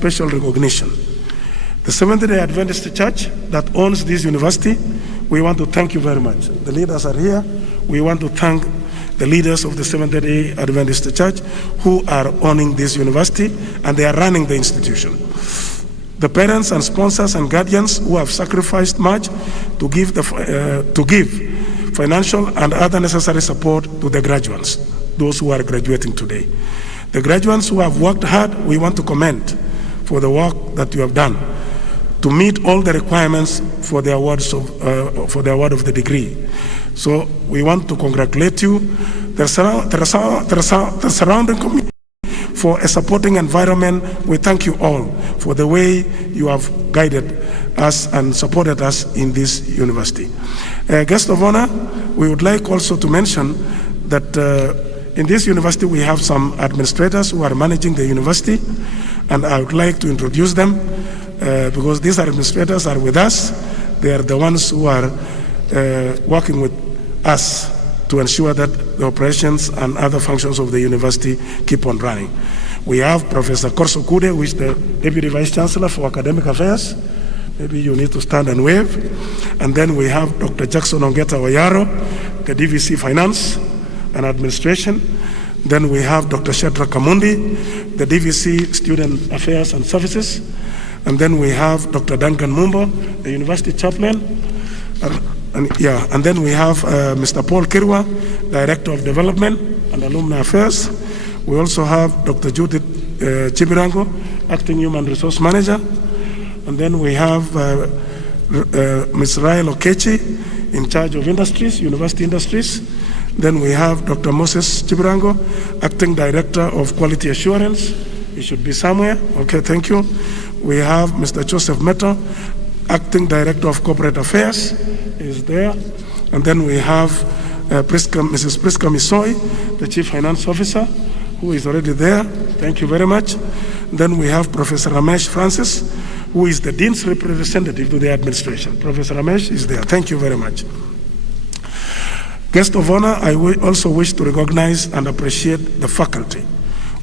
special recognition. The Seventh-day Adventist Church that owns this university, we want to thank you very much. The leaders are here. We want to thank the leaders of the Seventh-day Adventist Church who are owning this university, and they are running the institution. The parents and sponsors and guardians who have sacrificed much to give financial and other necessary support to the graduates, those who are graduating today. The graduates who have worked hard, we want to commend for the work that you have done to meet all the requirements for the award of the degree. So we want to congratulate you, the surrounding community, for a supporting environment. We thank you all for the way you have guided us and supported us in this university. Guest of honor, we would like also to mention that in this university we have some administrators who are managing the university, and I would like to introduce them because these administrators are with us. They are the ones who are working with us to ensure that the operations and other functions of the university keep on running. We have Professor Korso Kude, who is the Deputy Vice Chancellor for Academic Affairs. Maybe you need to stand and wave. And then we have Dr. Jackson Ongeta Oyaro, the DVC Finance and Administration. Then we have Dr. Shetra Kamundi, the DVC Student Affairs and Services. And then we have Dr. Duncan Mumbo, the University Chaplain. And then we have Mr. Paul Kirwa, Director of Development and Alumni Affairs. We also have Dr. Judith Chibirango, Acting Human Resource Manager. And then we have Ms. Rael Okechi, in charge of industries, university industries. Then we have Dr. Moses Chibirango, Acting Director of Quality Assurance. He should be somewhere. Okay, thank you. We have Mr. Joseph Meto, Acting Director of Corporate Affairs, is there. And then we have Mrs. Priska Misoi, the Chief Finance Officer, who is already there. Thank you very much. Then we have Professor Ramesh Francis, who is the Dean's representative to the administration. Professor Ramesh is there. Thank you very much. Guest of honor, I also wish to recognize and appreciate the faculty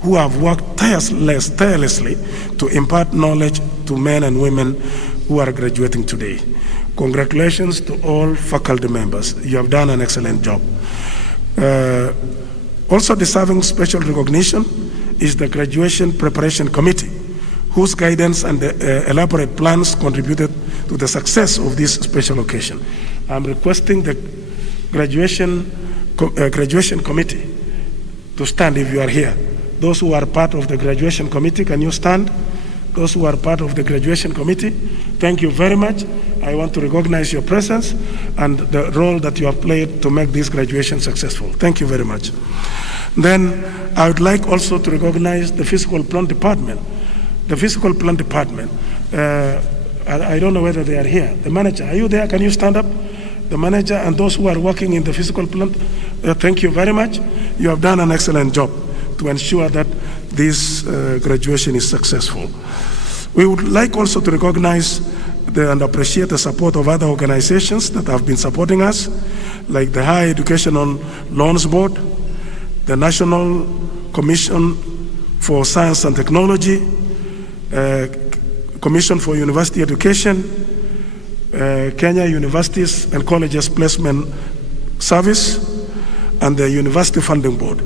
who have worked tirelessly to impart knowledge to men and women who are graduating today. Congratulations to all faculty members. You have done an excellent job. Also deserving special recognition is the Graduation Preparation Committee, whose guidance and elaborate plans contributed to the success of this special occasion. I'm requesting the graduation committee to stand if you are here. Those who are part of the graduation committee, can you stand? Those who are part of the graduation committee, thank you very much. I want to recognize your presence and the role that you have played to make this graduation successful. Thank you very much. Then I would like also to recognize the Physical Plant Department. The Physical Plant Department, I don't know whether they are here. The manager, are you there? Can you stand up? The manager and those who are working in the physical plant, thank you very much. You have done an excellent job to ensure that this graduation is successful. We would like also to recognize and appreciate the support of other organizations that have been supporting us, like the Higher Educational Loans Board, the National Commission for Science and Technology, Commission for University Education, Kenya Universities and Colleges Placement Service, and the University Funding Board.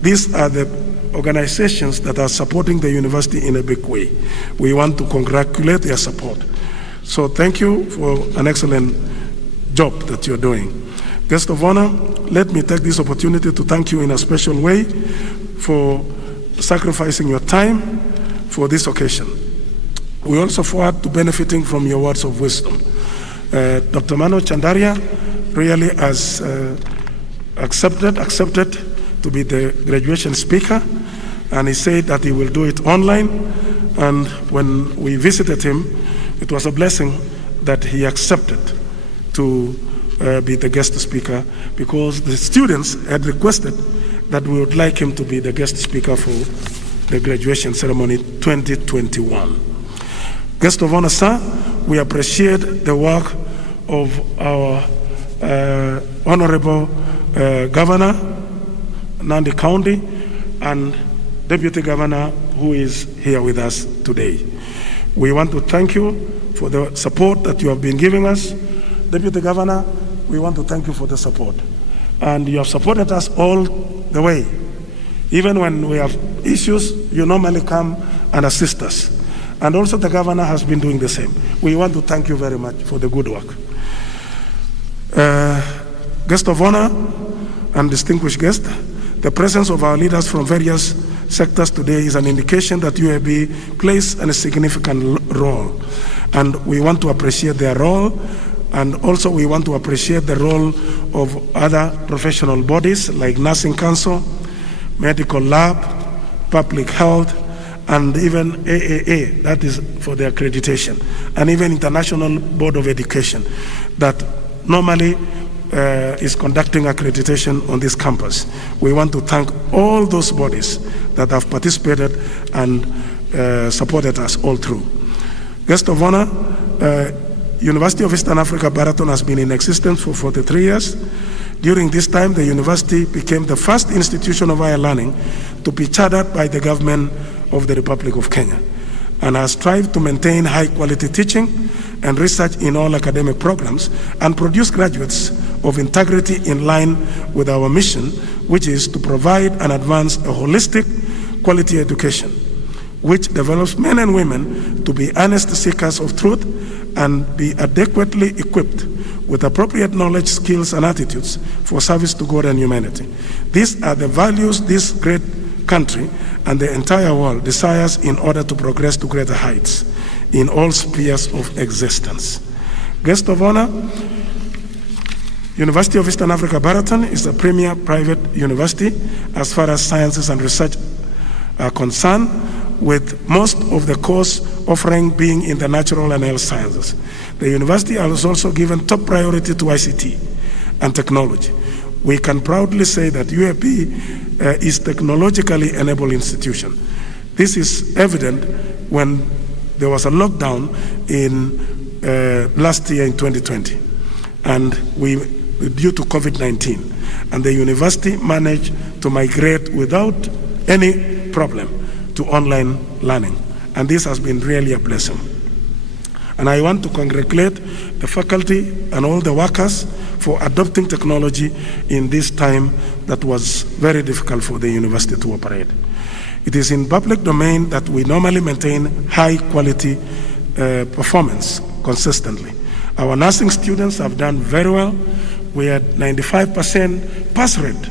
These are the organizations that are supporting the university in a big way. We want to congratulate their support. So thank you for an excellent job that you're doing. Guest of honor, let me take this opportunity to thank you in a special way for sacrificing your time for this occasion. We also forward to benefiting from your words of wisdom. Dr. Mano Chandaria really has accepted to be the graduation speaker, and he said that he will do it online. And when we visited him, it was a blessing that he accepted to be the guest speaker, because the students had requested that we would like him to be the guest speaker for the graduation ceremony 2021. Guest of honor, sir, we appreciate the work of our Honorable Governor, Nandi County, and Deputy Governor, who is here with us today. We want to thank you for the support that you have been giving us. Deputy Governor, we want to thank you for the support. And you have supported us all the way. Even when we have issues, you normally come and assist us. And also the Governor has been doing the same. We want to thank you very much for the good work. Guest of honor and distinguished guests, the presence of our leaders from various sectors today is an indication that UAB plays a significant role. And we want to appreciate their role, and also we want to appreciate the role of other professional bodies like Nursing Council, Medical Lab, Public Health, and even AAA, that is for the accreditation, and even International Board of Education that normally is conducting accreditation on this campus. We want to thank all those bodies that have participated and supported us all through. Guest of honor, University of Eastern Africa, Baraton has been in existence for 43 years. During this time, the university became the first institution of higher learning to be chartered by the government of the Republic of Kenya, and has strived to maintain high-quality teaching and research in all academic programs and produce graduates of integrity in line with our mission, which is to provide and advance a holistic quality education, which develops men and women to be honest seekers of truth and be adequately equipped with appropriate knowledge, skills, and attitudes for service to God and humanity. These are the values this great country and the entire world desires in order to progress to greater heights in all spheres of existence. Guest of honor, University of Eastern Africa, Baraton is a premier private university as far as sciences and research are concerned, with most of the course offering being in the natural and health sciences. The university has also given top priority to ICT and technology. We can proudly say that UAB is technologically enabled institution. This is evident when there was a lockdown in last year in 2020, and due to COVID-19, and the university managed to migrate without any problem to online learning, and this has been really a blessing. And I want to congratulate the faculty and all the workers for adopting technology in this time that was very difficult for the university to operate. It is in public domain that we normally maintain high quality performance consistently. Our nursing students have done very well. We had 95% pass rate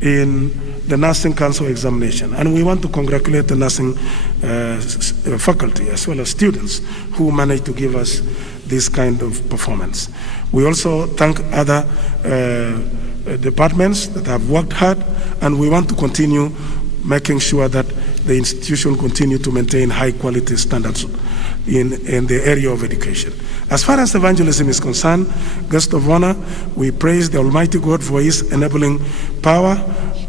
in the Nursing Council examination, and we want to congratulate the nursing faculty as well as students who managed to give us this kind of performance. We also thank other departments that have worked hard, and we want to continue making sure that the institution continue to maintain high quality standards in the area of education. As far as evangelism is concerned, guest of honor, we praise the Almighty God for His enabling power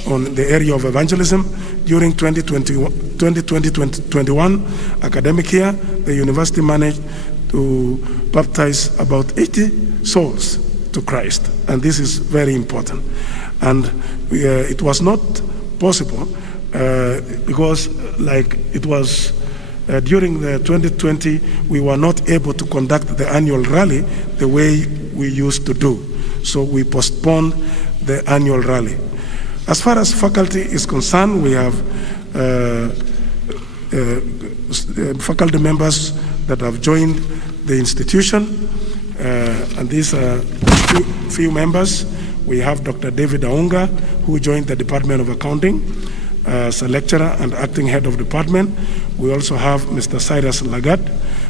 on the area of evangelism. During 2020-2021 academic year, the university managed to baptize about 80 souls to Christ, and this is very important. And it was not possible because it was during the 2020, we were not able to conduct the annual rally the way we used to do. So we postponed the annual rally. As far as faculty is concerned, we have faculty members that have joined the institution, and these are few members. We have Dr. David Aunga, who joined the Department of Accounting as a lecturer and acting head of department. We also have Mr. Cyrus Lagat,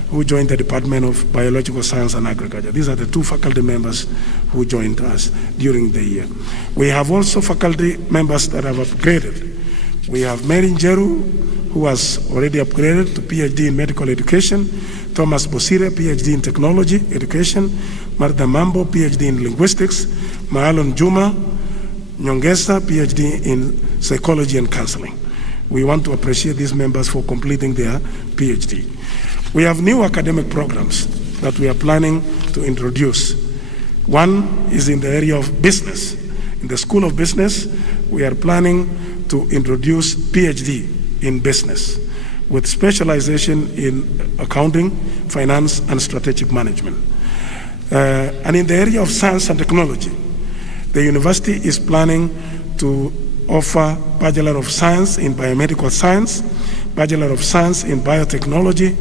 who joined the Department of Biological Science and Agriculture. These are the two faculty members who joined us during the year. We have also faculty members that have upgraded. We have Mary Njeru, who has already upgraded to PhD in medical education, Thomas Bosire, PhD in technology education, Martha Mambo, PhD in linguistics, Maalon Juma Nyongesa, PhD in psychology and counseling. We want to appreciate these members for completing their PhD. We have new academic programs that we are planning to introduce. One is in the area of business. In the School of Business, we are planning to introduce PhD in business. with specialization in accounting, finance, and strategic management. And in the area of science and technology, the university is planning to offer Bachelor of Science in Biomedical Science, Bachelor of Science in Biotechnology,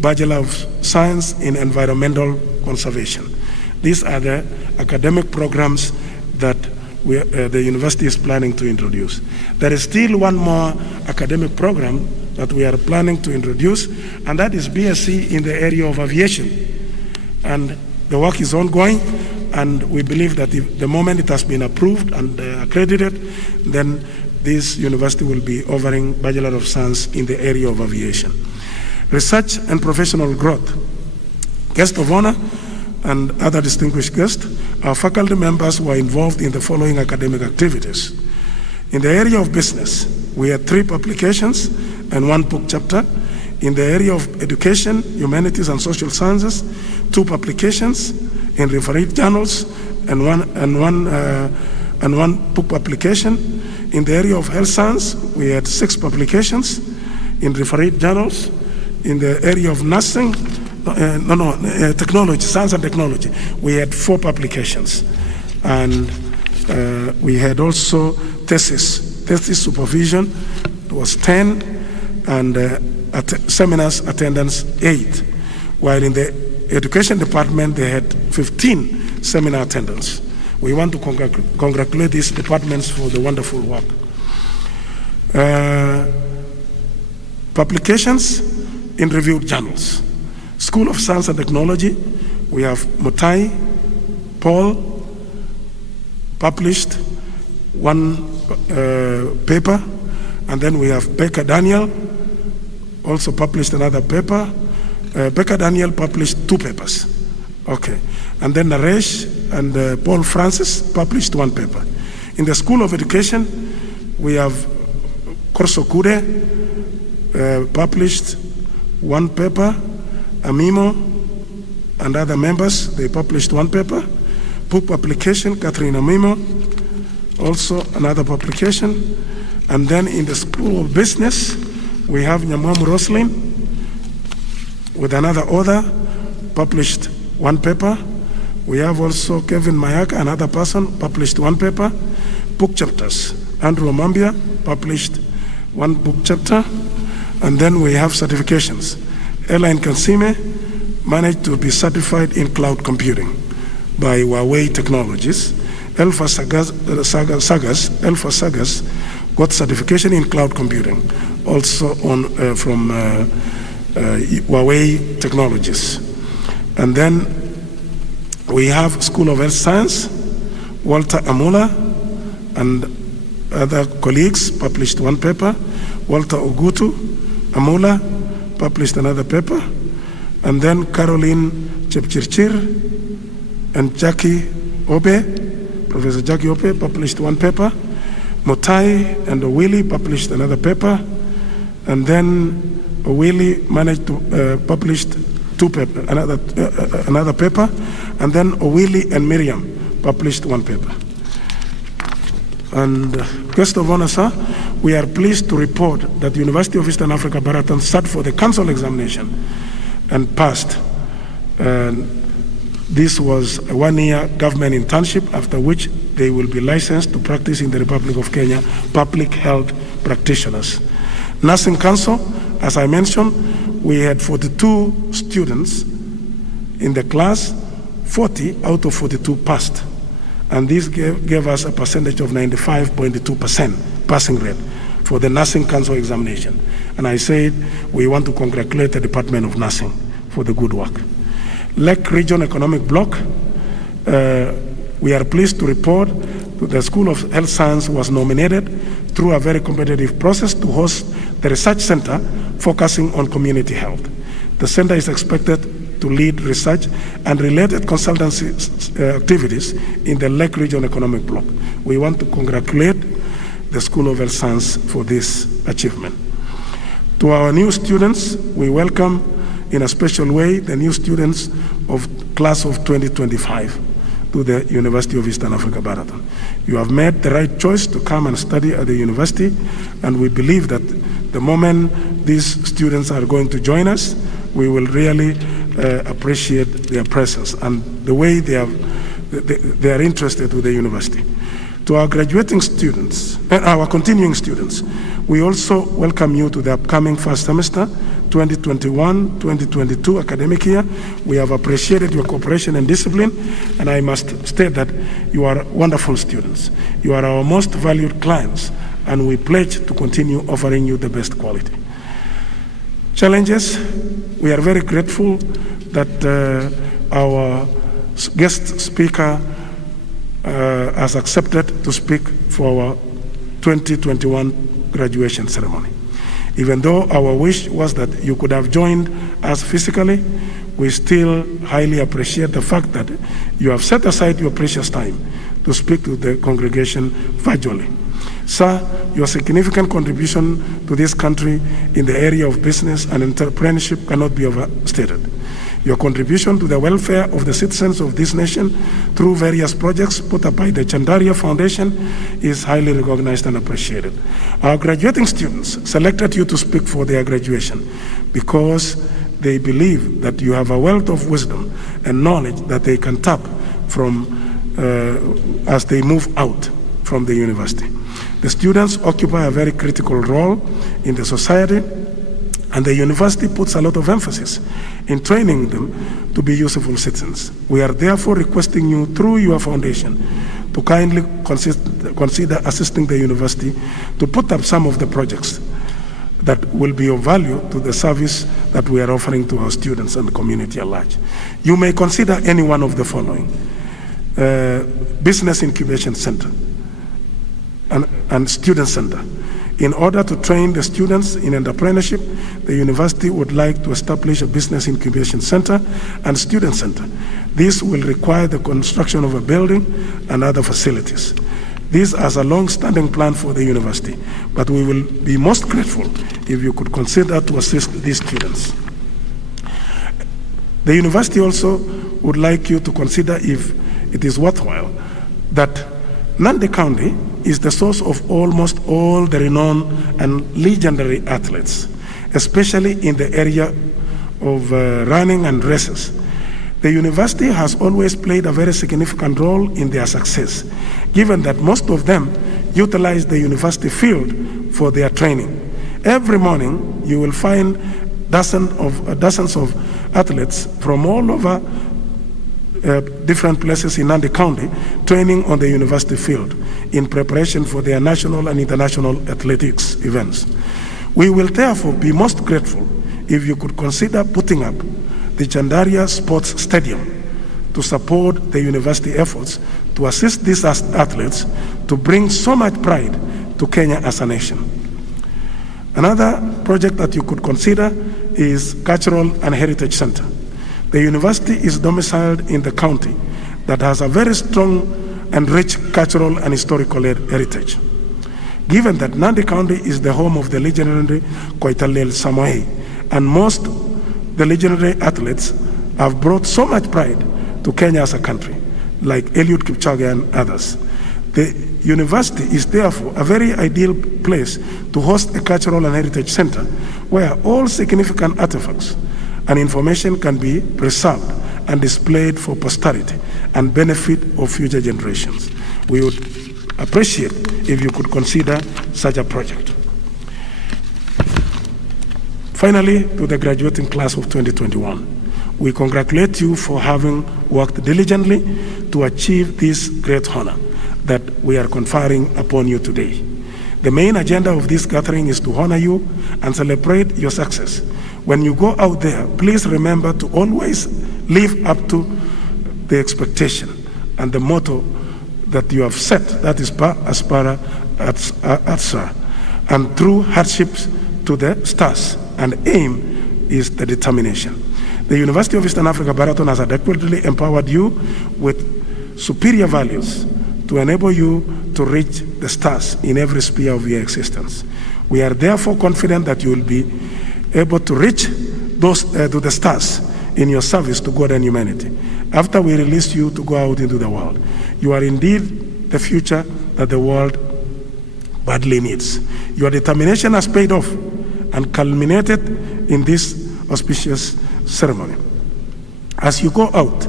Bachelor of Science in Environmental Conservation. These are the academic programs that the university is planning to introduce. There is still one more academic program that we are planning to introduce, and that is BSc in the area of aviation. And the work is ongoing, and we believe that the moment it has been approved and accredited, then this university will be offering Bachelor of Science in the area of aviation. Research and professional growth. Guest of honor and other distinguished guests, our faculty members were involved in the following academic activities. In the area of business, we had 3 publications and 1 book chapter. In the area of education, humanities, and social sciences, 2 publications in refereed journals and one book publication. In the area of health science, we had 6 publications in refereed journals. In the area of nursing, technology, science and technology, we had 4 publications. And we had also thesis supervision, it was 10, and seminars attendance 8. While in the education department, they had 15 seminar attendance. We want to congratulate these departments for the wonderful work. Publications in reviewed journals. School of Science and Technology, we have Mutai Paul, published 1 paper, and then we have Becca Daniel, also published another paper. Becca Daniel published 2 papers. Okay. And then Naresh and Paul Francis published 1 paper. In the School of Education, we have Korso Kude, published 1 paper. Amimo and other members, they published 1 paper. Book publication, Catherine Amimo, also another publication. And then in the School of Business, we have Nyamwamu Roslin with another author, published 1 paper. We have also Kevin Mayaka, another person, published 1 paper. Book chapters, Andrew Mambia published 1 book chapter. And then we have certifications. Elaine Kansime managed to be certified in cloud computing by Huawei Technologies. Elfa Sagas got certification in cloud computing, also from Huawei Technologies. And then we have School of Health Science, Walter Amula and other colleagues published 1 paper. Walter Ogutu Amula published another paper. And then Caroline Chepchirchir and Jackie Obe, Professor Jackie Obe, published 1 paper. Motai and Owili published another paper. And then Owili managed to publish 2 papers, another paper. And then Owili and Miriam published 1 paper. And guest of honor, sir, we are pleased to report that the University of Eastern Africa Baraton sat for the council examination and passed. This was a 1-year government internship, after which they will be licensed to practice in the Republic of Kenya, public health practitioners. Nursing Council, as I mentioned, we had 42 students in the class, 40 out of 42 passed. And this gave us a percentage of 95.2% passing rate for the Nursing Council examination. And I said we want to congratulate the Department of Nursing for the good work. Lake Region Economic Bloc, we are pleased to report that the School of Health Science was nominated through a very competitive process to host the research center focusing on community health. The center is expected to lead research and related consultancy activities in the Lake Region Economic Bloc. We want to congratulate the School of Health Science for this achievement. To our new students, we welcome in a special way the new students of class of 2025. to the University of Eastern Africa, Baraton. You have made the right choice to come and study at the university, and we believe that the moment these students are going to join us, we will really appreciate their presence and the way they are interested with the university. To our graduating students, our continuing students, we also welcome you to the upcoming first semester 2021-2022 academic year. We have appreciated your cooperation and discipline, and I must state that you are wonderful students. You are our most valued clients, and we pledge to continue offering you the best quality. Challenges, we are very grateful that our guest speaker has accepted to speak for our 2021 graduation ceremony. Even though our wish was that you could have joined us physically, we still highly appreciate the fact that you have set aside your precious time to speak to the congregation virtually. Sir, your significant contribution to this country in the area of business and entrepreneurship cannot be overstated. Your contribution to the welfare of the citizens of this nation through various projects put up by the Chandaria Foundation is highly recognized and appreciated. Our graduating students selected you to speak for their graduation because they believe that you have a wealth of wisdom and knowledge that they can tap from as they move out from the university. The students occupy a very critical role in the society, and the university puts a lot of emphasis in training them to be useful citizens. We are therefore requesting you through your foundation to kindly consider assisting the university to put up some of the projects that will be of value to the service that we are offering to our students and the community at large. You may consider any one of the following: Business Incubation Center and Student Center. In order to train the students in entrepreneurship, the university would like to establish a business incubation center and student center. This will require the construction of a building and other facilities. This is a long-standing plan for the university, but we will be most grateful if you could consider to assist these students. The university also would like you to consider if it is worthwhile that Nandi County is the source of almost all the renowned and legendary athletes, especially in the area of running and races. The university has always played a very significant role in their success, given that most of them utilize the university field for their training. Every morning, you will find dozens of athletes from all over different places in Nandi County training on the university field in preparation for their national and international athletics events. We will therefore be most grateful if you could consider putting up the Chandaria Sports Stadium to support the university efforts to assist these athletes to bring so much pride to Kenya as a nation. Another project that you could consider is Cultural and Heritage Center. The university is domiciled in the county that has a very strong and rich cultural and historical heritage. Given that Nandi County is the home of the legendary Koitalel Samoei, and most the legendary athletes have brought so much pride to Kenya as a country, like Eliud Kipchoge and others. The university is therefore a very ideal place to host a cultural and heritage center where all significant artifacts and information can be preserved and displayed for posterity and benefit of future generations. We would appreciate if you could consider such a project. Finally, to the graduating class of 2021, we congratulate you for having worked diligently to achieve this great honor that we are conferring upon you today. The main agenda of this gathering is to honor you and celebrate your success. When you go out there, please remember to always live up to the expectation and the motto that you have set, that is aspara atsar, and through hardships to the stars, and aim is the determination. The University of Eastern Africa, Baraton, has adequately empowered you with superior values to enable you to reach the stars in every sphere of your existence. We are therefore confident that you will be able to reach those to the stars in your service to God and humanity. After we release you to go out into the world, you are indeed the future that the world badly needs. Your determination has paid off and culminated in this auspicious ceremony. As you go out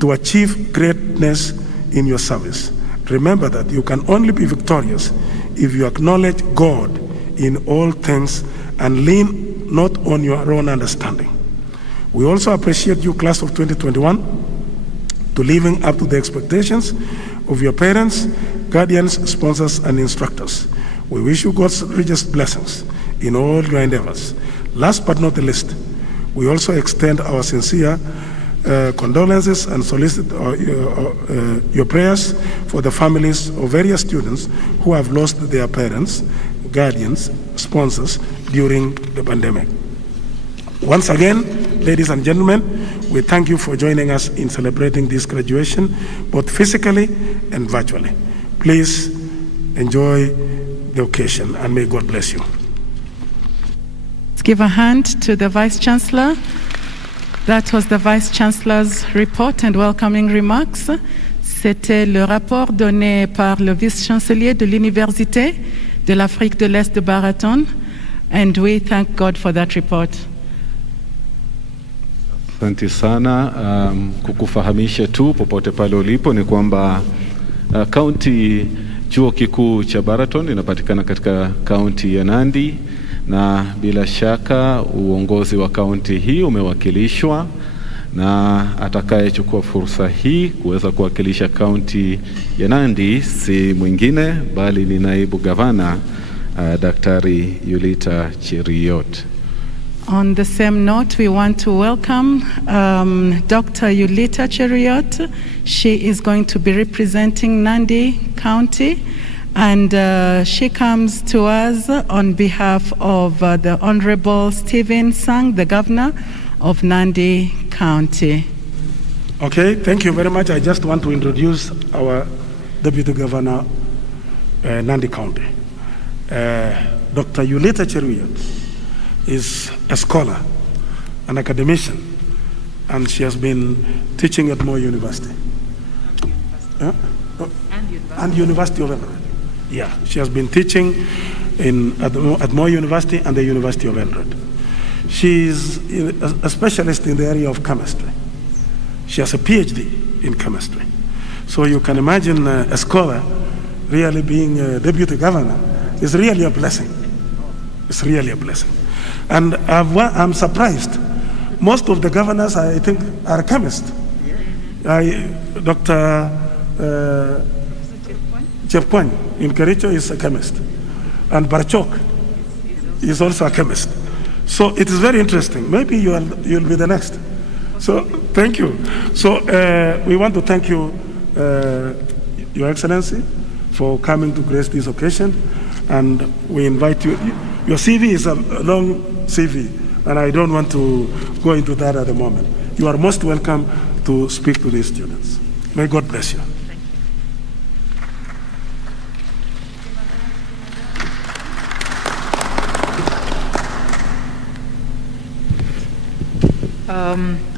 to achieve greatness in your service, remember that you can only be victorious if you acknowledge God in all things and lean not on your own understanding. We also appreciate you, class of 2021, to living up to the expectations of your parents, guardians, sponsors, and instructors. We wish you God's richest blessings in all your endeavors. Last but not the least, we also extend our sincere condolences and solicit your prayers for the families of various students who have lost their parents, guardians, sponsors during the pandemic. Once again, ladies and gentlemen, we thank you for joining us in celebrating this graduation, both physically and virtually. Please enjoy the occasion, and may God bless you. Let's give a hand to the Vice Chancellor. That was the Vice Chancellor's report and welcoming remarks. C'était le rapport donné par le Vice-Chancelier de l'Université de l'Afrique de l'Est de Baraton, and we thank God for that report. Asante sana. Kukufahamisha tu popote pale ulipo ni kwamba kaunti chuo kikuu cha Baraton inapatikana katika kaunti ya Nandi, na bila shaka uongozi wa kaunti hii umewakilishwa, na atakayechukua fursa hii kuweza kuwakilisha kaunti ya Nandi si mwingine bali ni naibu gavana Daktari Yulita Cheruiyot. On the same note, we want to welcome Dr. Yulita Cheruiyot. She is going to be representing Nandi County, and she comes to us on behalf of the Honorable Stephen Sang, the Governor of Nandi County. Okay, thank you very much. I just want to introduce our Deputy Governor, Nandi County. Dr. Yulita Cheruiyot is a scholar, an academician, and she has been teaching at Moi University. And University of Eldoret. Yeah, she has been teaching at Moi University and the University of Eldoret. She is a specialist in the area of chemistry. She has a PhD in chemistry. So you can imagine a scholar really being a deputy governor is really a blessing. It's really a blessing. And I'm surprised. Most of the governors, I think, are chemists. Dr. Chepkwany in Kericho is a chemist. And Barchok is also a chemist. So it is very interesting. Maybe you'll be the next. So thank you. So we want to thank you, Your Excellency, for coming to grace this occasion. And we invite you. Your CV is a long CV, and I don't want to go into that at the moment. You are most welcome to speak to these students. May God bless you.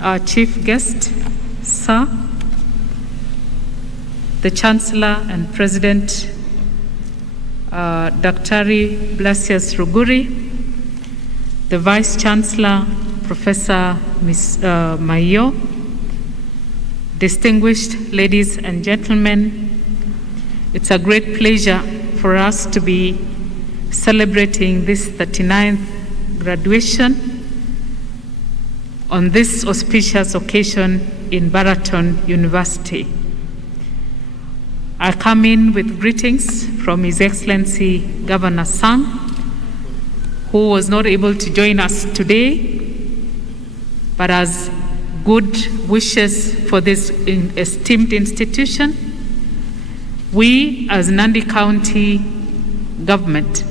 Our chief guest, sir, the Chancellor and President, Dr. Blasius Ruguri, the Vice Chancellor, Professor Mayo, distinguished ladies and gentlemen, it's a great pleasure for us to be celebrating this 39th graduation on this auspicious occasion in Baraton University. I come in with greetings from His Excellency Governor Sang, who was not able to join us today, but as good wishes for this esteemed institution. We, as Nandi County government,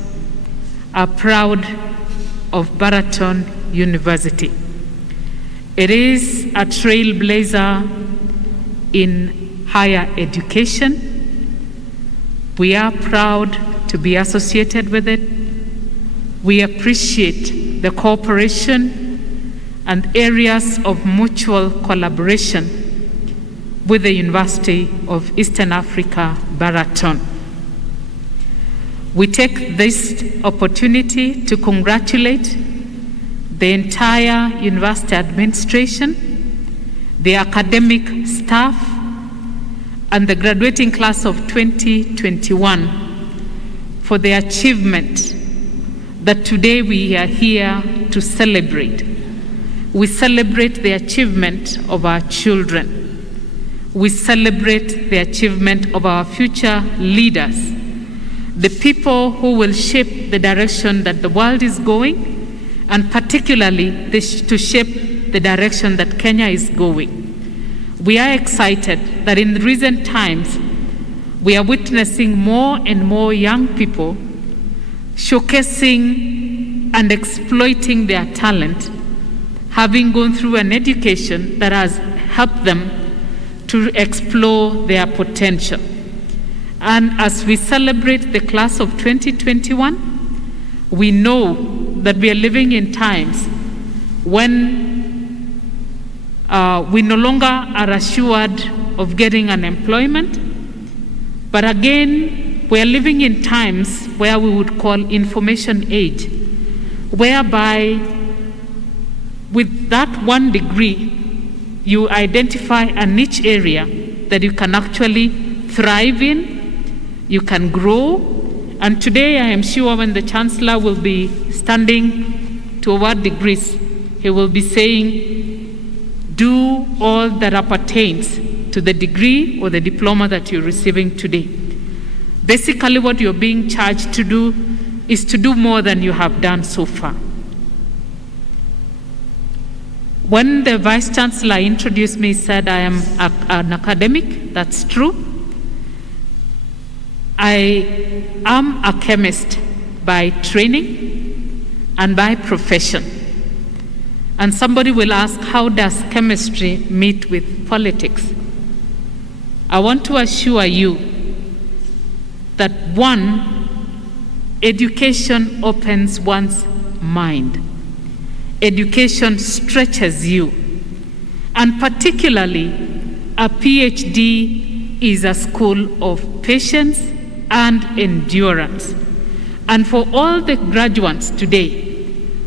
are proud of Baraton University. It is a trailblazer in higher education. We are proud to be associated with it. We appreciate the cooperation and areas of mutual collaboration with the University of Eastern Africa, Baraton. We take this opportunity to congratulate the entire university administration, the academic staff, and the graduating class of 2021 for the achievement that today we are here to celebrate. We celebrate the achievement of our children. We celebrate the achievement of our future leaders, the people who will shape the direction that the world is going, and particularly to shape the direction that Kenya is going. We are excited that in recent times, we are witnessing more and more young people showcasing and exploiting their talent, having gone through an education that has helped them to explore their potential. And as we celebrate the class of 2021, we know that we are living in times when we no longer are assured of getting an employment, but again, we are living in times where we would call information age, whereby with that one degree, you identify a niche area that you can actually thrive in, you can grow. And today I am sure when the Chancellor will be standing to award degrees, he will be saying, do all that appertains to the degree or the diploma that you're receiving today. Basically what you're being charged to do is to do more than you have done so far. When the Vice Chancellor introduced me, he said I am an academic. That's true. I am a chemist by training and by profession. And somebody will ask, how does chemistry meet with politics? I want to assure you that one, education opens one's mind. Education stretches you. And particularly, a PhD is a school of patience and endurance. And for all the graduates today,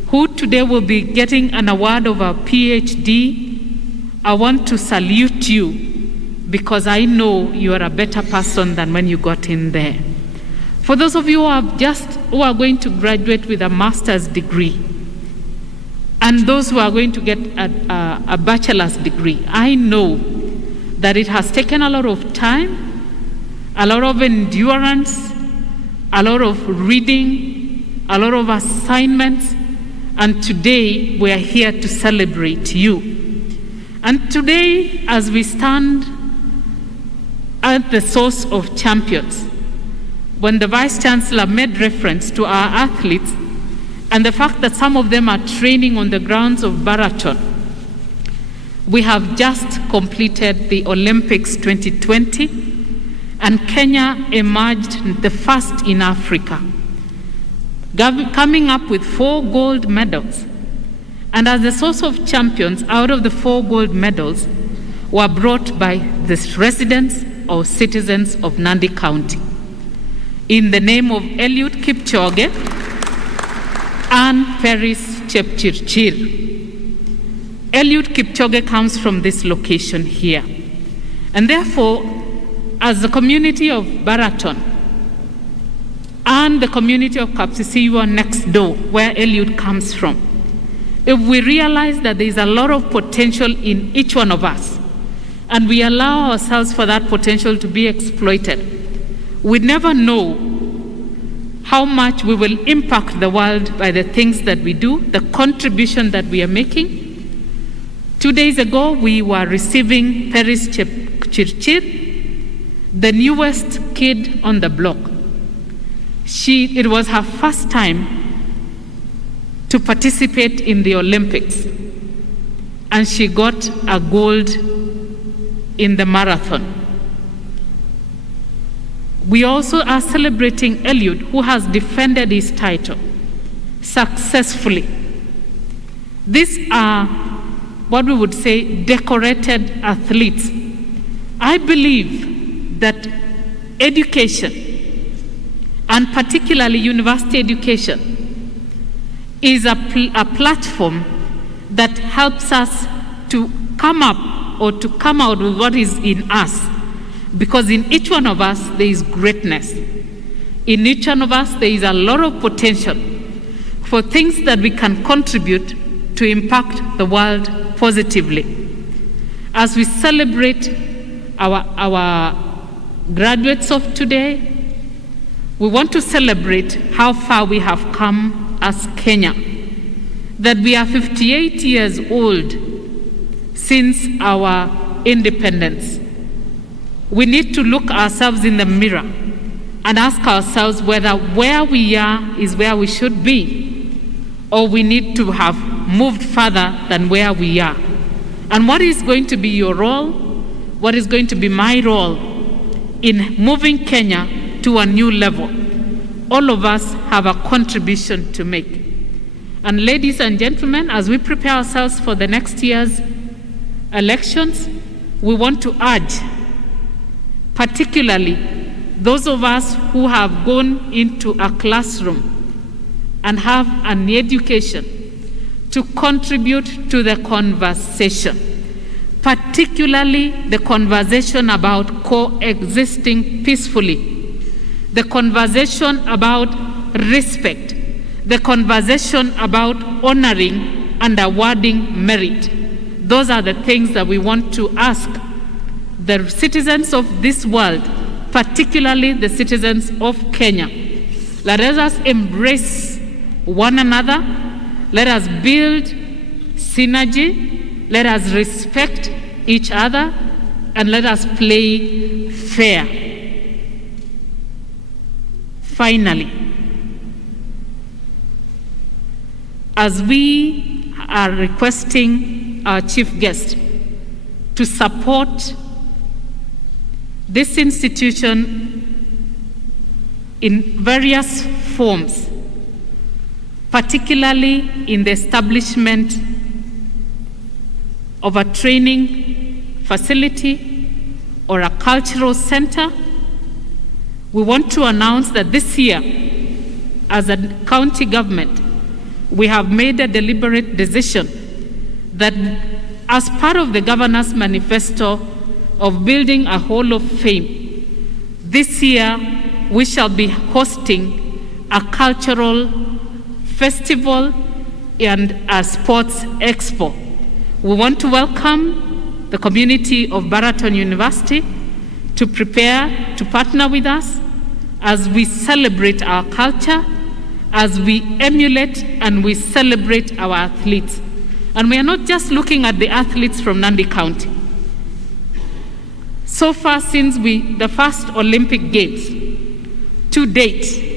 who today will be getting an award of a PhD, I want to salute you because I know you are a better person than when you got in there. For those of you who are going to graduate with a master's degree, and those who are going to get a bachelor's degree, I know that it has taken a lot of time, a lot of endurance, a lot of reading, a lot of assignments, and today we are here to celebrate you. And today, as we stand at the source of champions, when the Vice Chancellor made reference to our athletes and the fact that some of them are training on the grounds of Baraton, we have just completed the Olympics 2020, and Kenya emerged the first in Africa, coming up with 4 gold medals. And as the source of champions, out of the 4 gold medals were brought by the residents or citizens of Nandi County in the name of Eliud Kipchoge and Paris Chepchirchir. Eliud Kipchoge comes from this location here. And therefore, as the community of Baraton and the community of Kapsisiwa next door, where Eliud comes from, if we realize that there is a lot of potential in each one of us, and we allow ourselves for that potential to be exploited, we never know how much we will impact the world by the things that we do, the contribution that we are making. 2 days ago, we were receiving Paris Chepchirchir, the newest kid on the block. It was her first time to participate in the Olympics, and she got a gold in the marathon. We also are celebrating Eliud, who has defended his title successfully. These are what we would say, decorated athletes. I believe that education, and particularly university education, is a platform that helps us to come up or to come out with what is in us. Because in each one of us, there is greatness. In each one of us, there is a lot of potential for things that we can contribute to impact the world positively. As we celebrate our graduates of today, we want to celebrate how far we have come as Kenya. That we are 58 years old since our independence. We need to look ourselves in the mirror and ask ourselves whether where we are is where we should be, or we need to have moved further than where we are. And what is going to be your role? What is going to be my role in moving Kenya to a new level? All of us have a contribution to make. And ladies and gentlemen, as we prepare ourselves for the next year's elections, we want to urge, particularly those of us who have gone into a classroom and have an education, to contribute to the conversation, particularly the conversation about coexisting peacefully, the conversation about respect, the conversation about honoring and awarding merit. Those are the things that we want to ask the citizens of this world, particularly the citizens of Kenya. Let us embrace one another. Let us build synergy. Let us respect each other, and let us play fair. Finally, as we are requesting our chief guest to support this institution in various forms, particularly in the establishment of a training facility or a cultural center, we want to announce that this year, as a county government, we have made a deliberate decision that as part of the governor's manifesto of building a Hall of Fame, this year we shall be hosting a cultural festival and a sports expo. We want to welcome the community of Baraton University to prepare to partner with us as we celebrate our culture, as we emulate and we celebrate our athletes. And we are not just looking at the athletes from Nandi County. So far since the first Olympic Games, to date,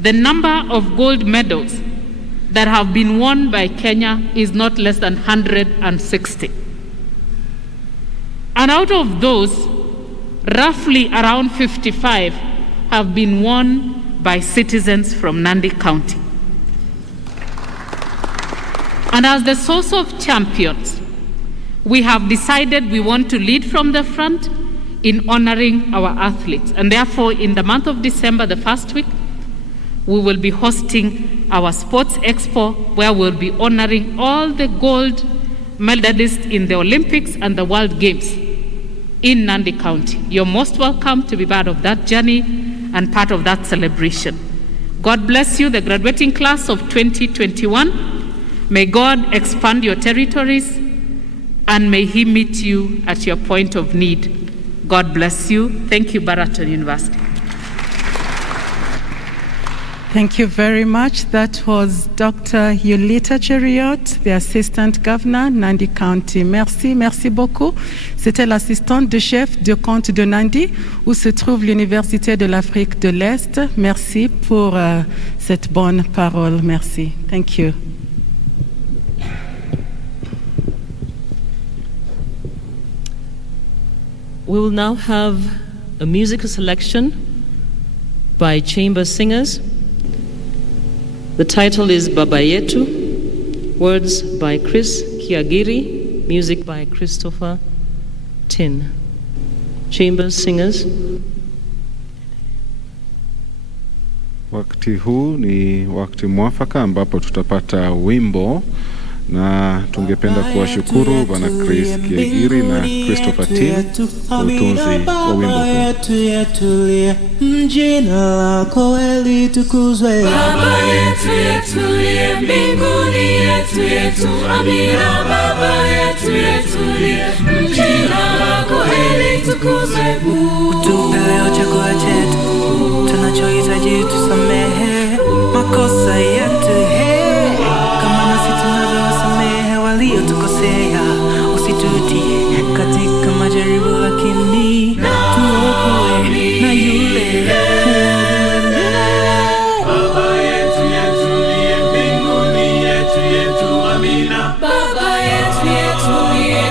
the number of gold medals that have been won by Kenya is not less than 160. And out of those, roughly around 55 have been won by citizens from Nandi County. And as the source of champions, we have decided we want to lead from the front in honoring our athletes. And therefore, in the month of December, the first week, we will be hosting our sports expo, where we'll be honoring all the gold medalists in the Olympics and the World Games in Nandi County. You're most welcome to be part of that journey and part of that celebration. God bless you, the graduating class of 2021. May God expand your territories, and may He meet you at your point of need. God bless you. Thank you, Baraton University. Thank you very much. That was Dr. Yulita Cheriot, the Assistant Governor, Nandi County. Merci, merci beaucoup. C'était l'assistante de chef de compte de Nandi, où se trouve l'Université de l'Afrique de l'Est. Merci pour cette bonne parole. Merci. Thank you. We will now have a musical selection by chamber singers. The title is Baba Yetu, words by Chris Kiagiri, music by Christopher Tin. Chambers singers. Wakati huu ni wakati mwafaka ambapo tutapata wimbo, na tungependa kuwashukuru Bwana Chris Kiagiri na Christopher Tin kwa utunzi wa wimbo huu. Jina lako litukuzwe. Baba yetu yetulie mbinguni, yetu amina. Baba yetu yetulie, jina lako litukuzwe. Utupe leo chakula chetu, tunachohitaji tusamehe makosa yetu, kama nasi tunavyowasamehe waliotukosea, usitutie katika majaribu, lakini tuokoe na yule Baba yetu yetulie mbinguni, yetu amina. Baba yetu yetulie,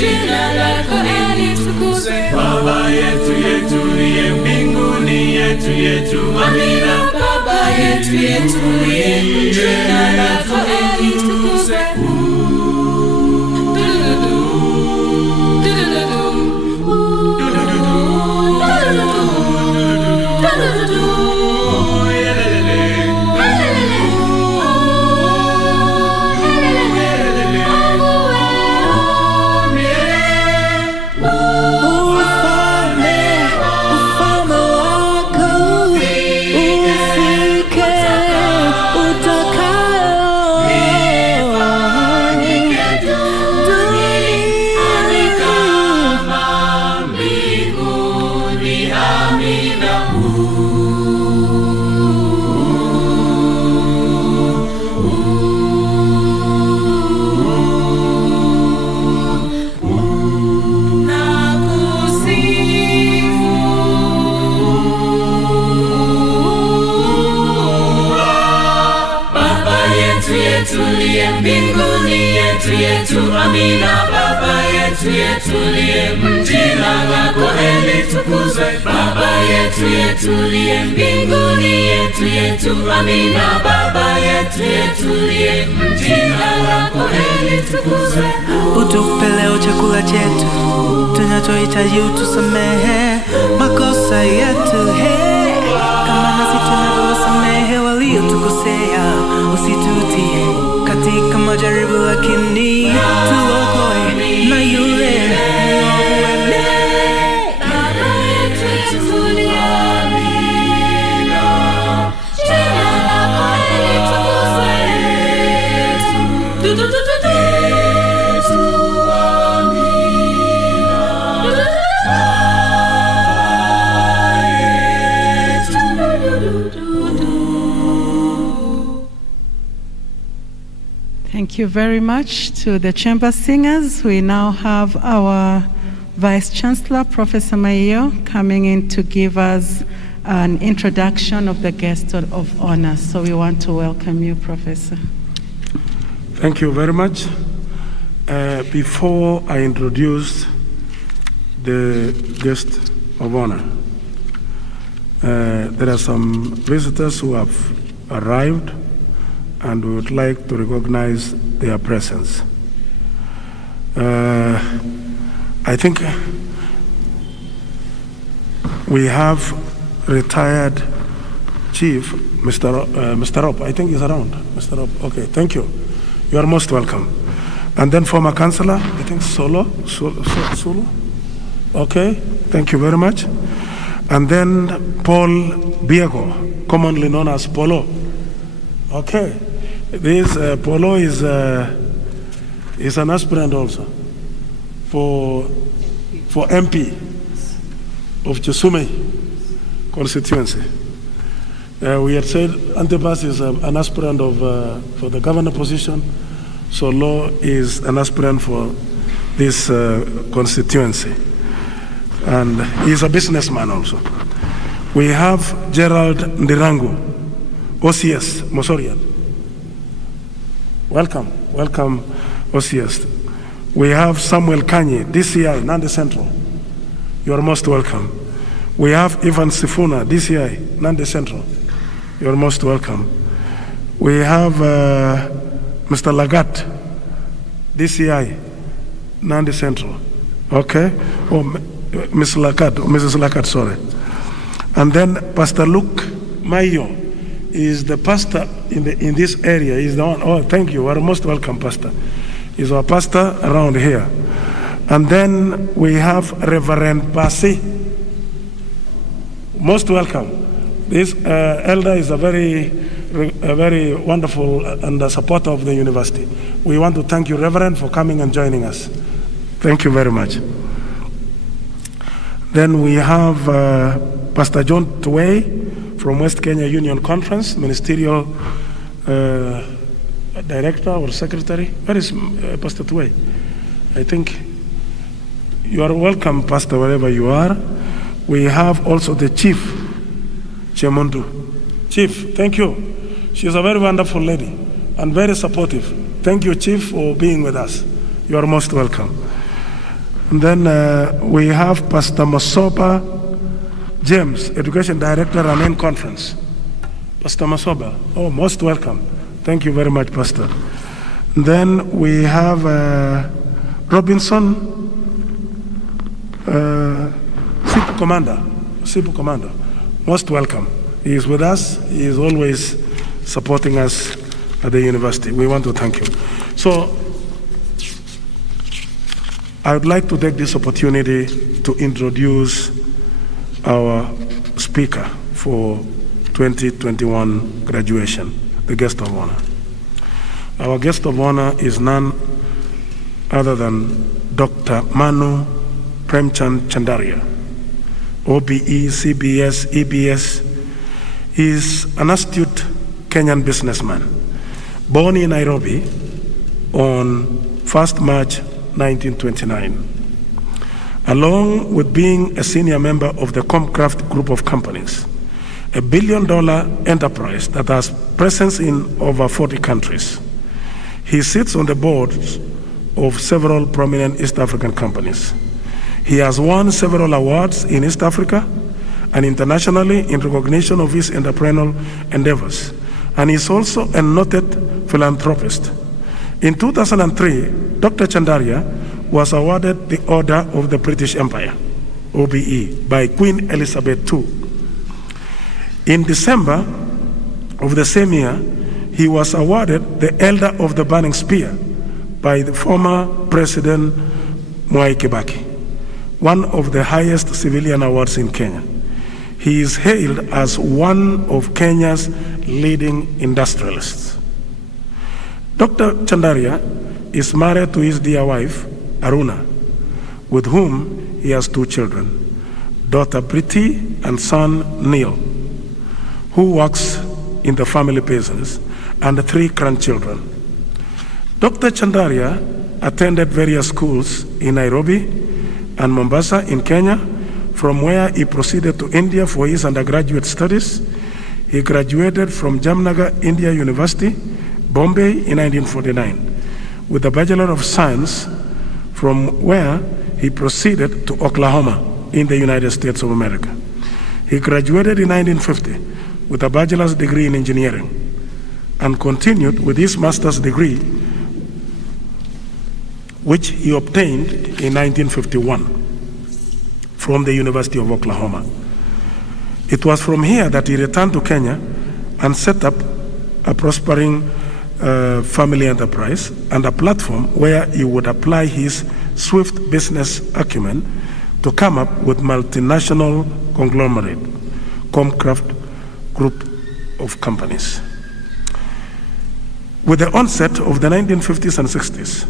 jina lako litukuzwe. Baba yetu yetulie mbinguni, yetu amina. Baba yetu yetulie, jina lako litukuzwe. Yetulie mbinguni, yetu amina. Baba yetu yetulie, jina lako litukuzwe. Baba yetu yetulie mbinguni, yetu amina. Baba yetu yetulie, jina lako litukuzwe. Utupe leo chakula chetu, tunachohitaji utusamehe makosa yetu, kama nasi tunavyowasamehe waliotukosea, usitutie katika majaribu, lakini tuokoe na yule mwovu. Baba yetu yetulie, amina. Jina lako litukuzwe. Thank you very much to the chamber singers. We now have our Vice Chancellor, Professor Maio, coming in to give us an introduction of the guest of honor. So we want to welcome you, Professor. Thank you very much. Before I introduce the guest of honor, there are some visitors who have arrived, and we would like to recognize their presence. I think we have retired Chief, Mr. Rob, I think he's around. Mr. Rob, okay, thank you. You are most welcome. And then former Councillor, I think Solo. Okay, thank you very much. And then Paul Biego, commonly known as Polo. Okay. This Polo is an aspirant also for MP of Chisume constituency. We had said Antipas is an aspirant for the governor position, so Law is an aspirant for this constituency, and he's a businessman also. We have Gerald Ndirangu, OCS Mosorian. Welcome, OCS. We have Samuel Kanye, DCI, Nandi Central. You are most welcome. We have Ivan Sifuna, DCI, Nandi Central. You are most welcome. We have Mr. Lagat, DCI, Nandi Central. Okay? Oh, Mrs. Lakat, sorry. And then Pastor Luke Mayo is the pastor in this area. He's the one. Oh, thank you. You are most welcome, Pastor. He's our pastor around here. And then we have Reverend Basi. Most welcome. This elder is a very wonderful and a supporter of the university. We want to thank you, Reverend, for coming and joining us. Thank you very much. Then we have Pastor John Tuwei from West Kenya Union Conference, Ministerial Director or Secretary. Where is Pastor Tuwei? I think you are welcome, Pastor, wherever you are. We have also the Chief, Chemundu. Chief, thank you. She's a very wonderful lady and very supportive. Thank you, Chief, for being with us. You are most welcome. And then we have Pastor Masoba James, Education Director, Amen Conference. Pastor Masoba, oh, most welcome. Thank you very much, Pastor. And then we have Robinson, Sipu Commander. Most welcome. He is with us. He is always supporting us at the university. We want to thank you. So I would like to take this opportunity to introduce our speaker for 2021 graduation, the guest of honor. Our guest of honor is none other than Dr. Manu Premchand Chandaria, OBE, CBS, EBS. He is an astute Kenyan businessman, born in Nairobi on 1st March 1929. Along with being a senior member of the Comcraft Group of Companies, a billion-dollar enterprise that has presence in over 40 countries. He sits on the boards of several prominent East African companies. He has won several awards in East Africa and internationally in recognition of his entrepreneurial endeavors, and is also a noted philanthropist. In 2003, Dr. Chandaria was awarded the Order of the British Empire, OBE, by Queen Elizabeth II. In December of the same year, he was awarded the Elder of the Burning Spear by the former President Mwai Kibaki, one of the highest civilian awards in Kenya. He is hailed as one of Kenya's leading industrialists. Dr. Chandaria is married to his dear wife, Aruna, with whom he has 2 children, daughter Priti and son Neil, who works in the family business, and 3 grandchildren. Dr. Chandaria attended various schools in Nairobi and Mombasa in Kenya, from where he proceeded to India for his undergraduate studies. He graduated from Jamnagar India University, Bombay in 1949, with a Bachelor of Science, from where he proceeded to Oklahoma in the United States of America. He graduated in 1950 with a bachelor's degree in engineering and continued with his master's degree, which he obtained in 1951 from the University of Oklahoma. It was from here that he returned to Kenya and set up a prospering family enterprise and a platform where he would apply his swift business acumen to come up with multinational conglomerate, Comcraft Group of Companies. With the onset of the 1950s and 60s,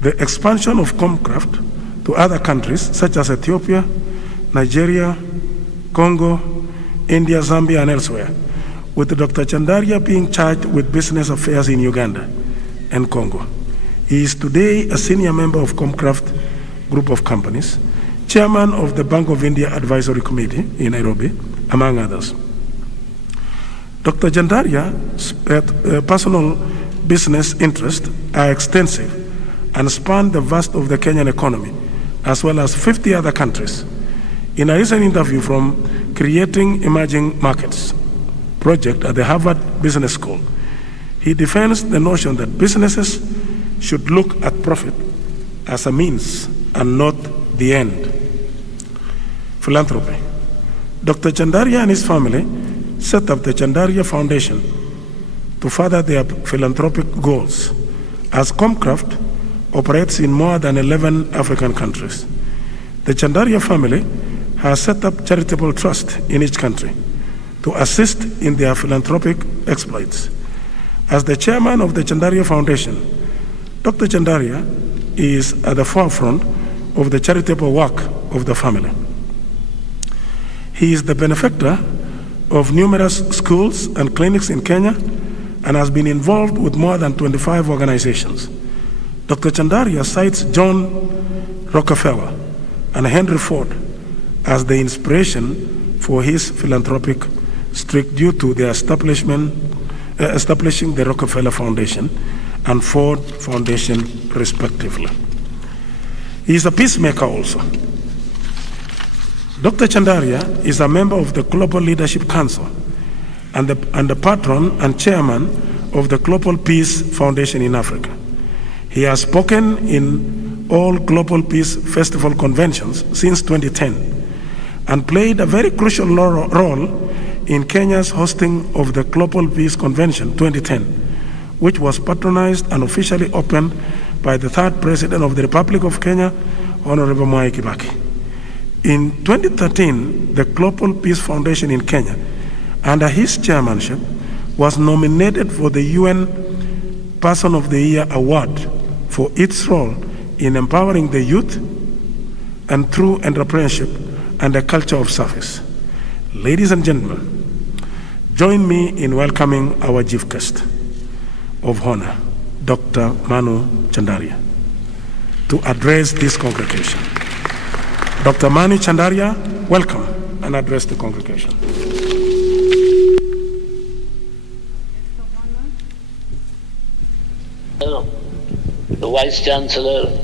the expansion of Comcraft to other countries such as Ethiopia, Nigeria, Congo, India, Zambia, and elsewhere, with Dr. Chandaria being charged with business affairs in Uganda and Congo. He is today a senior member of Comcraft Group of Companies, chairman of the Bank of India Advisory Committee in Nairobi, among others. Dr. Chandaria's personal business interests are extensive and span the vast of the Kenyan economy, as well as 50 other countries. In a recent interview from Creating Emerging Markets project at the Harvard Business School, he defends the notion that businesses should look at profit as a means and not the end. Philanthropy. Dr. Chandaria and his family set up the Chandaria Foundation to further their philanthropic goals, as Comcraft operates in more than 11 African countries. The Chandaria family has set up charitable trust in each country to assist in their philanthropic exploits. As the chairman of the Chandaria Foundation, Dr. Chandaria is at the forefront of the charitable work of the family. He is the benefactor of numerous schools and clinics in Kenya and has been involved with more than 25 organizations. Dr. Chandaria cites John Rockefeller and Henry Ford as the inspiration for his philanthropic streak due to their establishing the Rockefeller Foundation and Ford Foundation, respectively. He is a peacemaker also. Dr. Chandaria is a member of the Global Leadership Council and the patron and chairman of the Global Peace Foundation in Africa. He has spoken in all Global Peace Festival conventions since 2010 and played a very crucial role in Kenya's hosting of the Global Peace Convention 2010, which was patronized and officially opened by the third President of the Republic of Kenya, Honorable Mwai Kibaki. In 2013, the Global Peace Foundation in Kenya, under his chairmanship, was nominated for the UN Person of the Year Award for its role in empowering the youth and through entrepreneurship and a culture of service. Ladies and gentlemen, join me in welcoming our chief guest of honor, Dr. Manu Chandaria, to address this congregation. Dr. Manu Chandaria, welcome and address the congregation. The Vice Chancellor,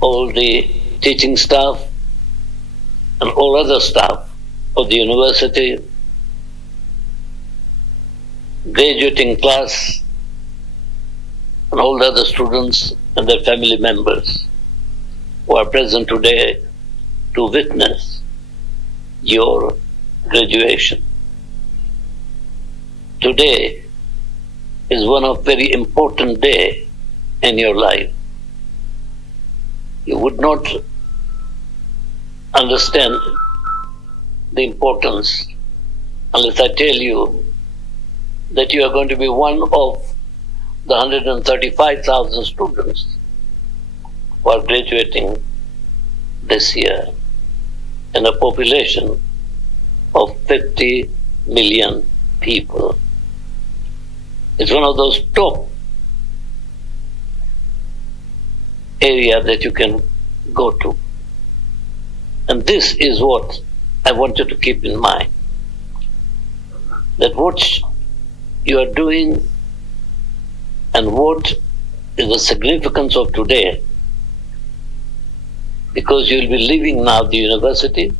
all the teaching staff, and all other staff of the university, graduating class, and all the other students and their family members who are present today to witness your graduation. Today is one of very important day in your life. You would not understand the importance unless I tell you that you are going to be one of the 135,000 students who are graduating this year in a population of 50 million people. It's one of those top areas that you can go to. And this is what I want you to keep in mind, that what you are doing and what is the significance of today, because you'll be leaving now the university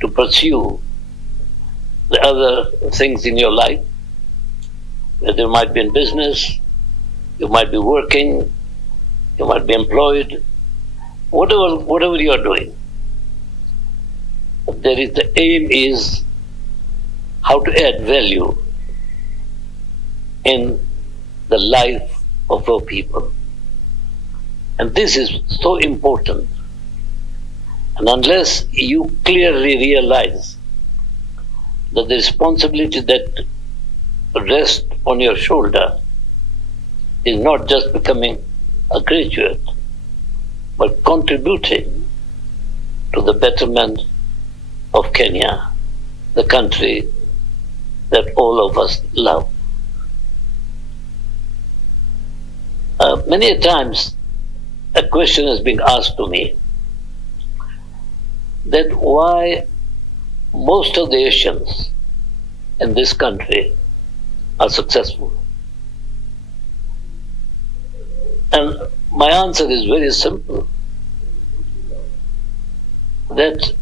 to pursue the other things in your life, whether you might be in business, you might be working, you might be employed, whatever you are doing. The aim is how to add value in the life of our people. And this is so important. And unless you clearly realize that the responsibility that rests on your shoulder is not just becoming a graduate, but contributing to the betterment of Kenya, the country that all of us love. Many times a question has been asked to me that why most of the Asians in this country are successful. And my answer is very simple, that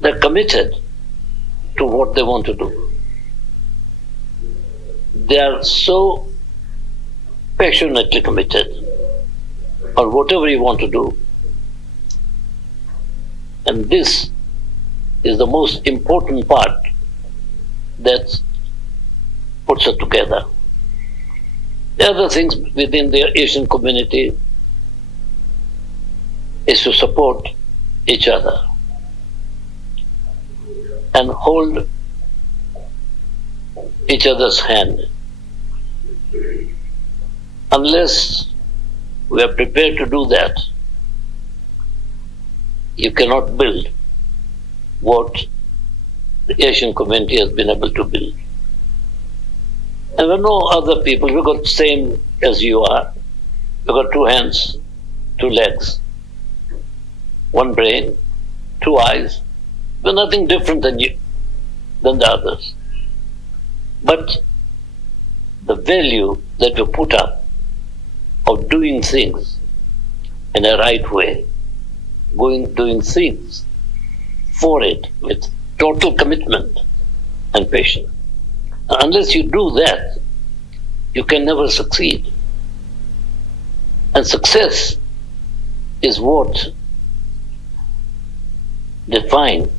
they're committed to what they want to do. They are so passionately committed on whatever you want to do. And this is the most important part that puts us together. The other things within the Asian community is to support each other and hold each other's hand. Unless we are prepared to do that, you cannot build what the Asian community has been able to build. And there are no other people. We've got the same as you are. We've got 2 hands, 2 legs, 1 brain, 2 eyes. We're nothing different than you, than the others. But the value that we put up of doing things in a right way, doing things for it with total commitment and passion. Unless you do that, you can never succeed. And success is what defined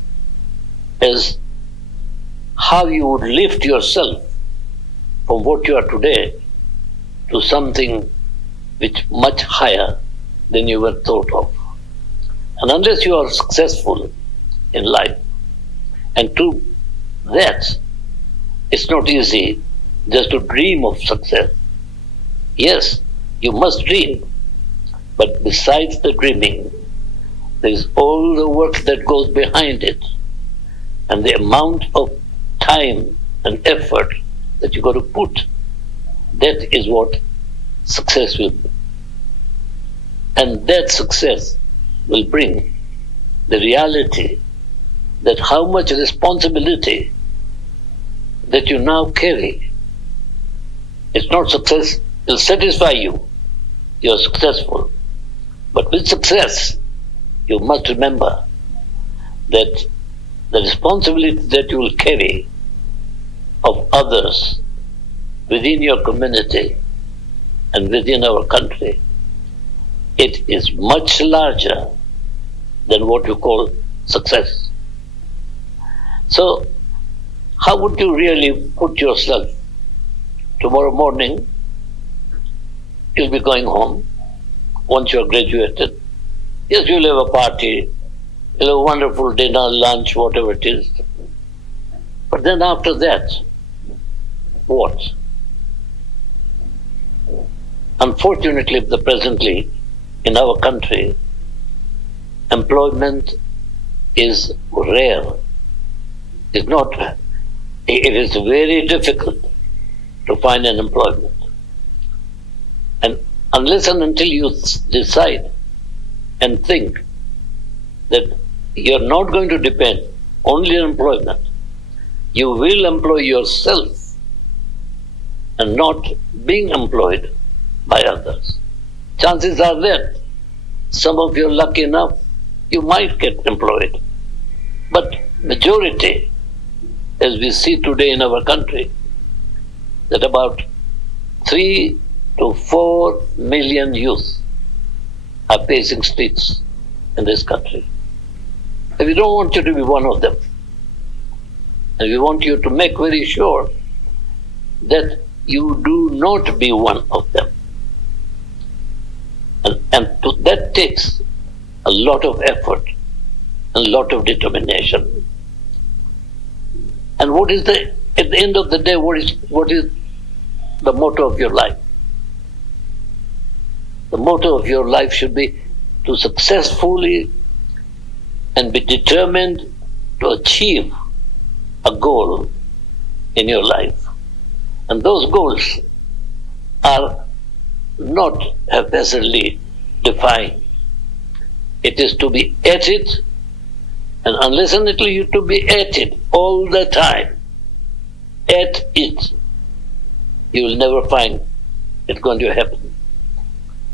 as how you would lift yourself from what you are today to something which much higher than you were thought of. And unless you are successful in life, and to that, it's not easy just to dream of success. Yes, you must dream, but besides the dreaming, there is all the work that goes behind it, and the amount of time and effort that you got to put. That is what success will be. And that success will bring the reality that how much responsibility that you now carry. It's not success, it'll satisfy you. You're successful. But with success, you must remember that the responsibility that you will carry of others within your community and within our country, it is much larger than what you call success. So, how would you really put yourself? Tomorrow morning, you'll be going home once you're graduated. Yes, you'll have a party, you'll have a wonderful dinner, lunch, whatever it is. But then after that, what? Unfortunately, presently, in our country, employment is rare. It is very difficult to find an employment. And unless and until you decide and think that you're not going to depend only on employment, you will employ yourself and not being employed by others. Chances are that some of you are lucky enough, you might get employed. But majority, as we see today in our country, that about 3 to 4 million youth are pacing streets in this country. And we don't want you to be one of them. And we want you to make very sure that you do not be one of them. And that takes a lot of effort and a lot of determination. And at the end of the day, what is the motto of your life? The motto of your life should be to successfully and be determined to achieve a goal in your life. And those goals are not haphazardly defined. It is to be at it, and unless and until you to be at it all the time, at it, you will never find it going to happen.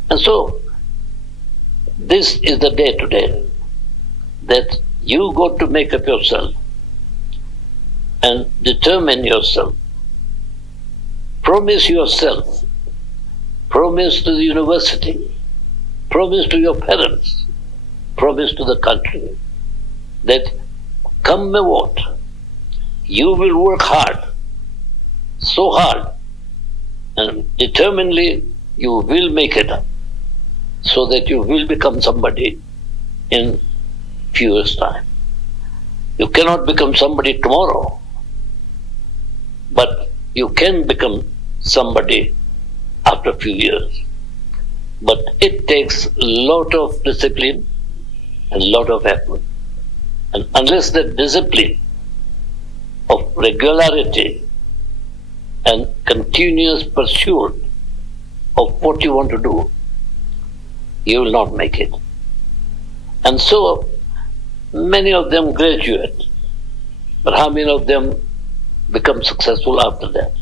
And so, this is the day today that you got to make up yourself and determine yourself. Promise yourself promise to the university, promise to your parents, promise to the country that come may what, you will work hard, so hard, and determinedly you will make it up, so that you will become somebody in few years' time. You cannot become somebody tomorrow, but you can become somebody after a few years. But it takes a lot of discipline and a lot of effort. And unless the discipline of regularity and continuous pursuit of what you want to do, you will not make it. And so, many of them graduate, but how many of them become successful after that?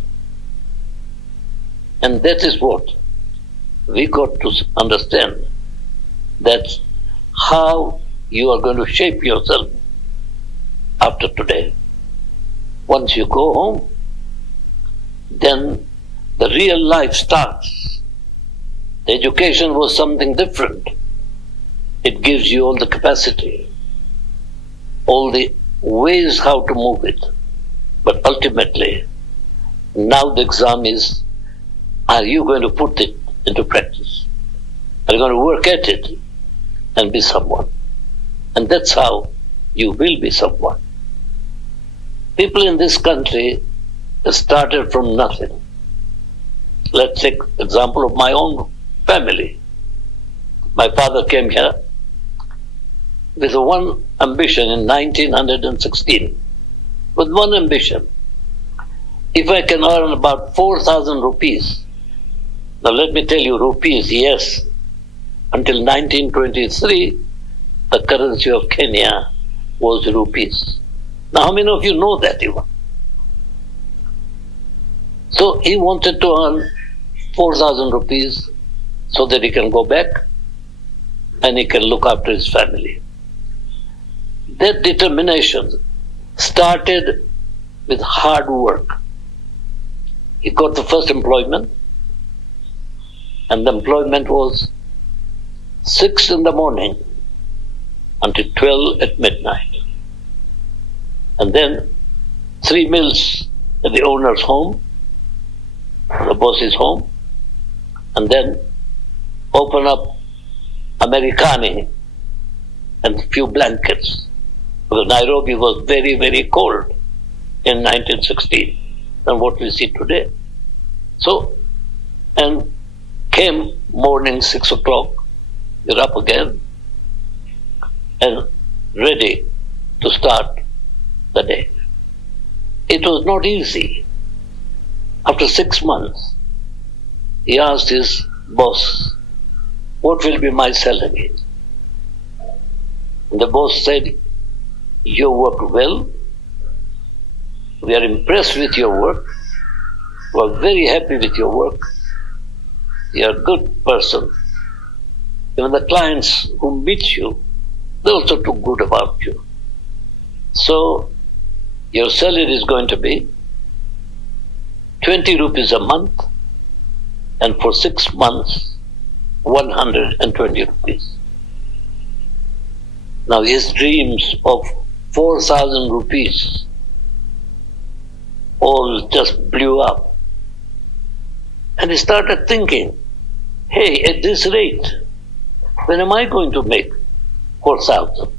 And that is what we got to understand. That's how you are going to shape yourself after today. Once you go home, then the real life starts. The education was something different. It gives you all the capacity, all the ways how to move it. But ultimately, now the exam is, are you going to put it into practice? Are you going to work at it and be someone? And that's how you will be someone. People in this country started from nothing. Let's take example of my own family. My father came here with one ambition in 1916. With one ambition. If I can earn about 4,000 rupees, now let me tell you, rupees, yes, until 1923, the currency of Kenya was rupees. Now how many of you know that even? So he wanted to earn 4,000 rupees so that he can go back and he can look after his family. That determination started with hard work. He got the first employment, and the employment was 6 in the morning until 12 at midnight. And then 3 meals at the owner's home, the boss's home, and then open up Americani and a few blankets. Because Nairobi was very, very cold in 1916 than what we see today. So, and came morning 6 o'clock, you're up again and ready to start the day. It was not easy. After 6 months, he asked his boss, what will be my salary? And the boss said, you work well, we are impressed with your work, we are very happy with your work, you are a good person. Even the clients who meet you, they also talk good about you. So, your salary is going to be 20 rupees a month, and for 6 months, 120 rupees. Now his dreams of 4,000 rupees all just blew up. And he started thinking, hey, at this rate, when am I going to make 4,000?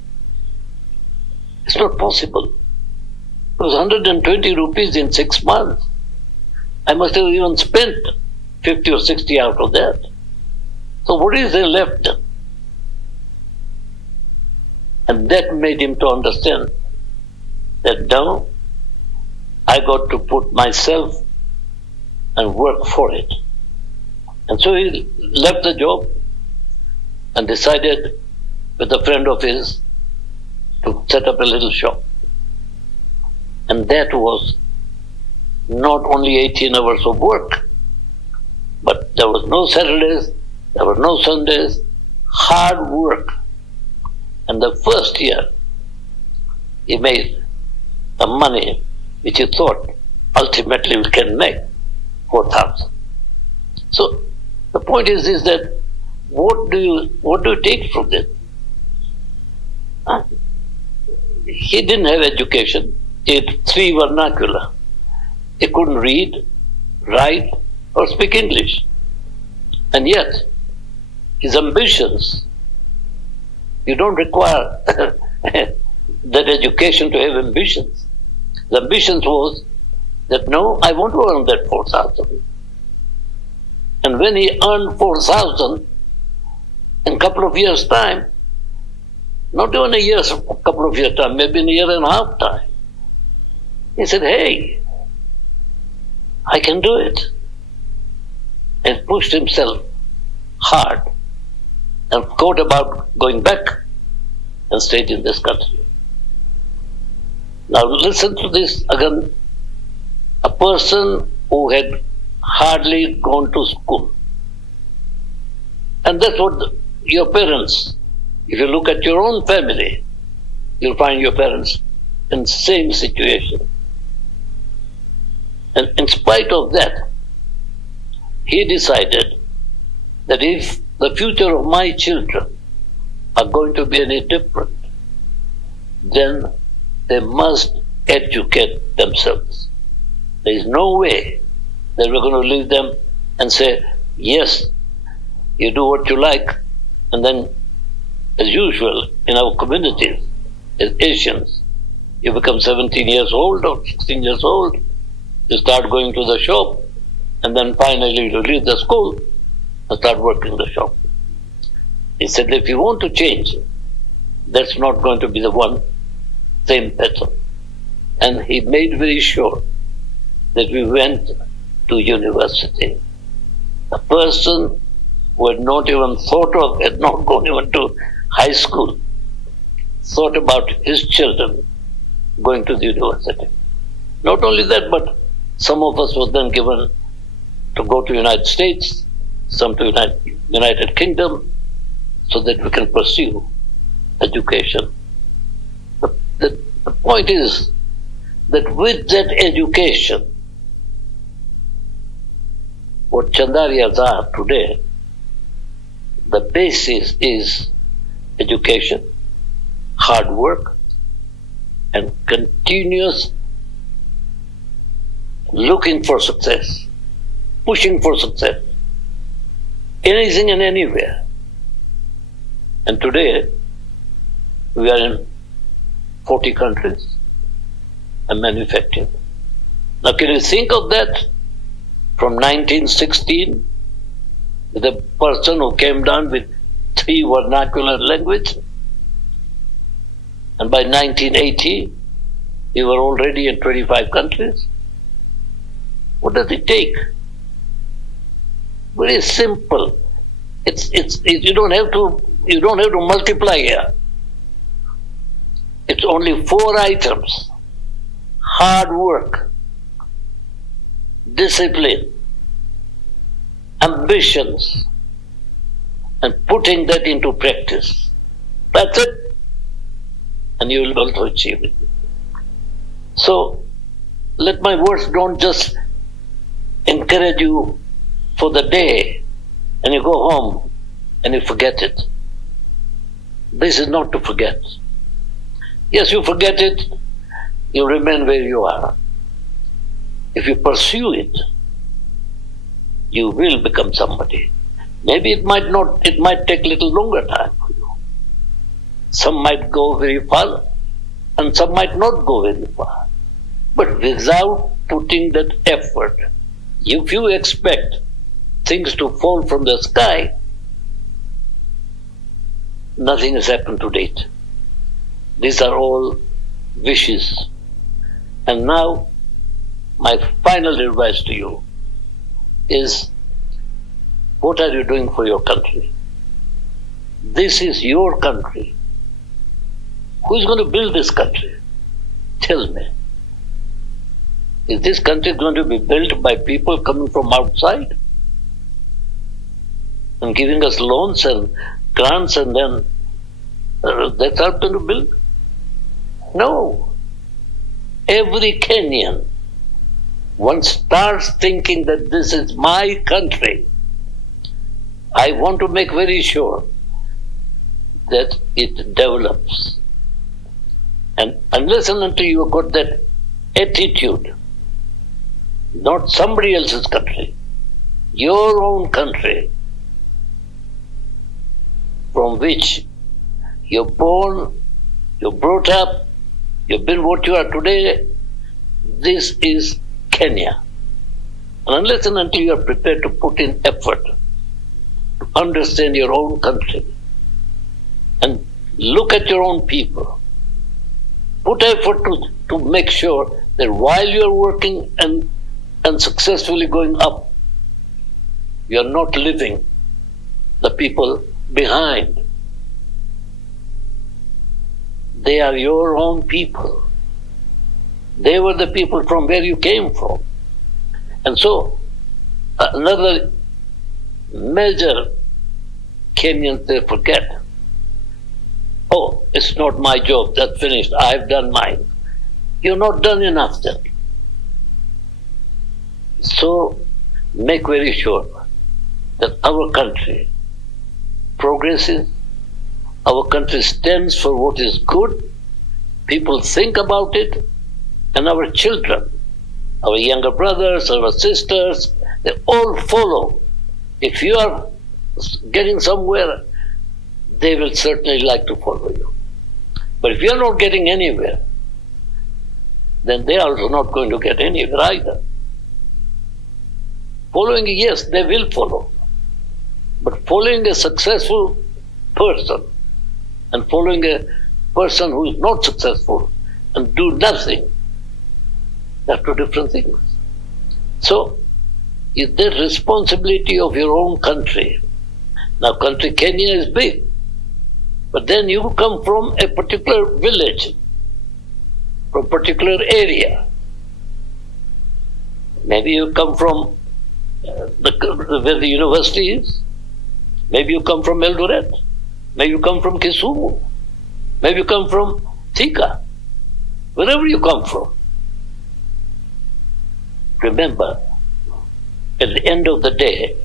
It's not possible. It was 120 rupees in 6 months. I must have even spent 50 or 60 out of that. So what is there left? And that made him to understand that now I got to put myself and work for it. And so he left the job and decided with a friend of his to set up a little shop. And that was not only 18 hours of work, but there was no Saturdays, there were no Sundays, hard work. And the first year, he made the money which he thought ultimately we can make 4,000. So The point is that what do you take from this? He didn't have education. He had 3 vernacular. He couldn't read, write, or speak English. And yet, his ambitions, you don't require that education to have ambitions. The ambitions was that, no, I want to earn that 4,000. And when he earned 4,000, in a couple of years' time, not even a couple of years' time, maybe in a year and a half time, he said, hey, I can do it. And pushed himself hard and thought about going back and stayed in this country. Now listen to this again. A person who had hardly gone to school. And that's what your parents, if you look at your own family, you'll find your parents in the same situation. And in spite of that, he decided that if the future of my children are going to be any different, then they must educate themselves. There is no way that we're going to leave them and say, yes, you do what you like, and then, as usual in our communities, as Asians, you become 17 years old or 16 years old, you start going to the shop, and then finally you leave the school and start working the shop. He said, if you want to change, that's not going to be the one same pattern. And he made very sure that we went to university. A person who had not even thought of, had not gone even to high school, thought about his children going to the university. Not only that, but some of us were then given to go to United States, some to United Kingdom, so that we can pursue education. The point is that with that education, what Chandariyas are today, the basis is education, hard work, and continuous looking for success, pushing for success, anything and anywhere. And today, we are in 40 countries and manufacturing. Now, can you think of that? From 1916, with a person who came down with 3 vernacular language, and by 1980, we were already in 25 countries. What does it take? Very simple. You don't have to multiply here. It's only 4 items: hard work, discipline, ambitions, and putting that into practice. That's it. And you will also achieve it. So let my words don't just encourage you for the day and you go home and you forget it. This is not to forget. Yes, you forget it, you remain where you are. If you pursue it, you will become somebody. Maybe it might take a little longer time for you. Some might go very far and some might not go very far. But without putting that effort, if you expect things to fall from the sky, nothing has happened to date. These are all wishes. And now, my final advice to you is, what are you doing for your country? This is your country. Who is going to build this country? Tell me. Is this country going to be built by people coming from outside and giving us loans and grants and then that's how to build? No. Every Kenyan, once starts thinking that this is my country, I want to make very sure that it develops. And unless and until you have got that attitude, not somebody else's country, your own country, from which you're born, you're brought up, you've been what you are today, this is Kenya. And unless and until you are prepared to put in effort to understand your own country and look at your own people, put effort to make sure that while you're working and successfully going up, you're not leaving the people behind. They are your own people. They were the people from where you came from. And so, another major Kenyans, they forget, oh, it's not my job, that's finished, I've done mine. You're not done enough then. So, make very sure that our country progresses, our country stands for what is good, people think about it, and our children, our younger brothers, our sisters, they all follow. If you are getting somewhere, they will certainly like to follow you. But if you are not getting anywhere, then they are also not going to get anywhere either. Following, yes, they will follow. But following a successful person and following a person who is not successful and do nothing, they're two different things. So, it's the responsibility of your own country. Now, country Kenya is big, but then you come from a particular village, from a particular area. Maybe you come from where the university is. Maybe you come from Eldoret. Maybe you come from Kisumu. Maybe you come from Thika. Wherever you come from. Remember, at the end of the day,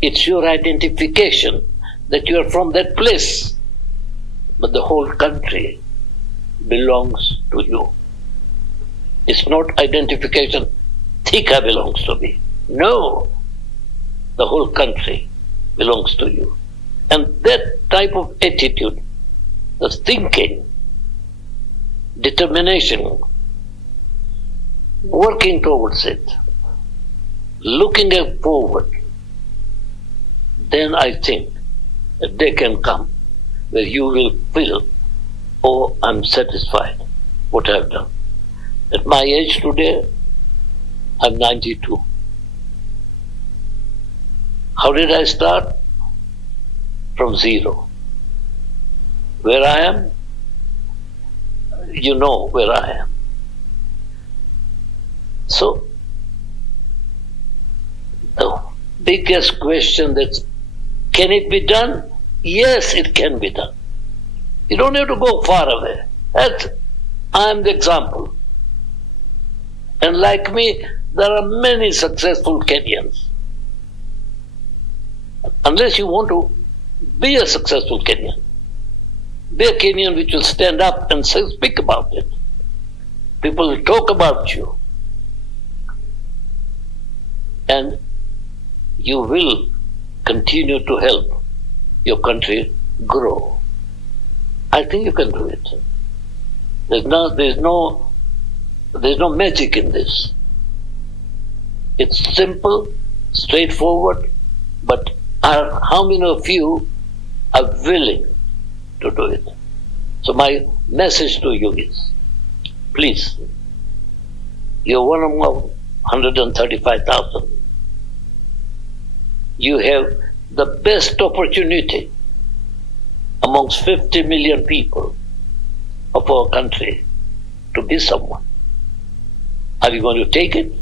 it's your identification that you are from that place. But the whole country belongs to you. It's not identification, Thika belongs to me. No, the whole country belongs to you. And that type of attitude, the thinking, determination, working towards it, looking forward, then I think a day can come where you will feel, oh, I'm satisfied what I've done. At my age today, I'm 92. How did I start? From zero. Where I am, you know where I am. So, the biggest question that's, can it be done? Yes, it can be done. You don't have to go far away. I'm the example. And like me, there are many successful Kenyans. Unless you want to be a successful Kenyan, be a Kenyan which will stand up and speak about it. People will talk about you. And you will continue to help your country grow. I think you can do it. There's no magic in this. It's simple, straightforward, but how many of you are willing to do it? So my message to you is, please, you're one among 135,000. You have the best opportunity amongst 50 million people of our country to be someone. Are you going to take it?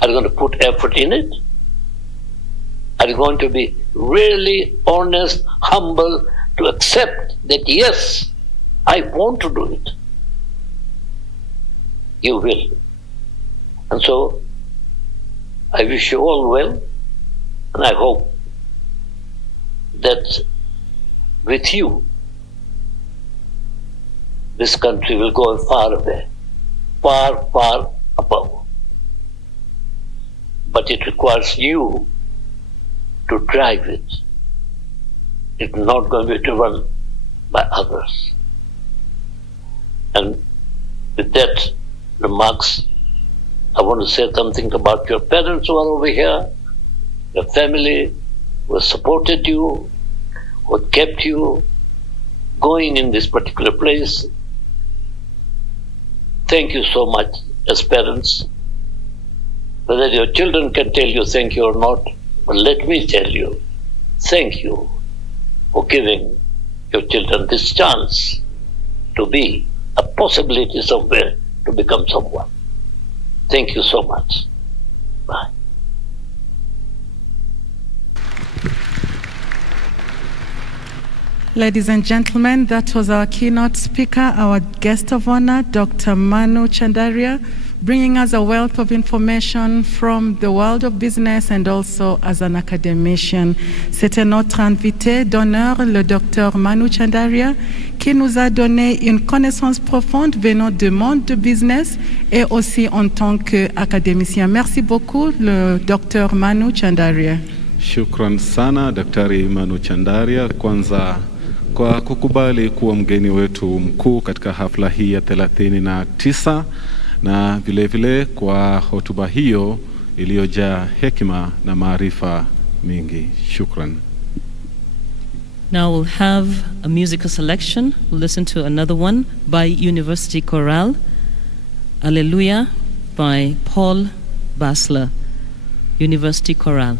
Are you going to put effort in it? Are you going to be really honest, humble, to accept that yes, I want to do it? You will. And so, I wish you all well. And I hope that with you, this country will go far away, far, far above. But it requires you to drive it. It's not going to be driven by others. And with that remarks, I want to say something about your parents who are over here, your family who have supported you, who have kept you going in this particular place. Thank you so much as parents. Whether your children can tell you thank you or not, but let me tell you, thank you for giving your children this chance to be a possibility somewhere to become someone. Thank you so much. Bye. Ladies and gentlemen, that was our keynote speaker, our guest of honor, Dr. Manu Chandaria, bringing us a wealth of information from the world of business and also as an academician. C'était notre invité d'honneur, le Dr. Manu Chandaria, qui nous a donné une connaissance profonde venant du monde de business et aussi en tant qu'académicien. Merci beaucoup, le Dr. Manu Chandaria. Shukran sana Daktari Manu Chandaria, kwanza kwa kukubali kuwa mgeni wetu mkuu katika hafla hii ya 39 na vile vile kwa hotuba hiyo iliyojaa hekima na maarifa mingi. Shukran. Now we'll have a musical selection. We'll listen to another one by University Chorale, Alleluia by Paul Basler, University Chorale.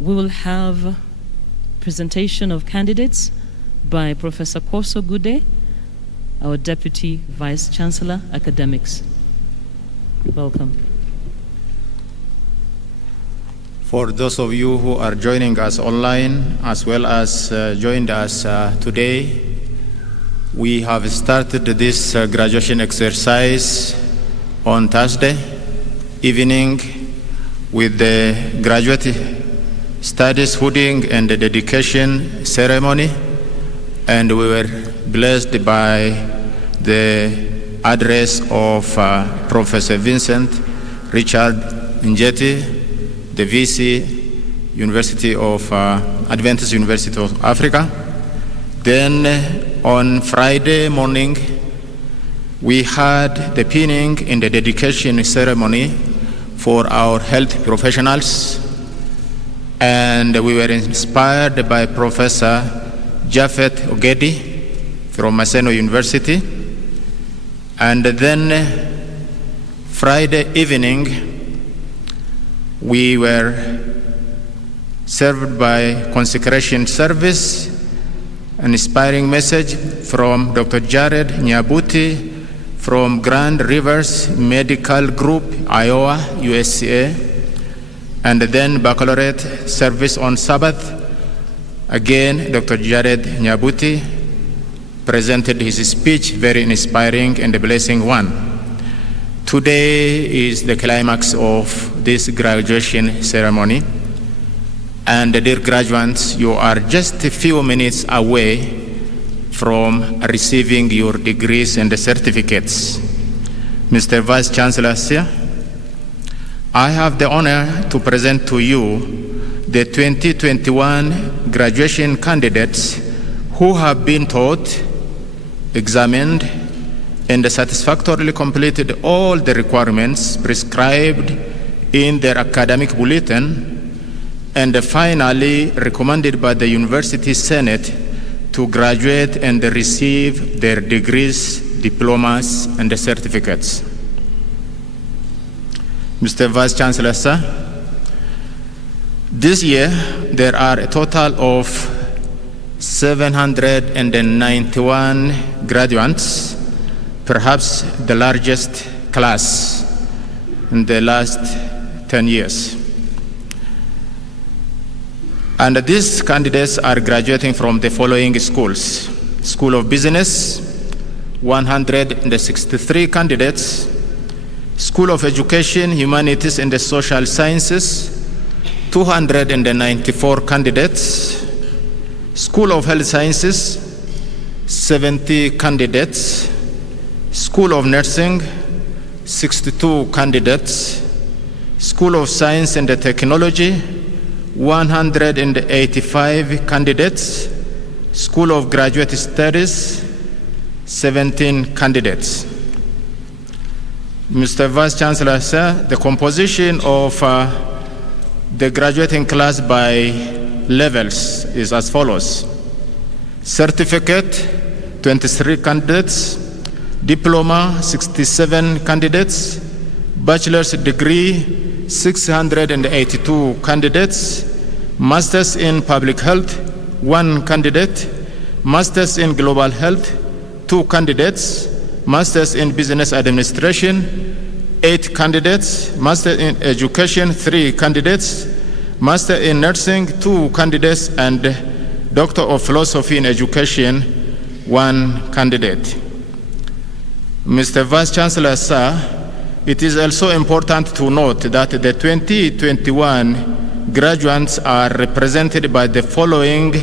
we will have presentation of candidates by Professor Koso Gude, our Deputy Vice Chancellor, Academics. Welcome. For those of you who are joining us online, as well as joined us today, we have started this graduation exercise on Thursday evening with the graduate studies hooding and the dedication ceremony, and we were blessed by the address of Professor Vincent Richard Njeti, the VC, University of Adventist University of Africa. Then on Friday morning, we had the pinning in the dedication ceremony for our health professionals, and we were inspired by Professor Japhet Ogedi from Maseno University. And then Friday evening, we were served by consecration service, an inspiring message from Dr. Jared Nyabuti from Grand Rivers Medical Group, Iowa, USA. And then baccalaureate service on Sabbath. Again, Dr. Jared Nyabuti presented his speech, very inspiring and a blessing one. Today is the climax of this graduation ceremony. And dear graduates, you are just a few minutes away from receiving your degrees and certificates. Mr. Vice Chancellor, sir, I have the honor to present to you the 2021 graduation candidates who have been taught, examined, and satisfactorily completed all the requirements prescribed in their academic bulletin, and finally recommended by the University Senate to graduate and receive their degrees, diplomas, and certificates. Mr. Vice Chancellor, sir, this year there are a total of 791 graduates, perhaps the largest class in the last 10 years. And these candidates are graduating from the following schools: School of Business, 163 candidates; School of Education, Humanities and Social Sciences, 294 candidates; School of Health Sciences, 70 candidates; School of Nursing, 62 candidates; School of Science and Technology, 185 candidates; School of Graduate Studies, 17 candidates. Mr. Vice Chancellor, sir, the composition of the graduating class by levels is as follows: certificate, 23 candidates; diploma, 67 candidates; bachelor's degree, 682 candidates; masters in public health, 1 candidate; masters in global health, 2 candidates; masters in business administration, 8 candidates; master in education, 3 candidates; master in nursing, 2 candidates; and doctor of philosophy in education, 1 candidate. Mr. Vice Chancellor, sir, it is also important to note that the 2021 graduates are represented by the following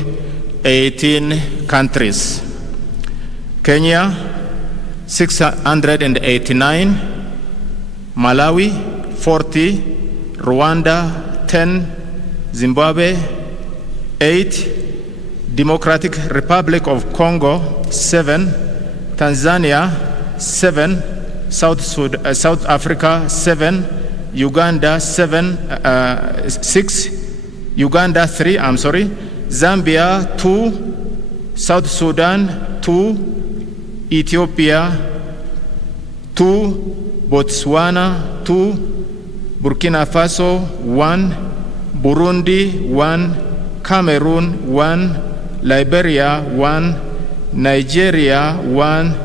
18 countries: Kenya, 689, Malawi, 40, Rwanda, 10, Zimbabwe, 8, Democratic Republic of Congo, 7, Tanzania, 7, South Africa, 7, Uganda, 6, Uganda, 3, Zambia, 2, South Sudan, 2, Ethiopia, 2, Botswana, 2, Burkina Faso, 1, Burundi 1, Cameroon 1, Liberia 1, Nigeria 1,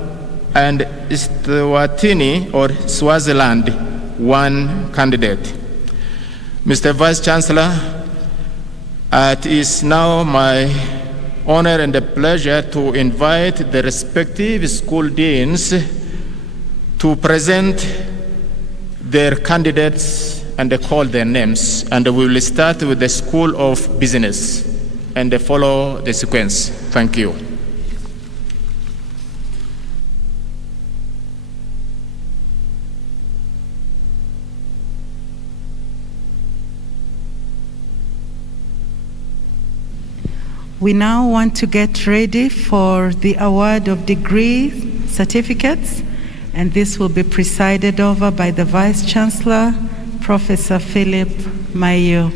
and Eswatini or Swaziland 1 candidate. Mr. Vice Chancellor, it is now my honor and a pleasure to invite the respective school deans to present their candidates and call their names. And we will start with the School of Business and follow the sequence. Thank you. We now want to get ready for the award of degree certificates, and this will be presided over by the Vice Chancellor, Professor Philip Mayo,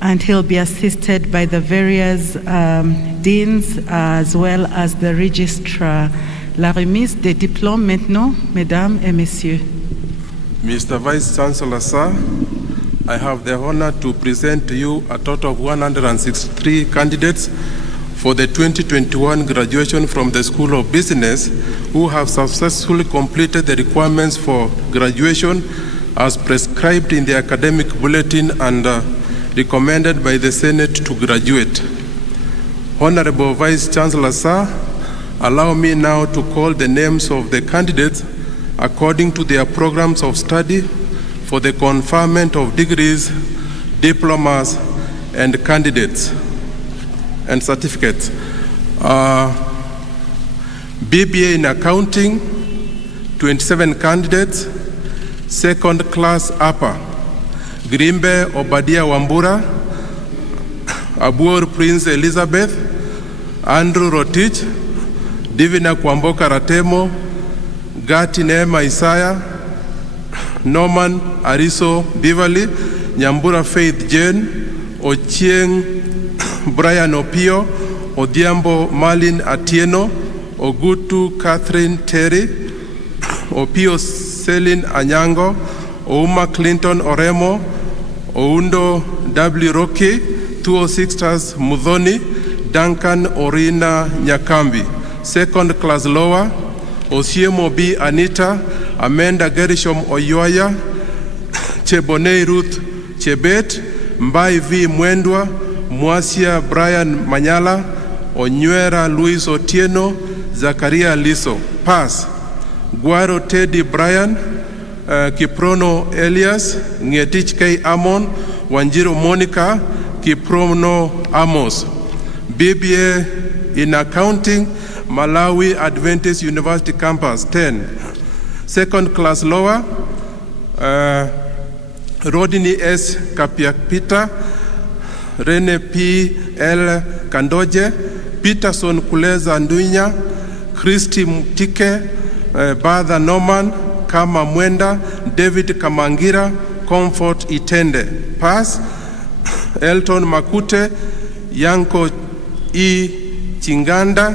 and he'll be assisted by the various deans as well as the registrar. La remise des diplômes maintenant, mesdames et messieurs. Mr. Vice Chancellor, sir, I have the honor to present to you a total of 163 candidates for the 2021 graduation from the School of Business who have successfully completed the requirements for graduation as prescribed in the academic bulletin and recommended by the Senate to graduate. Honorable Vice Chancellor, sir, allow me now to call the names of the candidates according to their programs of study for the conferment of degrees, diplomas, and candidates and certificates. BBA in accounting, 27 candidates. Second class upper, Grimbe Obadia Wambura, Abuor Prince Elizabeth, Andrew Rotich, Divina Kwamboka Ratemo, Gati Neema Isaya, Norman Ariso Beverly, Nyambura Faith Jane, Ochieng Brian Opio, Odhiambo Marlin Atieno, Ogutu Catherine Terry, Opio Celine Anyango, Ouma Clinton Oremo, Oundo W. Rocky, 206 Stars Mudhoni, Duncan Orina Nyakambi. Second class lower, Osiemo B. Anita, Amanda Gerishom Oyoya, Chebonei Ruth Chebet, Mbai V. Mwendwa, Mwasia Brian Manyala, Onywera Luis Otieno, Zakaria Liso. Pass. Guaro Teddy Brian, Kiprono Elias, Ngetich K. Amon, Wanjiro Monica, Kiprono Amos. BBA in accounting, Malawi Adventist University Campus, 10. Second class lower, Rodney S. Kapiakpita, Rene P. L. Kandoje, Peterson Kuleza Ndunya, Christy Mtike, Badha Norman, Kama Mwenda, David Kamangira, Comfort Itende. Pass. Elton Makute, Yanko E. Chinganda,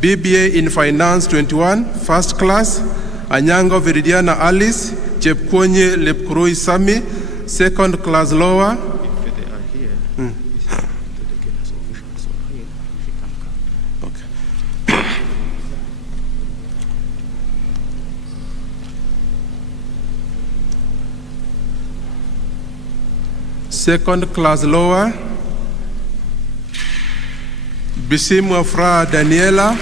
BBA in Finance 21, first class. Anyango Viridiana Alice, Chepkonye Lepkuroi Sami, second class lower. If they are here, okay. Second class lower, Bisimwa Fra Daniela,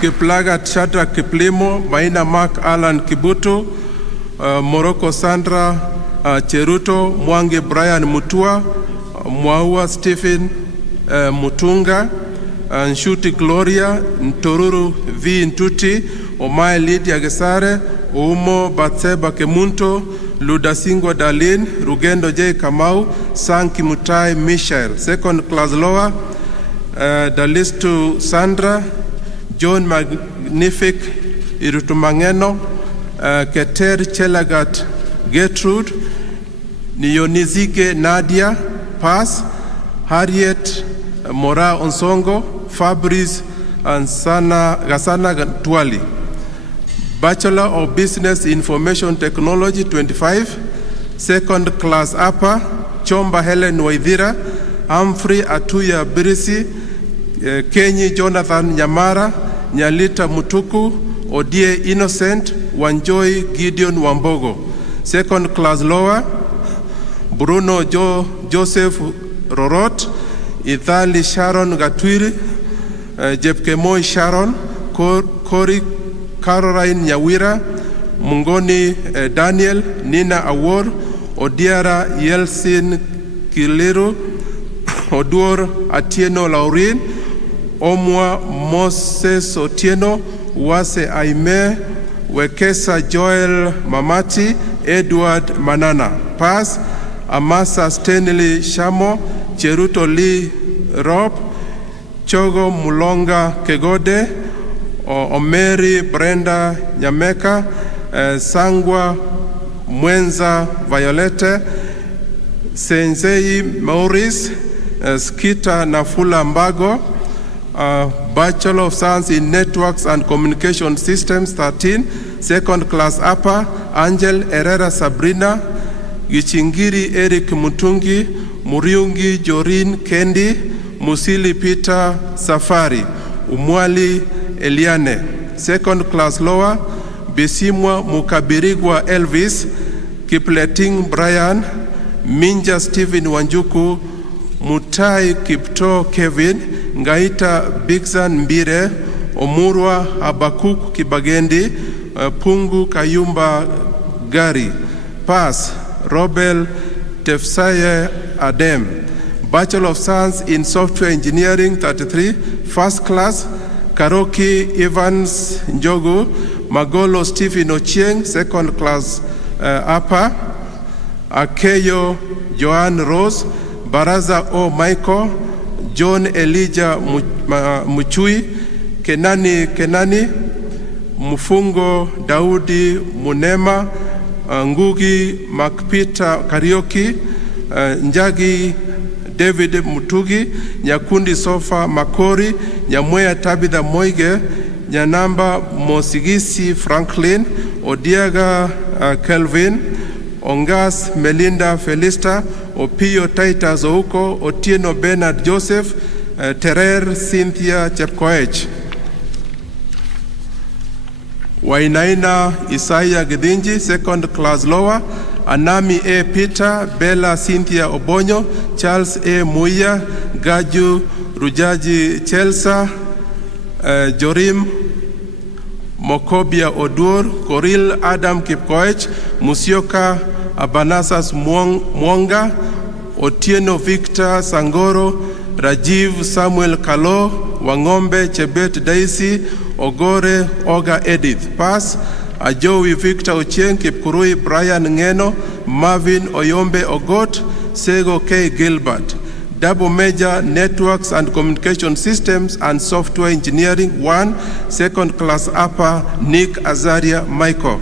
Kiplaga Chatra Kiplimo, Maina Mark Alan Kibutu, Morocco Sandra Cheruto, Mwangi Brian Mutua, Mwaua Stephen Mutunga, Nshuti Gloria, Ntoruru V. Ntuti, Omae Lydia Gesare, Umo Batseba Kemunto, Ludasingo Darlene, Rugendo J. Kamau, Sanki Mutai Michelle. Second class lower, Dalistu Sandra, John Magnific Irutumangeno, Keter Chelagat Gertrude, Nionizike Nadia, Pass, Harriet Mora Onsongo, Fabrice and Gasana Tuali. Bachelor of Business Information Technology, 25. Second class upper, Chomba Helen Waithira, Humphrey Atuya Birisi, Kenyi Jonathan Nyamara, Nyalita Mutuku, Odie Innocent, Wanjoy Gideon Wambogo. Second class lower, Bruno Joseph Rorot, Ithali Sharon Gatwiri, Jepkemoi Sharon, Kori Caroline Nyawira, Mungoni Daniel, Nina Awor, Odiara Yelsin Kiliru, Odur Atieno Laurin, Omwa Moses Otieno, Wase Aime, Wekesa Joel Mamati, Edward Manana. Pass, Amasa Stanley Shamo, Cheruto Lee Rob, Chogo Mulonga Kegode, Omeri Brenda Nyameka, Sangwa Mwenza Violeta, Senzei Maurice, Skita Nafula Mbago, Bachelor of Science in Networks and Communication Systems 13, second class upper, Angel Herrera Sabrina, Gichingiri Eric Mutungi, Muriungi Jorin Kendi, Musili Peter Safari, Umwali Eliane. Second class lower, Besimwa Mukabirigwa Elvis, Kipleting Brian, Minja Stephen Wanjuku, Mutai Kipto Kevin, Ngaita Bigsan Mbire, Omurwa Habakuk Kibagendi, Pungu Kayumba Gari. Pass, Robel Tefsaye Adem. Bachelor of Science in Software Engineering 33, first class, Karoki Evans Njogu, Magolo Stephen Ochieng, second class upper, Akeyo Joan Rose, Baraza O Michael, John Elijah Muchui, Kenani, Mufungo Daudi Munema, Ngugi Makpita Karioki, Njagi David Mutugi, Nyakundi Sofa Makori, Nyamwea Tabitha Moige, Nyanamba Mosigisi Franklin, Odiaga Kelvin, Ongas Melinda Felista, Opio Titus Ouko, Otieno Bernard Joseph, Terer Cynthia Chepkoech. Wainaina Isaiah Gidinji, second class lower, Anami A. Peter, Bella Cynthia Obonyo, Charles A. Muya, Gaju Rujaji Chelsa, Jorim Mokobia Odur, Koril Adam Kipkoech, Musioka Abanasas Mwonga, Otieno Victor Sangoro, Rajiv Samuel Kalo, Wangombe Chebet Daisy, Ogore Oga Edith. Pass, Ajowi Victor Ochieng, Kipkurui Brian Ngeno, Marvin Oyombe Ogot, Sego K. Gilbert. Double major Networks and Communication Systems and Software Engineering 1, second class upper, Nick Azaria Michael.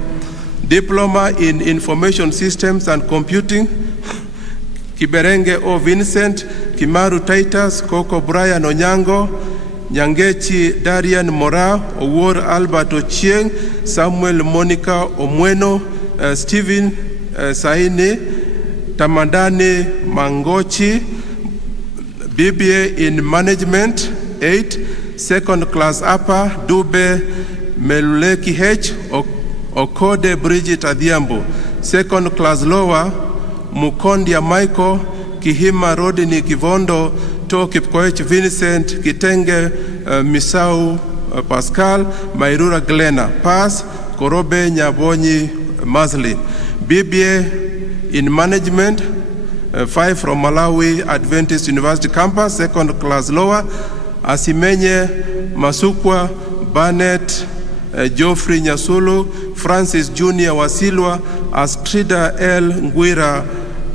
Diploma in Information Systems and Computing, Kiberenge O. Vincent, Kimaru Titus, Coco Brian Onyango, Nyangechi Darian Mora, Owor Albert Ochieng, Samuel Monica Omweno, Stephen Saini, Tamadani Mangochi, BBA in Management 8, second class upper, Dube Meluleki H, Okode Bridget Adhiambo. Second class lower, Mukondia Michael, Kihima Rodini Kivondo, To Kipkoech Vincent, Kitenge Misau Pascal, Mairura Glena. Pass, Korobe Nyabonyi Masli. BBA in Management 5 from Malawi Adventist University Campus, second class lower, Asimenye Masukwa, Barnett, Geoffrey Nyasulu, Francis Junior Wasilwa, Astrida L. Ngwira,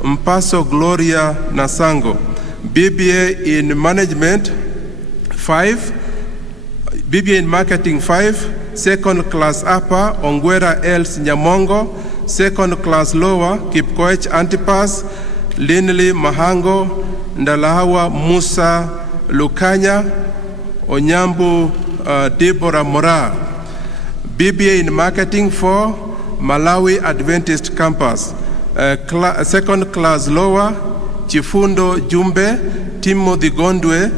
Mpaso Gloria Nasango. BBA in Management 5, BBA in Marketing 5, second class upper, Ongwera Els Nyamongo, second class lower, Kipkoech Antipas, Linley Mahango, Ndalahawa Musa Lukanya, Onyambu Deborah Mora. BBA in Marketing 4, Malawi Adventist Campus. second class lower, Chifundo Jumbe, Timothy Gondwe,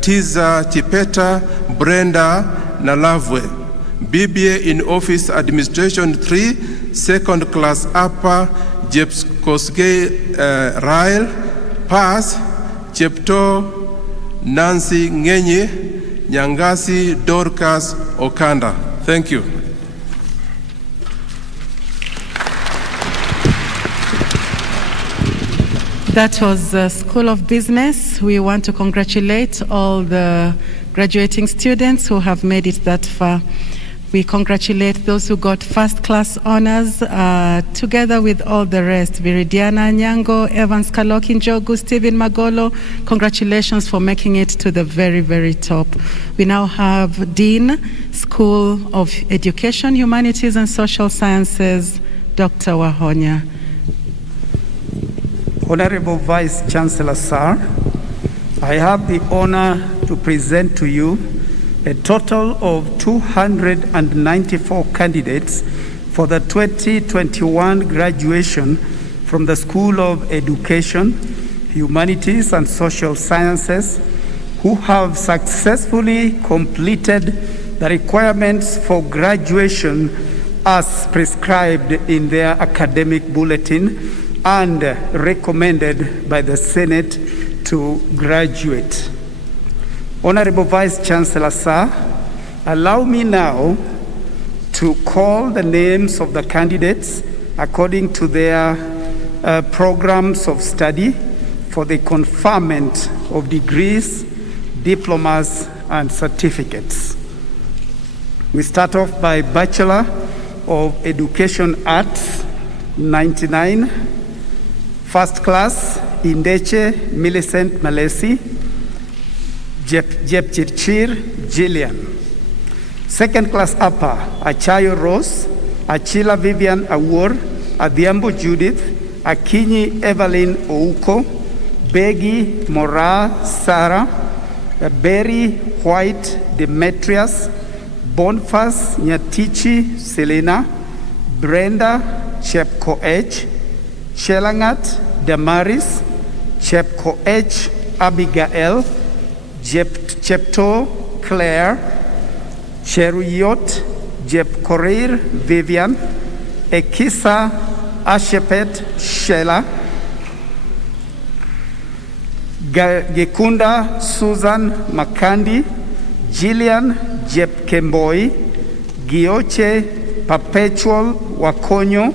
Tiza Chipeta, Brenda Nalavwe. BBA in Office Administration 3, second class upper, Jeps Koske Rael, Pass, Chepto Nancy Ngenye, Nyangasi Dorcas Okanda. Thank you. That was the School of Business. We want to congratulate all the graduating students who have made it that far. We congratulate those who got first class honors, together with all the rest. Viridiana Nyango, Evans Kaloki Njogu, Stephen Magolo, congratulations for making it to the very, very top. We now have Dean, School of Education, Humanities and Social Sciences, Dr. Wahonya. Honorable Vice Chancellor, sir, I have the honor to present to you a total of 294 candidates for the 2021 graduation from the School of Education, Humanities and Social Sciences, who have successfully completed the requirements for graduation as prescribed in their academic bulletin and recommended by the Senate to graduate. Honorable Vice Chancellor, sir, allow me now to call the names of the candidates according to their programs of study for the conferment of degrees, diplomas, and certificates. We start off by Bachelor of Education Arts, 99. First class, Indeche Millicent Malesi, Jepchirchir Jillian. Second class upper, Achayo Rose, Achila Vivian Awor, Adhiambo Judith, Akinyi Evelyn Ouko, Begi Mora Sarah, Berry White Demetrius, Bonfas Nyatichi Selena, Brenda Chepkoech, Shelangat Damaris, Chepkoech Abigail, Chepto Claire, Cheruyot Jepkorir Vivian, Ekisa Ashepet Shela, Gekunda Susan Makandi, Jillian Jepkemboi, Gioche Perpetual Wakonyo,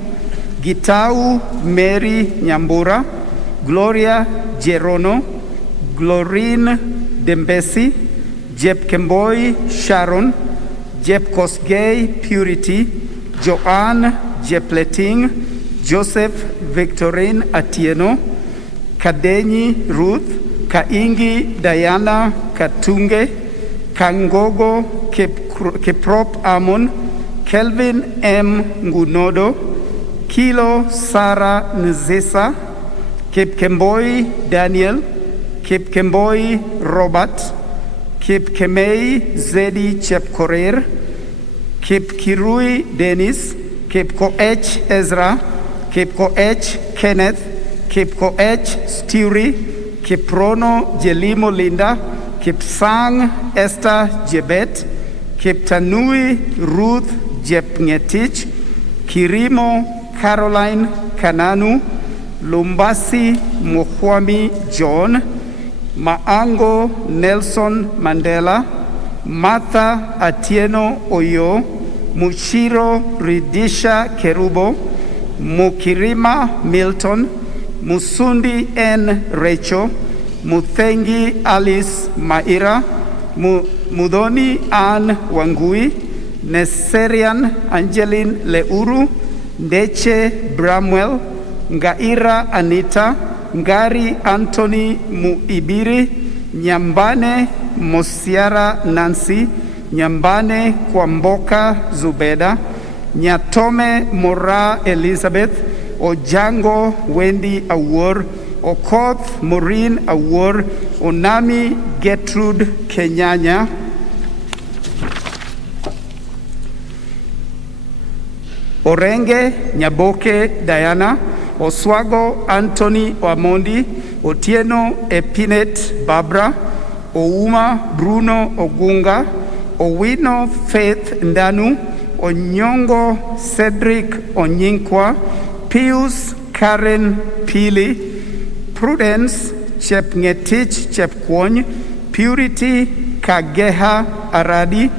Gitau Mary Nyambura, Gloria Jerono, Glorine Dembesi, Jep Kemboi Sharon, Jep Kosgei Purity, Joanne Jepleting, Joseph Victorine Atieno, Kadenyi Ruth, Kaingi Diana Katunge, Kangogo Kiprop Amon, Kelvin M. Ngunodo, Kilo Sara Nzisa, Kipkemboi Daniel, Kipkemboi Robert, Kipkemei Zedi Chepkorir, Kipkirui Dennis, Kipkoech Ezra, Kipkoech Kenneth, Kipkoech Sturi, Kiprono Jelimo Linda, Kipsang Esther Jebet, Kiptanui Ruth Jepngetich, Kirimo Caroline Kananu, Lumbasi Muhwami John, Maango Nelson Mandela, Martha Atieno Oyo, Mushiro Ridisha Kerubo, Mukirima Milton, Musundi N. Rachel, Muthengi Alice Maira, Mudoni Ann Wangui, Neserian Angeline Leuru, Ndeche Bramwell, Ngaira Anita, Ngari Anthony Muibiri, Nyambane Mosiara Nancy, Nyambane Kwamboka Zubeda, Nyatome Mora Elizabeth, Ojango Wendy Awor, Okoth Maureen Awor, Onami Gertrude Kenyanya, Orenge Nyaboke Diana, Oswago Anthony Wamondi, Otieno Epinet Barbara, Ouma Bruno Ogunga, Owino Faith Ndanu, Onyongo Cedric Onyinkwa, Pius Karen Pili, Prudence Chepngetich Chepkwony, Purity Kageha Aradi,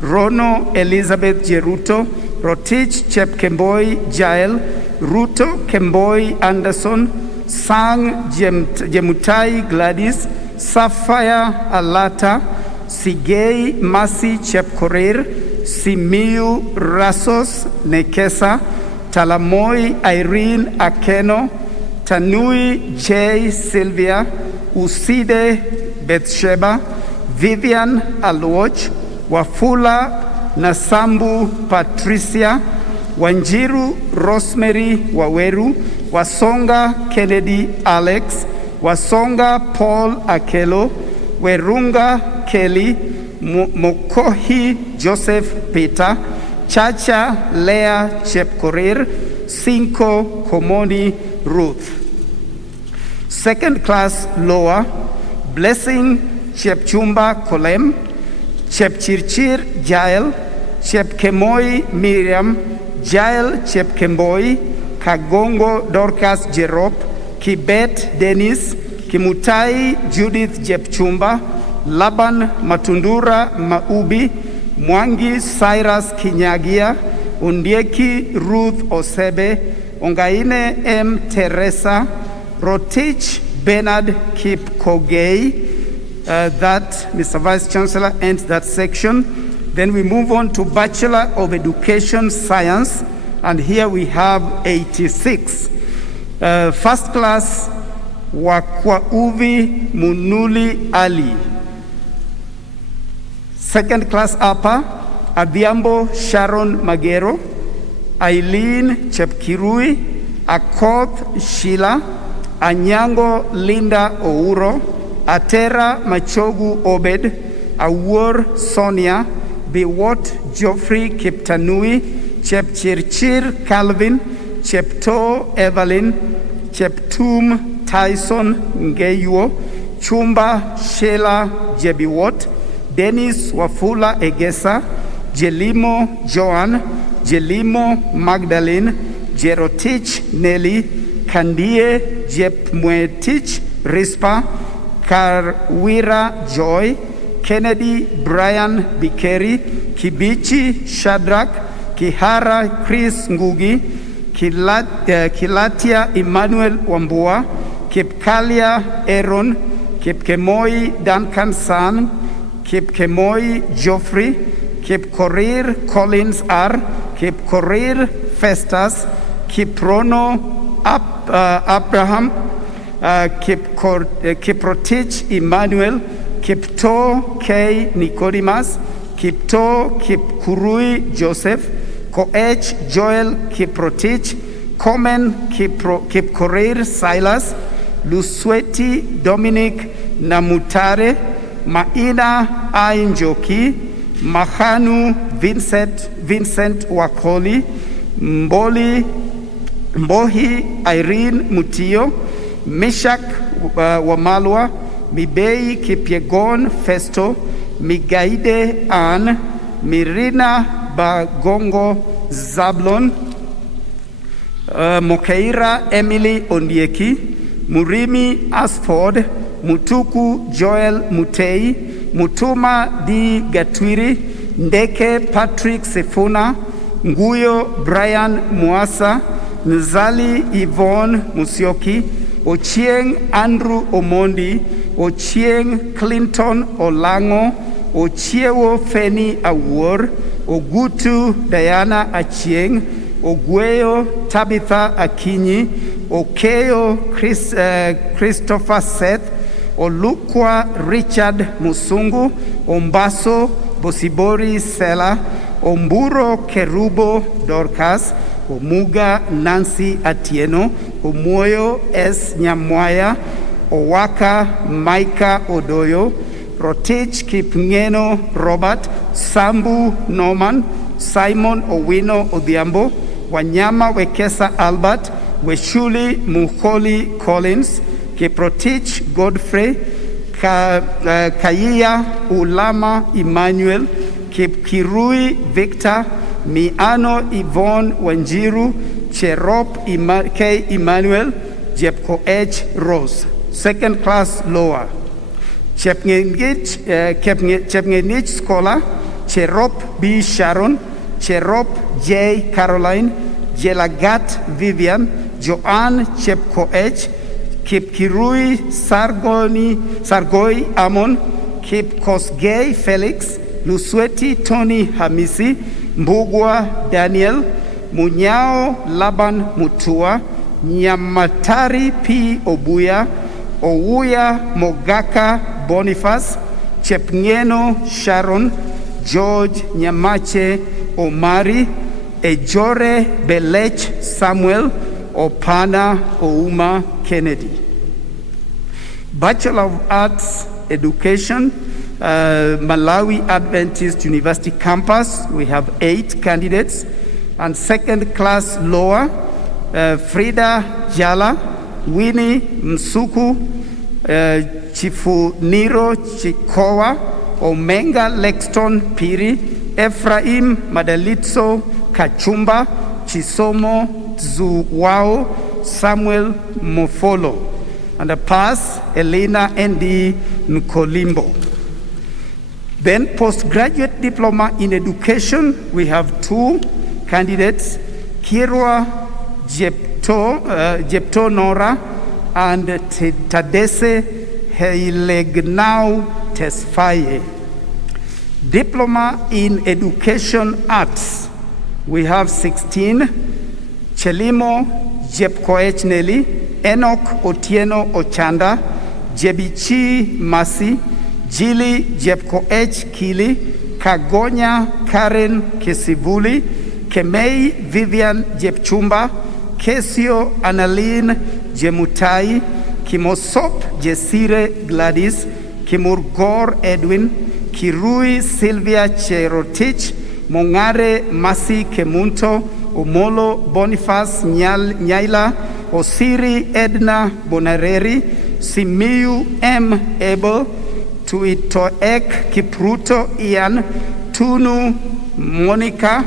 Rono Elizabeth Jeruto, Rotich Chepkemboi Jael, Ruto Kemboi Anderson, Sang Jemutai Gladys, Sapphire Alata, Sigei Masi Chepkorir, Simiu Rasos Nekesa, Talamoi Irene Akeno, Tanui J. Sylvia, Uside Bethsheba, Vivian Alwoch, Wafula Nasambu Patricia, Wanjiru Rosemary Waweru, Wasonga Kennedy Alex, Wasonga Paul Akelo, Werunga Kelly, Mokohi Joseph Peter, Chacha Lea Chepkorir, Cinco Komoni Ruth. Second class lower, Blessing Chepchumba Kolem, Chepchirchir Jael, Chepkemoi Miriam, Jael Chepkemboi, Kagongo Dorcas Jerop, Kibet Dennis, Kimutai Judith Jepchumba, Laban Matundura Maubi, Mwangi Cyrus Kinyagia, Undieki Ruth Osebe, Ongaine M. Teresa, Rotich Bernard Kip Kogei. That, Mr. Vice Chancellor, ends that section. Then we move on to Bachelor of Education Science, and here we have 86. First class, Wakwauvi Munuli Ali. Second class upper, Adhiambo Sharon Magero, Eileen Chepkirui, Akoth Sheila, Anyango Linda Ouro, Atera Machogu Obed, Awur Sonia, Biwot Geoffrey Kiptanui, Chepchirchir Calvin, Chepto Evelyn, Cheptum Tyson Ngeyuo, Chumba Sheila Jebiwot, Dennis Wafula Egesa, Jelimo Joan, Jelimo Magdalene, Jerotich Nelly, Kandie Jepmwetich Rispa, Karwira Joy, Kennedy Brian Bikeri, Kibichi Shadrach, Kihara Chris Ngugi, Kilatia Emmanuel Wambua, Kipkalia Aaron, Kipkemoi Duncan San, Kipkemoi Geoffrey, Kipkorir Collins R, Kipkorir Festus, Kiprono Abraham, Kiprotich Emmanuel, Kipto K. Nicodemus, Kipto Kipkurui Joseph, Koech Joel Kiprotich, Komen Kipkorir Silas, Lusweti Dominic Namutare, Maina Ainjoki, Mahanu Vincent Wakoli, Mbohi Irene Mutio, Meshach Wamalwa, Mibei Kipyegon Festo, Migaide Ann, Mirina Bagongo Zablon, Mokeira Emily Ondieki, Murimi Asford, Mutuku Joel Mutei, Mutuma D. Gatwiri, Ndeke Patrick Sefuna, Nguyo Brian Muasa, Nzali Yvonne Musioki, Ochieng Andrew Omondi, Ochieng Clinton Olango, Ochiewo Feni Awor, Ogutu Diana Achieng, Ogweyo Tabitha Akinyi, Okeyo Christopher Seth, Olukwa Richard Musungu, Ombaso Bosibori Sela, Omburo Kerubo Dorcas, Omuga Nancy Atieno, Omoyo S. Nyamwaya, Owaka Maika Odoyo, Rotich Kipngeno Robert, Sambu Norman, Simon Owino Odhiambo, Wanyama Wekesa Albert, Weshuli Muholi Collins, Kiprotich Godfrey, Kaiya Ulama Emmanuel, Kipkirui Victor, Miano Yvonne Wanjiru, Cherop K. Emmanuel, Jepko H. Rose. Second class lower. Chepngenich Scholar, Cherop B. Sharon, Cherop J. Caroline, Jelagat Vivian, Joanne Chepko H., Kipkirui Sargoi Amon, Kipkosgei Felix, Lusweti Tony Hamisi, Mbugwa Daniel, Munyao Laban Mutua, Nyamatari P. Obuya, Owuya Mogaka Boniface, Chepngeno Sharon, George Nyamache Omari, Ejore Belech Samuel, Opana Ouma Kennedy. Bachelor of Arts Education, Malawi Adventist University Campus, we have 8 candidates. And second class lower, Frida Jala, Winnie Msuku, Chifuniro Chikowa, Omenga Lexton Piri, Ephraim Madalitso Kachumba, Chisomo Zuwao, Samuel Mofolo. And a pass, Elena N.D. Nkolimbo. Then postgraduate diploma in education, we have 2 candidates, Kirwa Jepto Nora and Tadese Heilegnau Tesfaye. Diploma in education arts, we have 16, Chelimo Jepkoech Nelly, Enoch Otieno Ochanda, Jebichi Masi, Jili Jepkoech Kili, Kagonya Karen Kesivuli, Kemei Vivian Jepchumba, Kesio Annalene Jemutai, Kimosop Jesire Gladys, Kimurgor Edwin, Kirui Sylvia Cherotich, Mongare Masi Kemunto, Omolo Boniface Nyaila, Osiri Edna Bonareri, Simiu M. Abel, Tuitoek Kipruto Ian, Tunu Monica.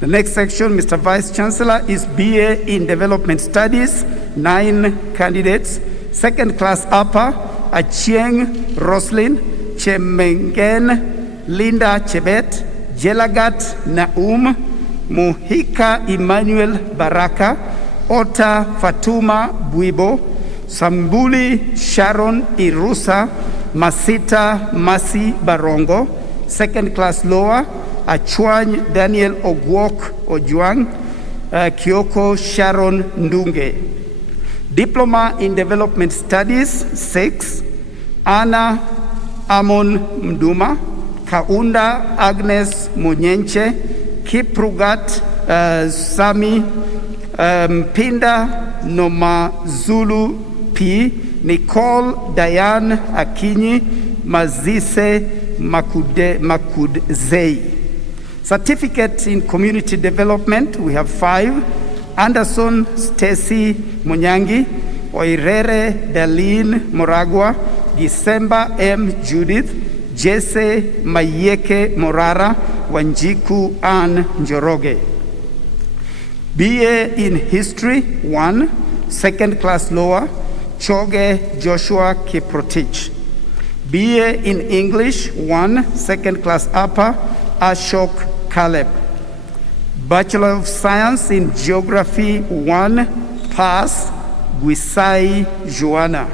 The next section, Mr. Vice Chancellor, is BA in Development Studies, 9 candidates. Second class upper, Achieng Roslyn, Chemengen Linda Chebet, Jelagat Naum, Muhika Emmanuel Baraka, Ota Fatuma Buibo, Sambuli Sharon Irusa, Masita Masi Barongo. Second class lower, Achwany Daniel Ogwok Ojuang, Kyoko Sharon Ndunge. Diploma in Development Studies, 6, Anna Amon Mduma, Kaunda Agnes Munyenche, Kiprugat Sami, Pinda Noma Zulu P, Nicole Diane Akinyi, Mazise Makudzei. Certificate in Community Development, we have 5. Anderson Stacy Munyangi, Oirere Darlene Moragwa, December M. Judith, Jesse Mayeke Morara, Wanjiku Ann Njoroge. BA in History, 1, second class lower, Choge Joshua Kiprotich. BA in English, 1, second class upper, Ashok Caleb. Bachelor of Science in Geography, 1, pass, Guisai Joanna.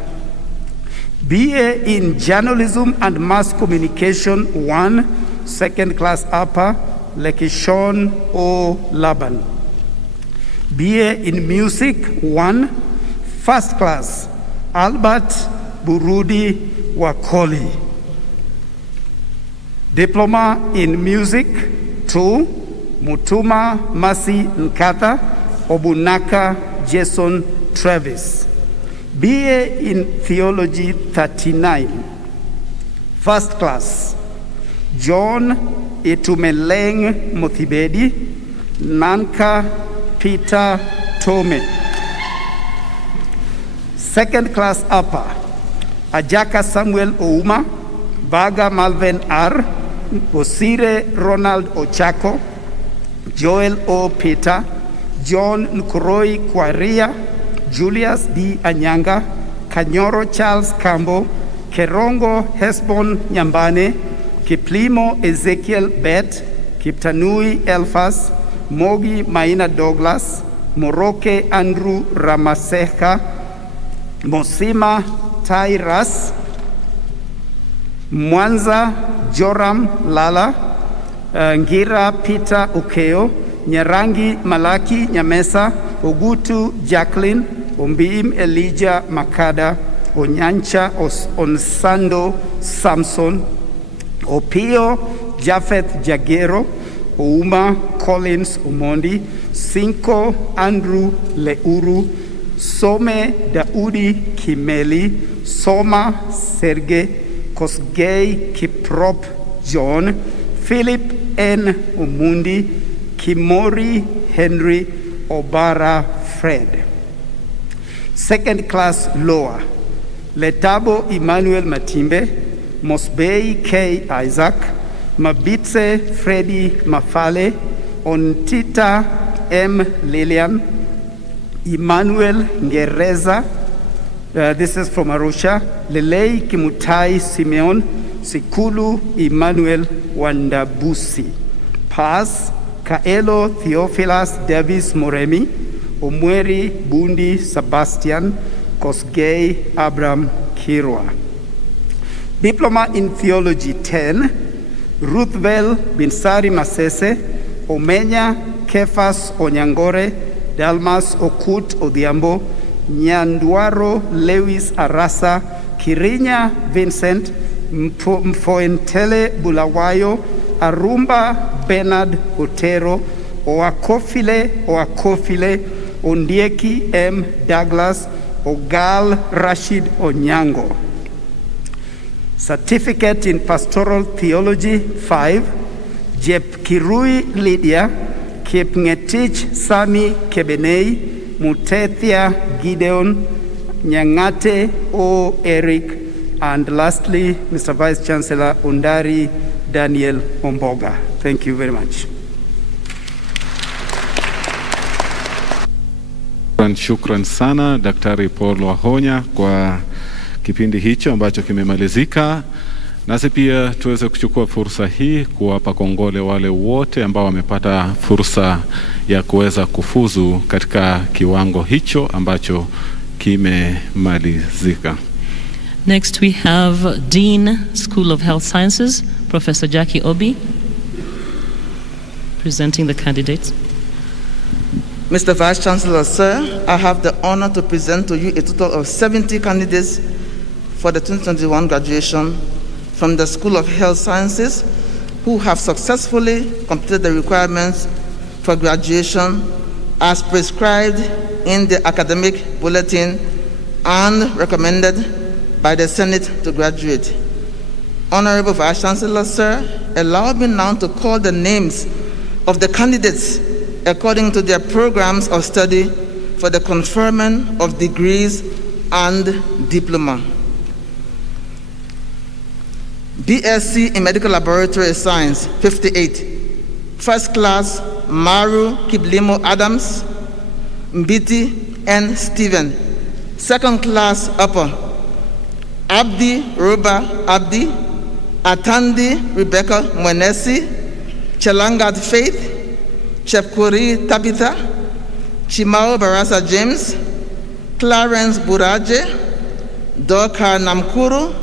BA in Journalism and Mass Communication, 1, second class upper, Lekishon O. Laban. BA in Music, 1, first class, Albert Burudi Wakoli. Diploma in Music, 2, Mutuma Masi Nkata, Obunaka Jason Travis. BA in Theology, 39, first class, John Itumeleng Mothibedi, Nanka Peter Tome. Second class upper, Ajaka Samuel Ouma, Baga Malvin R, Osire Ronald Ochako, Joel O. Peter, John Nkuroi Kwaria, Julius D. Anyanga, Kanyoro Charles Kambo, Kerongo Hesbon Nyambane, Kiplimo Ezekiel Bet, Kiptanui Elfas, Mogi Maina Douglas, Moroke Andrew Ramaseka, Mosima Tairas, Mwanza Joram Lala, Ngira Peter Ukeo, Nyarangi Malaki Nyamesa, Ogutu Jacqueline, Ombiim Elijah Makada, Onyancha Onsando Samson, Opio Japheth Jagero, Ouma Collins Umondi, Cinco Andrew Leuru, Some Daudi Kimeli, Soma Serge, Kosgei Kiprop John, Philip N. Umundi, Kimori Henry, Obara Fred. Second class lower, Letabo Emmanuel Matimbe, Mosbei K. Isaac, Mabitse Freddy Mafale, Ontita M. Lilian, Emmanuel Ngereza, this is from Arusha, Lelei Kimutai Simeon, Sikulu Emmanuel Wandabusi, Paz Kaelo Theophilus Davis Moremi, Omweri Bundi Sebastian, Kosgei Abram Kirwa. Diploma in Theology 10, Ruthvel Binsari Masese, Omenya Kefas Onyangore, Dalmas Okut Odhiambo, Nyanduaro Lewis Arasa, Kirinya Vincent, Mfoentele Bulawayo, Arumba Bernard Otero, Oakofile, Ondieki M. Douglas, Ogal Rashid Onyango. Certificate in Pastoral Theology 5, Jep Kirui Lydia, Kipngetich Sami Kebenei, Mutethia Gideon, Nyangate O. Eric, and lastly, Mr. Vice Chancellor Undari Daniel Omboga. Thank you very much. Shukran sana Daktari Paul Wahonya kwa kipindi hicho ambacho kimemalizika. Nasi pia tuweze kuchukua fursa hii kuwapa kongole wale wote ambao wamepata fursa ya kuweza kufuzu katika kiwango hicho ambacho kimemalizika. Next we have Dean, School of Health Sciences, Professor Jackie Obi, presenting the candidates. Mr. Vice Chancellor, sir, I have the honor to present to you a total of 70 candidates for the 2021 graduation from the School of Health Sciences who have successfully completed the requirements for graduation as prescribed in the academic bulletin and recommended by the Senate to graduate. Honorable Vice Chancellor, sir, allow me now to call the names of the candidates according to their programs of study for the conferment of degrees and diploma. BSc in Medical Laboratory Science, 58. First class, Maru Kiblimo Adams, Mbiti N. Stephen. Second class, upper, Abdi Ruba Abdi, Atandi Rebecca Mwenesi, Chelangat Faith, Chepkuri Tabitha, Chimao Barasa James, Clarence Buraje, Dorka Namkuru,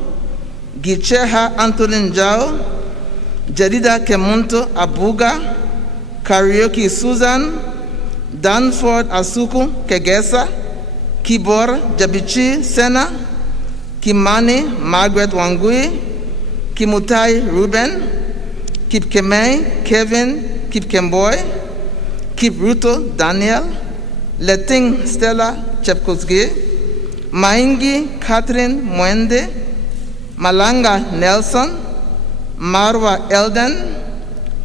Gicheha Antolin Jao, Jadida Kemunto Abuga, Karaoke Susan, Danford Asuku Kegesa, Kibor Jabichi Sena, Kimani Margaret Wangui, Kimutai Ruben, Kipkemei Kevin Kipkemboy, Kip Ruto Daniel, Leting Stella Chepkosge, Maingi Catherine Mwende, Malanga Nelson, Marwa Elden,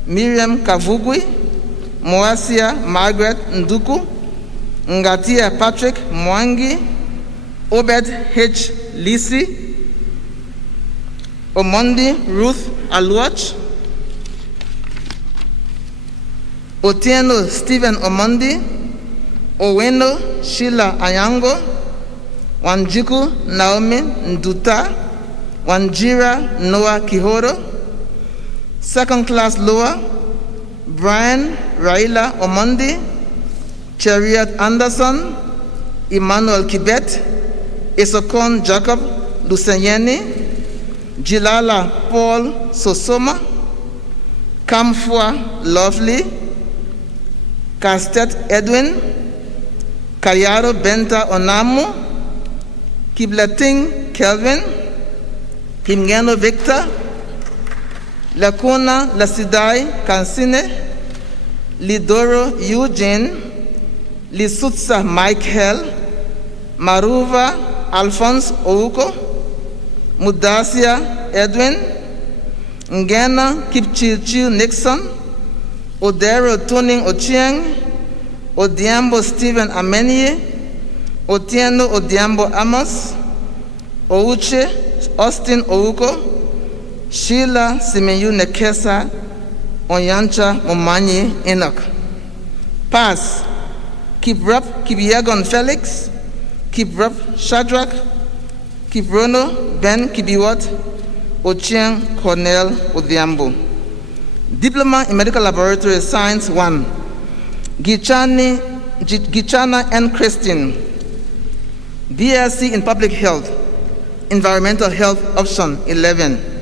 Miriam Kavugui, Moasia Margaret Nduku, Ngatia Patrick Mwangi, Obed H. Lisi, Omondi Ruth Aluach, Otieno Stephen Omondi, Oweno Sheila Ayango, Wanjiku Naomi Nduta, Wanjira Noah Kihoro. Second class lower, Brian Raila Omondi, Chariot Anderson, Emmanuel Kibet, Isokon Jacob Lusanyeni, Jilala Paul Sosoma, Kamfua Lovely, Kastet Edwin, Kayaro Benta Onamu, Kiblating Kelvin, Himgeno Victor, Lakuna Lasidai Kansine, Lidoro Eugene, Lisutsa Michael, Maruva Alphonse Ouko, Mudasia Edwin, Ngena Kipchilchil Nixon, Odero Tuning Ochieng, Odiambo Stephen Amenye, Otieno Odiambo Amos, Ouche Austin Ouko, Sheila Simeyu Nekesa, Onyancha Momanyi Enoch. Pass. Kibrop Kibiagon Felix, Kibrop Shadrach, Kibrono Ben Kibiwot, Ochieng Cornel Odiambo. Diploma in Medical Laboratory Science 1, Gichana N. Christine. BSc in Public Health, Environmental Health Option 11.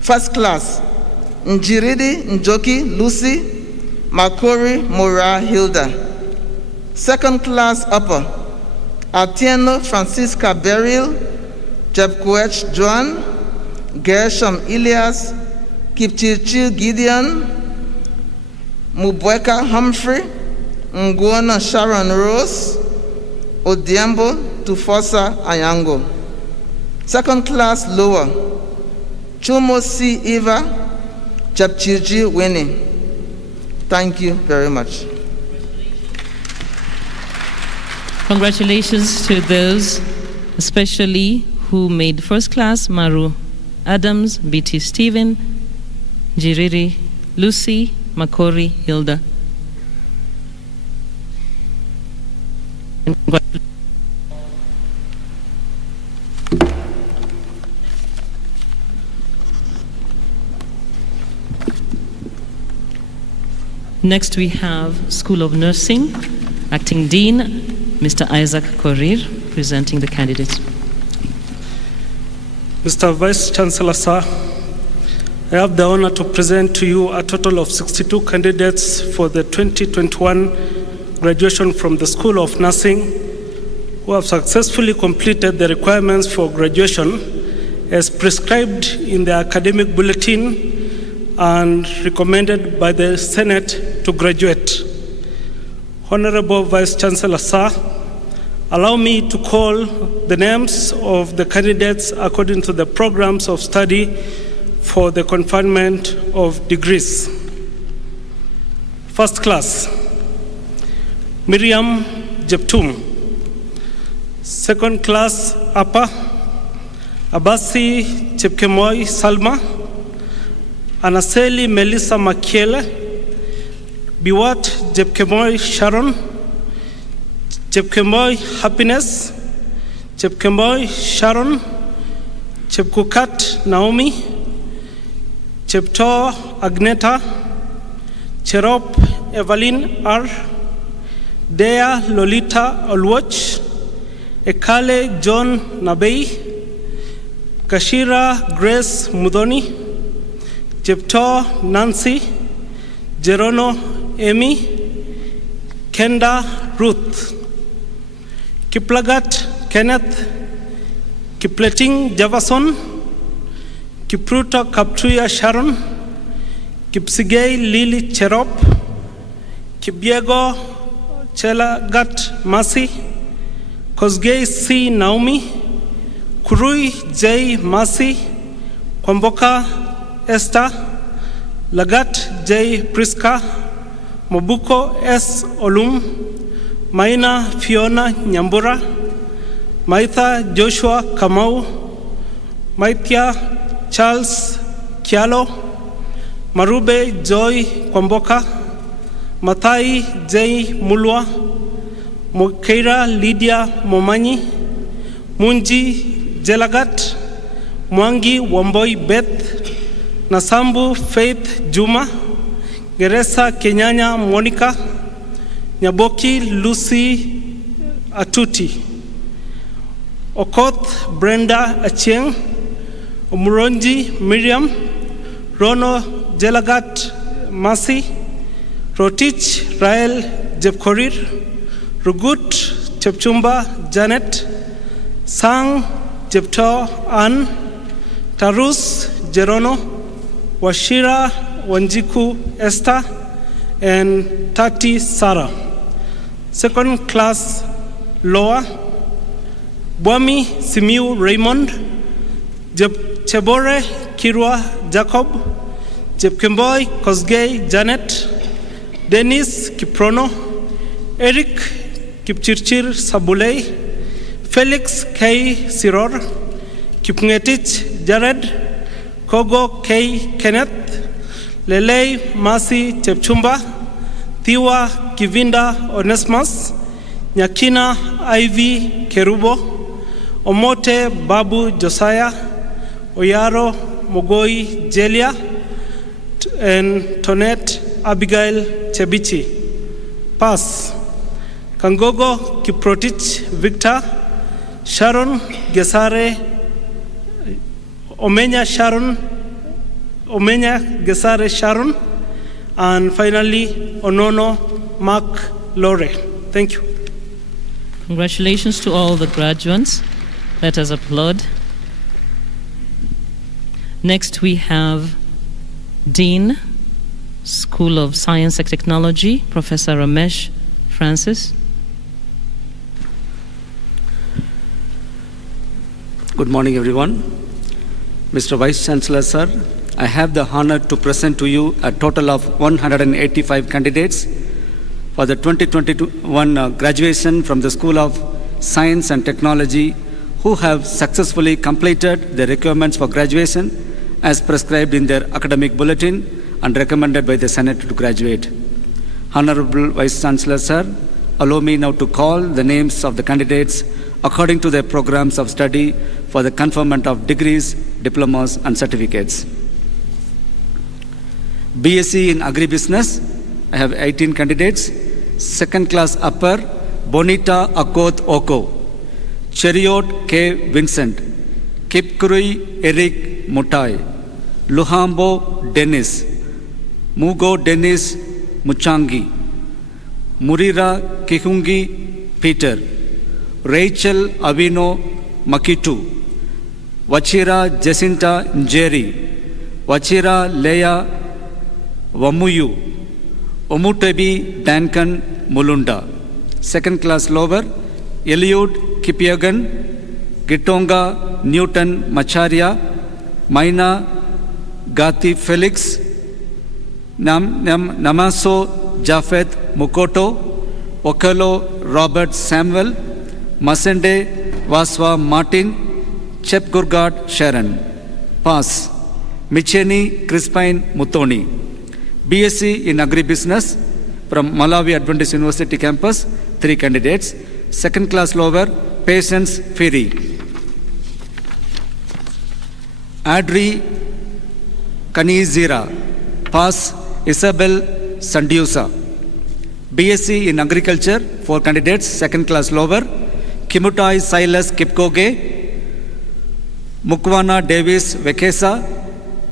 First class, Njiridi Njoki Lucy, Makori Mora Hilda. Second class upper, Atieno Francisca Beryl, Jebkuech Joan, Gershom Elias, Kipchirchir Gideon, Mubweka Humphrey, Nguona Sharon Rose, Odiambo Tufosa Ayango. Second class lower, Chumo C. Eva, Jepchirji Winnie. Thank you very much. Congratulations to those, especially who made first class: Maru Adams, BT Stephen, Jiriri Lucy, Makori Hilda. Next we have School of Nursing, Acting Dean, Mr. Isaac Korir, presenting the candidates. Mr. Vice Chancellor, sir, I have the honor to present to you a total of 62 candidates for the 2021 graduation from the School of Nursing who have successfully completed the requirements for graduation as prescribed in the academic bulletin and recommended by the Senate to graduate. Honorable Vice Chancellor, sir, allow me to call the names of the candidates according to the programs of study for the conferment of degrees. First class, Miriam Jeptum. Second class, upper, Abasi Chepkemoi Salma, Anaseli Melissa Makiele, Biwat Jepkemoi Sharon, Chepkemoi Happiness, Chepkemoi Sharon, Chepkukat Naomi, Chepto Agneta, Cherop Evelyn R, Dea Lolita Olwoch, Ekale John Nabei, Kashira Grace Mudoni, Chepto Nancy, Jerono Amy, Kenda Ruth, Kiplagat Kenneth, Kipleting Javason, Kipruto Kaptuya Sharon, Kipsigei Lily Cherop, Kibiego Chelagat Masi, Kosgei C. Naomi, Kurui J. Masi, Kwamboka Esther, Lagat J. Priska, Mobuko S. Olum, Maina Fiona Nyambura, Maitha Joshua Kamau, Maithia Charles Kialo, Marube Joy Kwamboka, Mathai J. Mulwa, Mokeira Lydia Momanyi, Munji Jelagat, Mwangi Wamboi Beth, Nasambu Faith Juma, Geresa Kenyanya Monica, Nyaboki Lucy Atuti, Okoth Brenda Achieng, Umuronji Miriam, Rono Jelagat Masi, Rotich Rael Jepkorir, Rugut Chepchumba Janet, Sang Jepto Ann, Tarus Jerono, Washira Wanjiku Esther, and Tati Sarah. Second class Loa, Bwami Simiu Raymond, Chebore Kirwa Jacob, Jepkemboy Kosgei Janet, Dennis Kiprono, Eric Kipchirchir Sabulei, Felix K. Siror, Kipngetich Jared, Kogo K. Kenneth, Lelei Masi Chepchumba, Thiwa Kivinda Onesmus, Nyakina Ivy Kerubo, Omote Babu Josiah, Oyaro Mogoi Jelia, and Tonette Abigail Chebichi. Pass. Kangogo Kiprotich Victor, Sharon Gesare, Omenya Gesare Sharon, and finally Onono Mark Lore. Thank you. Congratulations to all the graduates. Let us applaud. Next we have Dean, School of Science and Technology, Professor Ramesh Francis. Good morning, everyone. Mr. Vice Chancellor, sir, I have the honor to present to you a total of 185 candidates for the 2021 graduation from the School of Science and Technology who have successfully completed the requirements for graduation as prescribed in their academic bulletin and recommended by the Senate to graduate. Honorable Vice Chancellor, sir, allow me now to call the names of the candidates according to their programs of study for the conferment of degrees, diplomas, and certificates. BSc in Agribusiness, I have 18 candidates. Second class upper, Bonita Akoth Oko, Cheriot K. Vincent, Kipkurui Eric Mutai, Luhambo Dennis, Mugo Dennis Muchangi, Murira Kihungi Peter, Rachel Avino Makitu, Wachira Jacinta Njeri, Wachira Leia Wamuyu, Omutebi Duncan Mulunda. Second class lower, Eliud Kipyagan, Gitonga Newton Macharia, Maina Gati Felix, Namaso Jafet Mukoto, Okelo Robert Samuel, Masende Vaswa Martin, Chep Gurgat Sharon. Pass. Micheni Crispine Mutoni. BSc in Agribusiness from Malawi Adventist University campus, 3 candidates. Second class lower, Patience Ferry. Adri Kanizira. Pass. Isabel Sandiusa. BSc in Agriculture, 4 candidates. Second class lower, Kimutai Silas Kipkoge, Mukwana Davis Vekesa,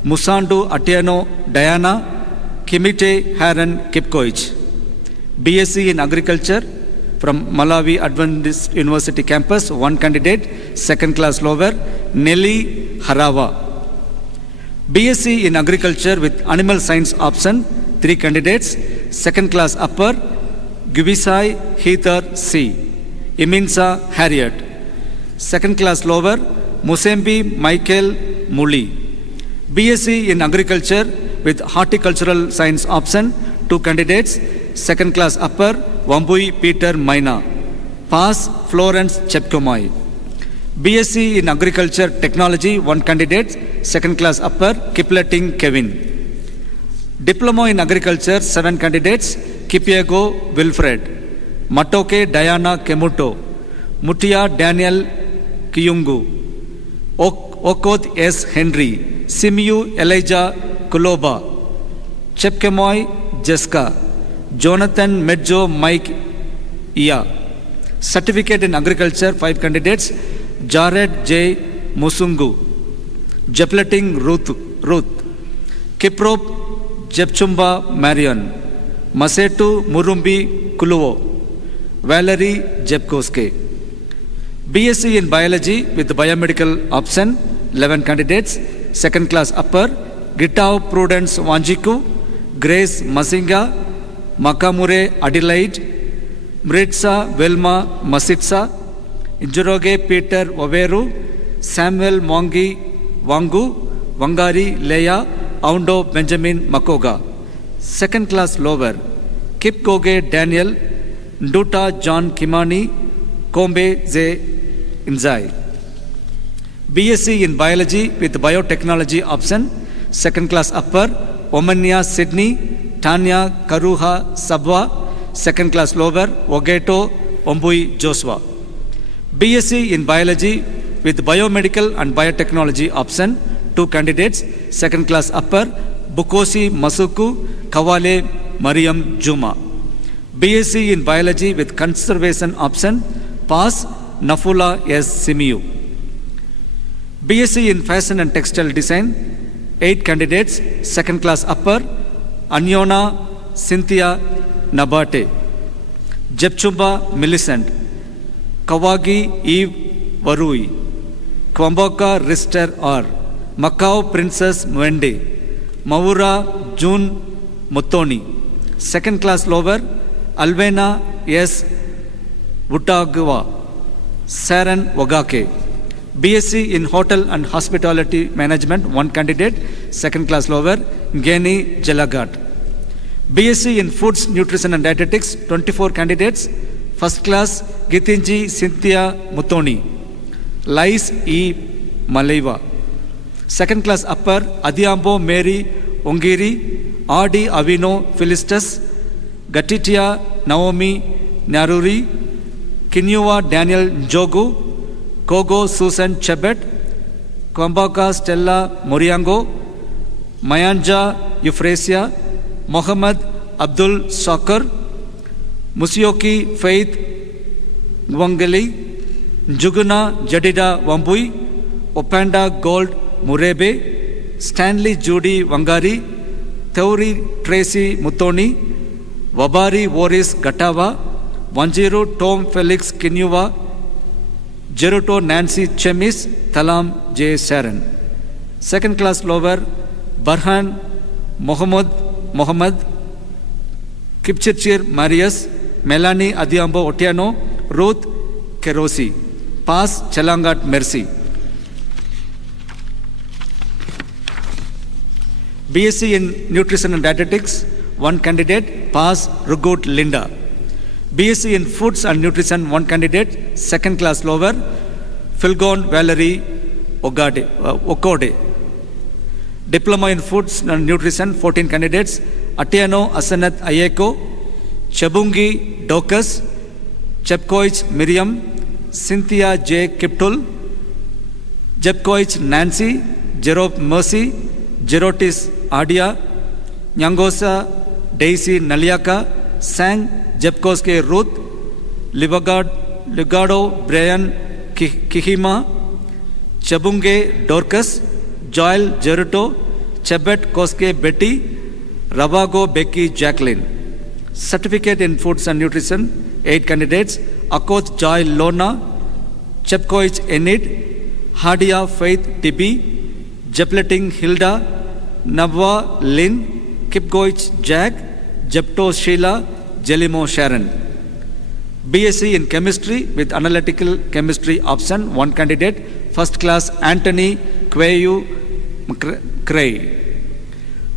Musandu Atiano Diana, Kimite Haran Kipkoich. BSc in Agriculture from Malawi Adventist University campus, 1 candidate. Second class lower, Nelly Harawa. BSc in Agriculture with Animal Science option, 3 candidates. Second class upper, Gubisai Heather C. Iminsa Harriet. Second class lower, Musembi Michael Muli. BSc in Agriculture with Horticultural Science option, 2 candidates. Second class upper, Wambui Peter Maina. Pass, Florence Chepkomai. BSc in Agriculture Technology, 1 candidate. Second class upper, Kipleting Kevin. Diploma in Agriculture, 7 candidates. Kipiego Wilfred. Matoke Diana Kemuto. Mutia Daniel Kiyungu. Okoth S. Henry. Simiu Elijah Kuloba. Chepkemoy Jessica. Jonathan Medjo Mike Ia. Certificate in Agriculture, 5 candidates. Jared J. Musungu. Jepleting Ruth. Kiprop Jepchumba Marion. Masetu Murumbi Kuluo. Valerie Jepkoske. BSc in Biology with Biomedical option, 11 candidates. Second class upper, Gitao Prudence Wanjiku, Grace Masinga, Makamure Adelaide, Mritsa Velma Masitsa, Njoroge Peter Waveru, Samuel Mwangi Wangu, Wangari Leia, Aundo Benjamin Makoga. Second class lower, Kipkoge Daniel, Nduta John Kimani, Kombe Ze Inzai. BSc in Biology with Biotechnology option, second class upper, Omania Sydney, Tanya Karuha Sabwa, second class lower, Ogeto Ombui Joshua. BSc in Biology with Biomedical and Biotechnology option, 2 candidates, second class upper, Bukosi Masuku, Kawale Mariam Juma. BSc in Biology with Conservation option, pass, Nafula S. Simiu. BSc in Fashion and Textile Design, 8 candidates, second class upper, Anyona Cynthia Nabate, Jepchumba Millicent, Kawagi Eve Varui, Kwamboka Rister R, Macau Princess Mwende, Maura June Motoni. Second class lower, Alvena S. Wutagwa, Saran Wagake. BSc in Hotel and Hospitality Management, 1 candidate. Second class lower, Geni Jalagat. BSc in Foods, Nutrition and Dietetics, 24 candidates. First class, Gitinji Cynthia Mutoni. Lais E. Malaiva. Second class upper, Adiambo Mary Ongiri, R.D. Avino Philistus, Gatitia Naomi Naruri, Kinyua Daniel Njogu, Kogo Susan Chebet, Kwambaka Stella Moriango, Mayanja Euphrasia, Mohammed Abdul Sakar, Musioki Faith Ngwangeli, Njuguna Jadida Wambui, Opanda Gold Murebe, Stanley Judy Wangari, Theuri Tracy Mutoni, Wabari Waris Gatawa, Wanjiru Tom Felix Kinyuva, Jeruto Nancy Chemis, Talam J. Sharon. Second class lower, Barhan Mohammed, Kipchirchir Marius, Melanie Adiambo Otiano, Ruth Kerosi. Pass, Chalangat Mercy. BSc in Nutrition and Dietetics, 1 candidate. Pass, Rugut Linda. BSc in Foods and Nutrition, 1 candidate. Second class lower, Philgon Valerie Okode. Diploma in Foods and Nutrition, 14 candidates. Atiano Asanat Ayeko, Chabungi Dokas, Chepkoich Miriam, Cynthia J. Kiptul, Jepkoich Nancy, Jerop Mercy, Jerotis Adia, Nyangosa Daisy Naliaka, Sang Jepkoske Ruth, Ligado Brian Kihima, Chabunge Dorcas, Joel Jeruto, Chebet Koske Betty, Ravago Becky Jacqueline. Certificate in Foods and Nutrition, 8 candidates. Akoth Joy Lona, Chepkoich Enid, Hadia Faith Tibi, Jepleting Hilda, Navwa Lynn, Kipgoich Jack, Jepto Sheila, Jelimo Sharon. BSc in Chemistry with Analytical Chemistry option, 1 candidate. First class Anthony Kweyu Cray.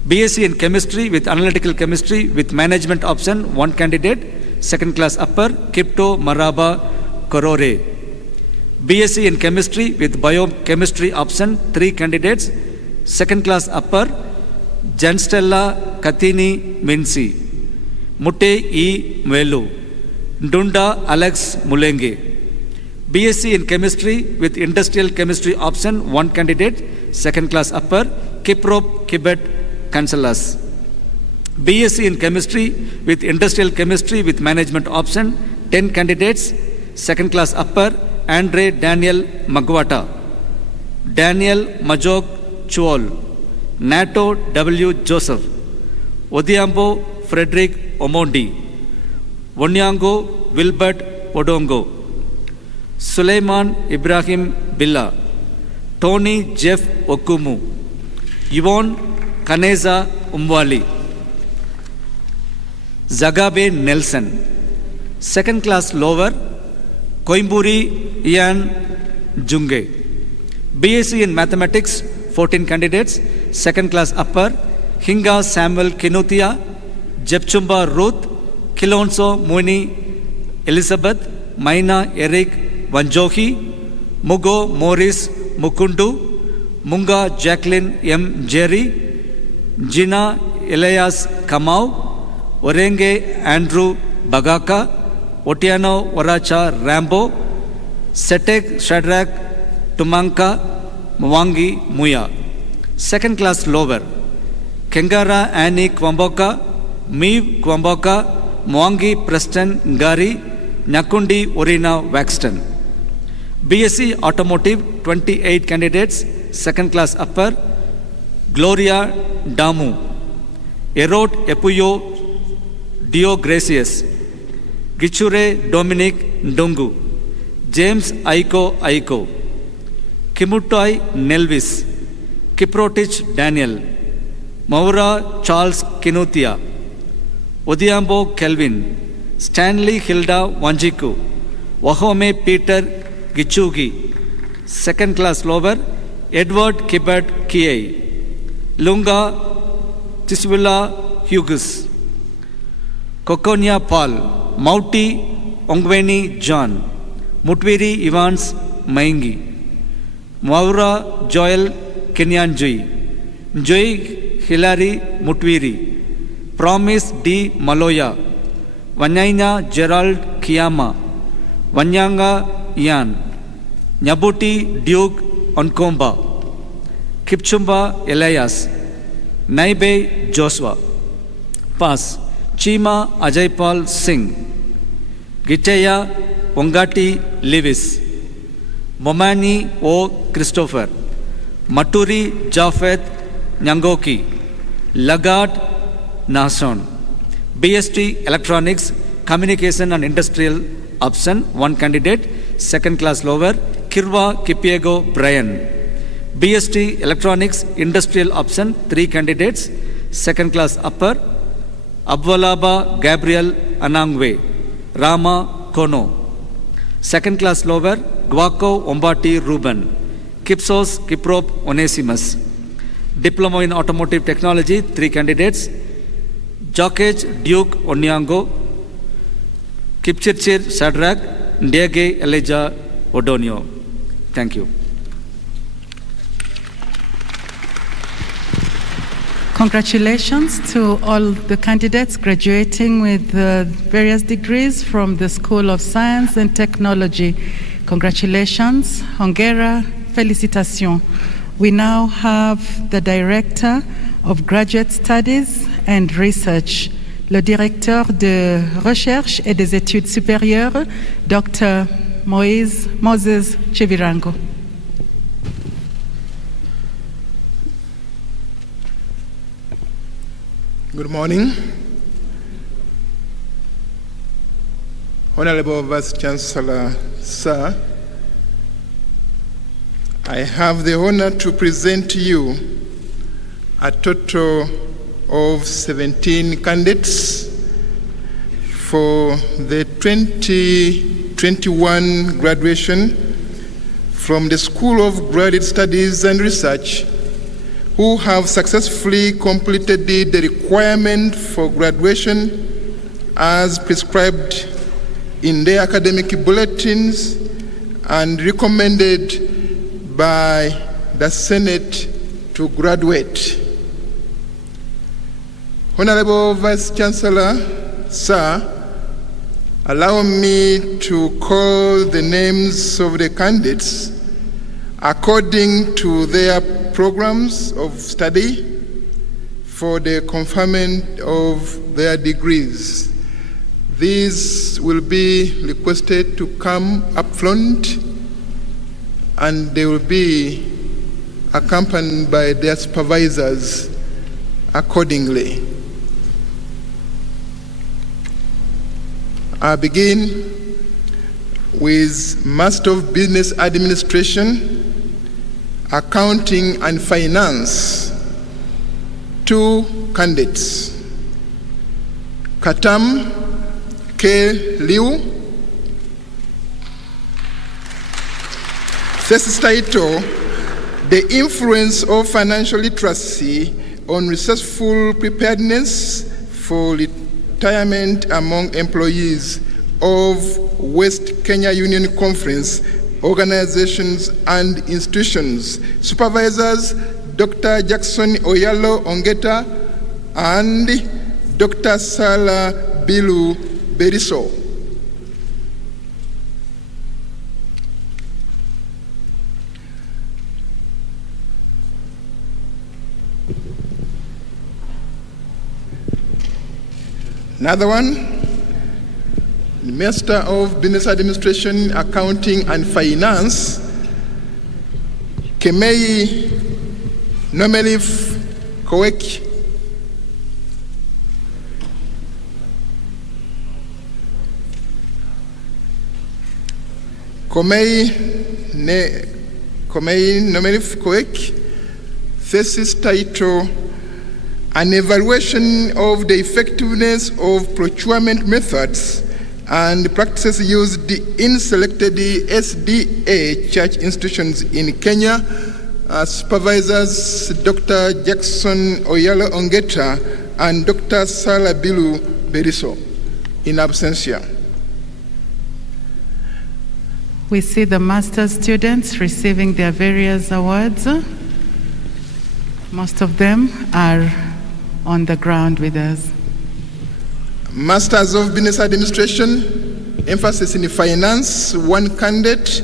BSc in Chemistry with Analytical Chemistry with Management option, 1 candidate, second class upper, Kipto Maraba Korore. BSc in Chemistry with Biochemistry option, 3 candidates, second class upper, Janstella Kathini Minsi, Mute E. Mwelu, Ndunda Alex Mulenge. BSc in Chemistry with Industrial Chemistry option, 1 candidate, second class upper, Kiprop Kibet Kansalas. BSc in Chemistry with Industrial Chemistry with Management option, 10 candidates, second class upper, Andre Daniel Magwata, Daniel Majok Chuol, Nato W. Joseph, Odiambo Frederick Omondi, Wonyango Wilbert Odongo, Suleiman Ibrahim Billa, Tony Jeff Okumu, Yvonne Kaneza Umwali, Zagabe Nelson. Second class lower, Koimburi Ian Junge. BSc in Mathematics, 14 candidates, second class upper, Hinga Samuel Kinutia, Jepchumba Ruth, Kilonso Muni Elizabeth, Maina Eric Wanjohi, Mugo Morris Mukundu, Munga Jacqueline M. Jerry, Gina Elias Kamau, Orenge Andrew Bagaka, Otiano Waracha Rambo, Setek Shadrach Tumanka Mwangi Muya. Second class lower, Kengara Annie Kwamboka, Meev Kwamboka, Mwangi Preston Ngari, Nyakundi Orina Waxton. BSc Automotive, 28 candidates, second class upper, Gloria Damu, Erod Epuyo Dio Gracious, Gichure Dominic Ndungu, James Aiko Aiko, Kimutai Nelvis, Kiprotich Daniel, Maura Charles Kinutia, Odiambo Kelvin, Stanley Hilda Wanjiku, Wahome Peter Gichugi, second class lower, Edward Kibert Kiei, Lunga Tiswila Hughes, Kokonia Paul, Mauti Ongweni John, Mutviri Evans Maingi, Maura Joel Kenyanjui, Joy Hilary Mutviri, Promise D. Maloya, Vanyaina Gerald Kiyama, Vanyanga Ian, Nyabuti Duke Onkomba, Kipchumba Elias, Naibe Joshua. Pass, Chima Ajaypal Singh, Giteya Wangati Lewis, Momani O. Christopher, Maturi Jafet Nyangoki, Lagat Nason. BST Electronics, Communication and Industrial option, 1 candidate, second class lower, Kirwa Kipiego Brian. BST Electronics Industrial option, 3 candidates, second class upper, Abwalaba Gabriel Anangwe, Rama Kono. Second class lower, Guaco Ombati Ruben, Kipsos Kiprop Onesimus. Diploma in Automotive Technology, 3 candidates, Jokej Duke Onyango, Kipchirchir Shadrach, Ndege Elijah Odonio. Thank you. Congratulations to all the candidates graduating with various degrees from the School of Science and Technology. Congratulations, Hongera, félicitations. We now have the Director of Graduate Studies and Research, le Directeur de Recherche et des Études Supérieures, Dr. Moses Chevirango. Good morning. Honorable Vice Chancellor, Sir, I have the honor to present to you a total of 17 candidates for the 2021 graduation from the School of Graduate Studies and Research who have successfully completed the requirement for graduation as prescribed in their academic bulletins and recommended by the Senate to graduate. Honorable Vice Chancellor, sir, allow me to call the names of the candidates according to their programs of study for the conferment of their degrees. These will be requested to come up front, and they will be accompanied by their supervisors accordingly. I begin with Master of Business Administration, Accounting and Finance, 2 candidates. Katam K. Liu. Thesis title, The Influence of Financial Literacy on Resourceful Preparedness for Retirement Among Employees of West Kenya Union Conference Organizations and Institutions. Supervisors, Dr. Jackson Oyalo Ongeta and Dr. Sala Bilu Beriso. Another one, the Master of Business Administration, Accounting and Finance, Kemei Nomelif Kowek. Komei Nomelif Kowek, thesis title, An Evaluation of the Effectiveness of Procurement Methods and Practices Used in Selected SDA Church Institutions in Kenya. Supervisors, Dr. Jackson Oyalo Ongeta and Dr. Sala Bilu Beriso, in absentia. We see the master's students receiving their various awards. Most of them are on the ground with us. Masters of Business Administration, emphasis in finance, 1 candidate.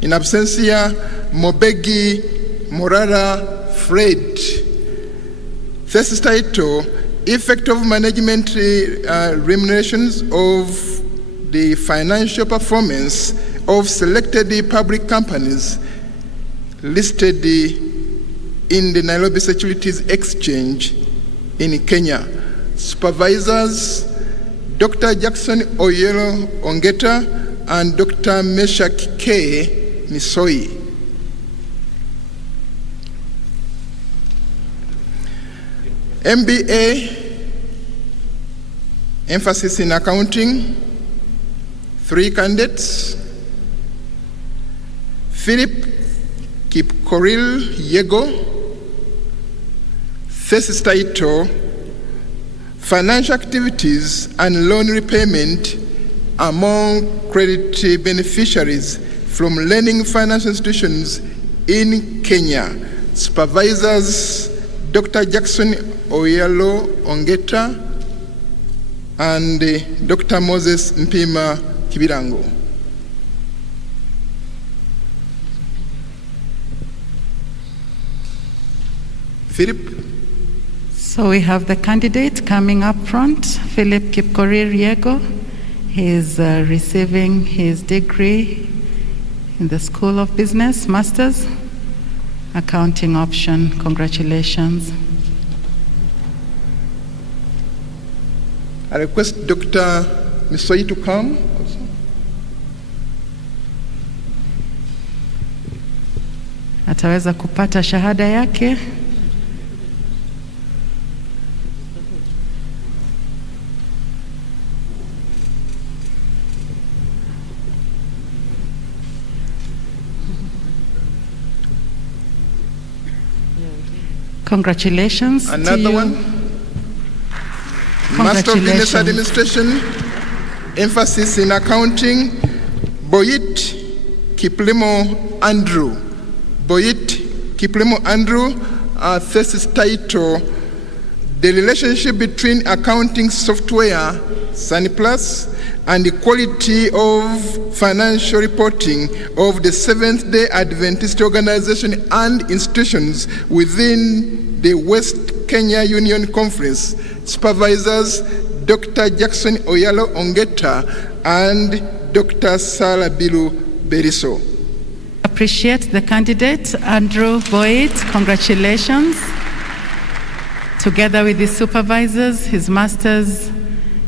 In absentia, Mobegi Morara Fred. Thesis title, Effect of Management Remunerations of the Financial Performance of Selected Public Companies listed in the Nairobi Securities Exchange in Kenya. Supervisors, Dr. Jackson Oyelo Ongeta and Dr. Meshak K. Misoi. MBA, emphasis in accounting, 3 candidates. Philip Kipkoril Yego, thesis title, Financial Activities and Loan Repayment Among Credit Beneficiaries from Lending Financial Institutions in Kenya. Supervisors, Dr. Jackson Oyalo Ongeta and Dr. Moses Mpima Kibirango. Philip. So we have the candidate coming up front, Philip Kipkorir Yego. He is receiving his degree in the School of Business, Master's, Accounting option. Congratulations. I request Dr. Misoi to come also. Ataweza kupata shahada yake. Congratulations. Another to you. one. Master of Business Administration, emphasis in accounting, Boyit Kiplimo Andrew. Boyit Kiplimo Andrew, thesis title, The Relationship Between Accounting Software, SunPlus, and the Quality of Financial Reporting of the Seventh-day Adventist Organization and institutions within the West Kenya Union Conference. Supervisors, Dr. Jackson Oyalo Ongeta and Dr. Sarah Bilu Beriso. Appreciate the candidate, Andrew Boyd. Congratulations. Together with his supervisors, his masters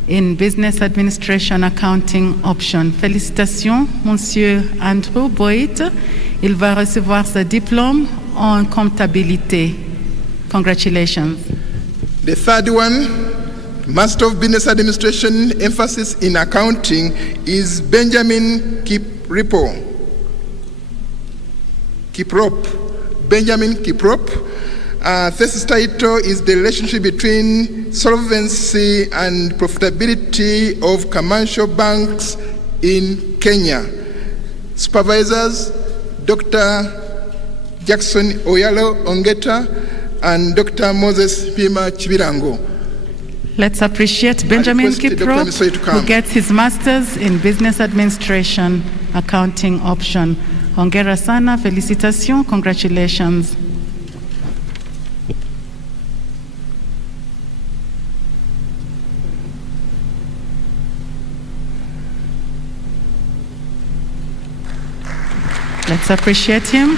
in Business Administration Accounting Option. Félicitations, Monsieur Andrew Boyd. Il va recevoir sa diplôme en comptabilité. Congratulations. The third one, Master of Business Administration, emphasis in accounting, is Benjamin Kiprop. Benjamin Kiprop. Thesis title is The Relationship Between Solvency and Profitability of Commercial Banks in Kenya. Supervisors, Dr. Jackson Oyalo Ongeta and Dr. Moses Pima Chibirango. Let's appreciate Benjamin Kiprop, who gets his master's in Business Administration Accounting Option. Hongera sana, felicitations, congratulations. Let's appreciate him.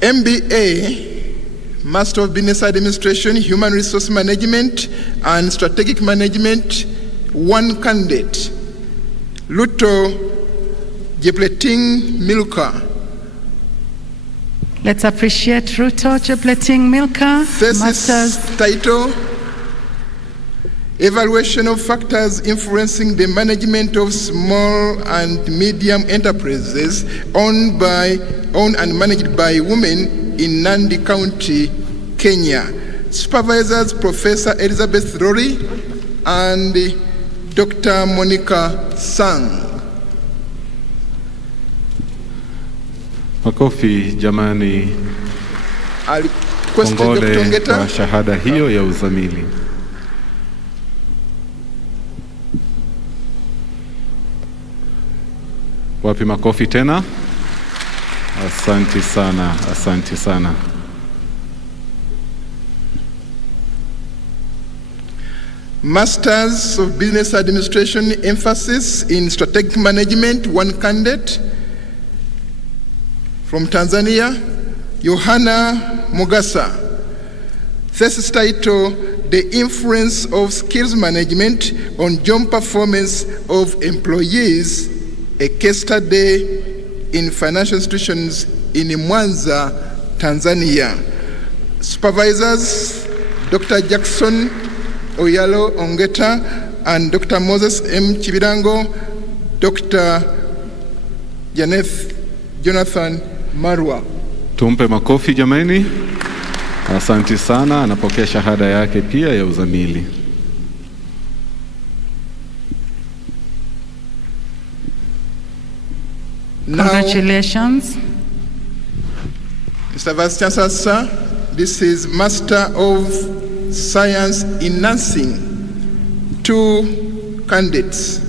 MBA, Master of Business Administration, Human Resource Management, and Strategic Management, one candidate, Luto Jepleting Milka. Let's appreciate Ruto Jepleting Milka. Thesis title, Evaluation of Factors Influencing the Management of Small and Medium Enterprises owned and managed by women in Nandi County, Kenya. Supervisors, Professor Elizabeth Rory and Dr. Monica Sang. Makofi jamani, kongole kwa shahada hiyo ya uzamili. Wapi makofi tena? Asante sana, asante sana. Masters of Business Administration, emphasis in Strategic Management, one candidate. From Tanzania, Yohana Mugasa. Thesis title, The Influence of Skills Management on Job Performance of Employees, a case study in financial institutions in Mwanza, Tanzania. Supervisors, Dr. Jackson Oyalo Ongeta and Dr. Moses M. Chibirango, Dr. Jonathan Marwa. Tumpe makofi jamani. Asante sana, anapokea shahada yake pia ya uzamili. Congratulations. Mr. Vice Chancellor, sir, this is Master of Science in Nursing, two candidates.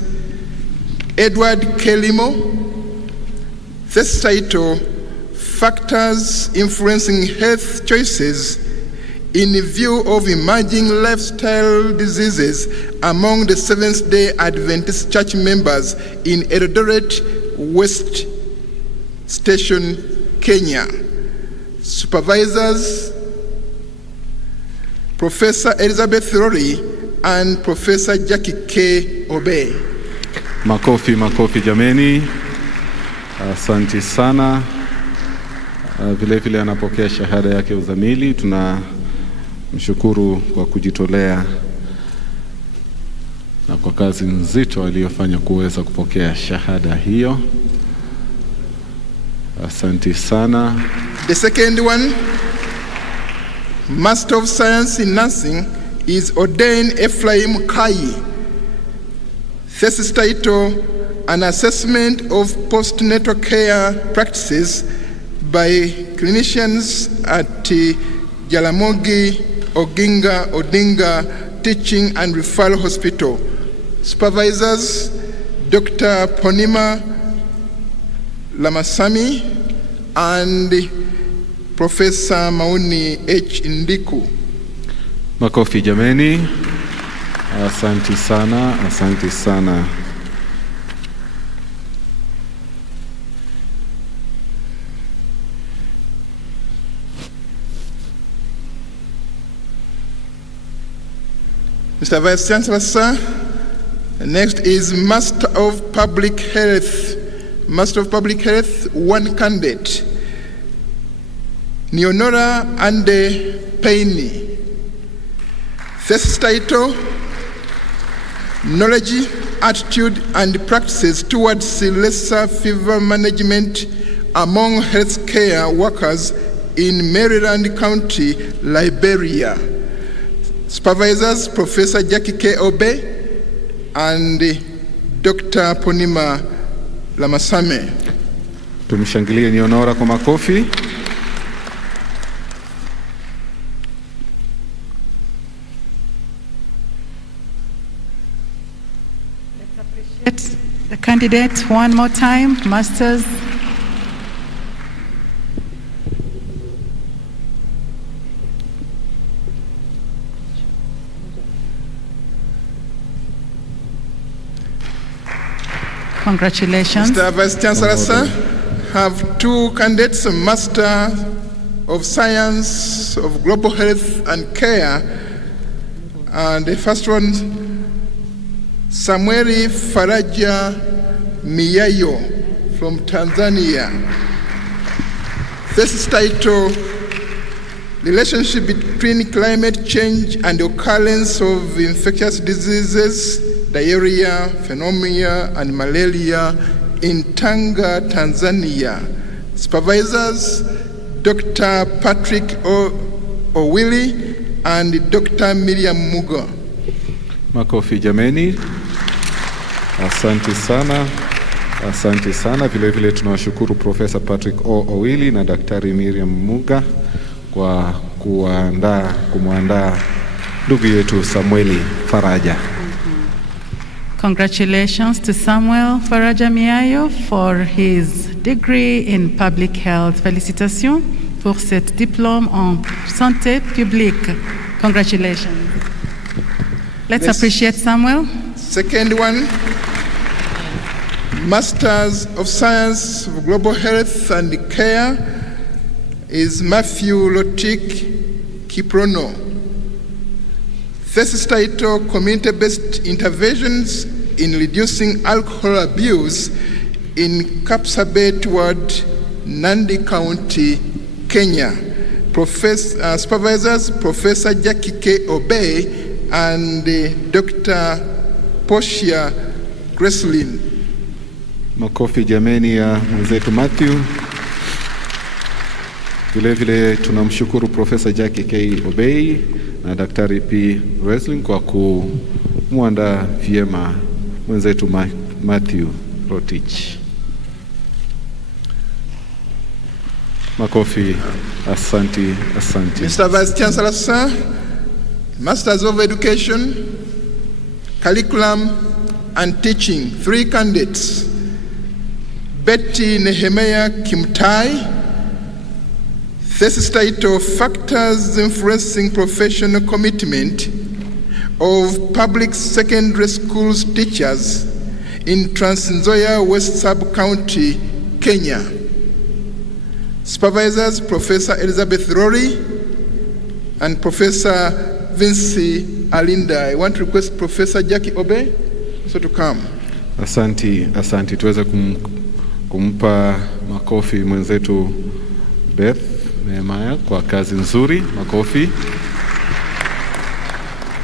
Edward Kelimo, this title, Factors Influencing Health Choices in View of Emerging Lifestyle Diseases among the Seventh-day Adventist Church members in Eldoret West Station, Kenya. Supervisors, Professor Elizabeth Rory and Professor Jackie K. Obey. Makofi, makofi jameni. Asante sana. Vile vile anapokea shahada yake uzamili. Tunamshukuru kwa kujitolea. na kwa kazi nzito aliyofanya kuweza kupokea shahada hiyo. Asante sana. The second one, Master of Science in Nursing, is ordained Ephraim Kai. Thesis title, An Assessment of Postnatal Care Practices by Clinicians at Jaramogi Oginga Odinga Teaching and Referral Hospital. Supervisors, Dr. Ponima Lamasami and Professor Mauni H. Ndiku. Makofi jameni. Asante sana, asante sana. Mr. Vice Chancellor, sir. Next is Master of Public Health. Master of Public Health, one candidate. Neonora Ande Paini. Thesis title, Knowledge, Attitude, and Practices Towards Lesser Fever Management Among Healthcare Workers in Maryland County, Liberia. Supervisors, Professor Jackie K. Obe and Dr. Ponima Lamasame. Tumshangilie Neonora kwa makofi. Let's appreciate the candidate one more time. Masters. Congratulations. Mr. Vice Chancellor, sir, have two candidates, Master of Science of Global Health and Care. And the first one, Samueli Faraja Miyayo from Tanzania. This is titled, Relationship Between Climate Change and the Occurrence of Infectious Diseases, Diarrhea, Pneumonia, and Malaria in Tanga, Tanzania. Supervisors, Dr. Patrick Owili and Dr. Miriam Mugo. Makofi jameni. Asante sana. Asante sana. Vile vile tunawashukuru Professor Patrick Owili na Daktari Miriam Muga kwa kumwandaa ndugu yetu Samueli Faraja. Congratulations to Samuel Faraja Miayo for his degree in public health. Félicitations pour cet diplôme en santé publique. Congratulations. Let's appreciate Samuel. Second one, Masters of Science of Global Health and Care is Matthew Lotik Kiprono. Thesis title, Community-Based Interventions in Reducing Alcohol Abuse in Kapsabet Ward, Nandi County, Kenya. Supervisors, Professor Jackie K. Obey and Dr. Portia Greslin. Makofi jameni ya mwenzetu Matthew. Vile vile tunamshukuru Professor Jackie K. Obey na Daktari P. Wrestling kwa kumwandaa vyema mwenzetu Matthew Rotich. Makofi. Asante, asante. Mr. Vice Chancellor, sir, Masters of Education, Curriculum and Teaching, 3 candidates. Betty Nehemiah Kimtai. Thesis title, Factors Influencing Professional Commitment of Public Secondary Schools Teachers in Trans Nzoia West Sub-County, Kenya. Supervisors, Professor Elizabeth Rory and Professor Vinci Alinda. I want to request Professor Jackie Obe so to come. Asante. Tuweze kumpa makofi mwenzetu Beth Nehemiah kwa kazi nzuri. Makofi.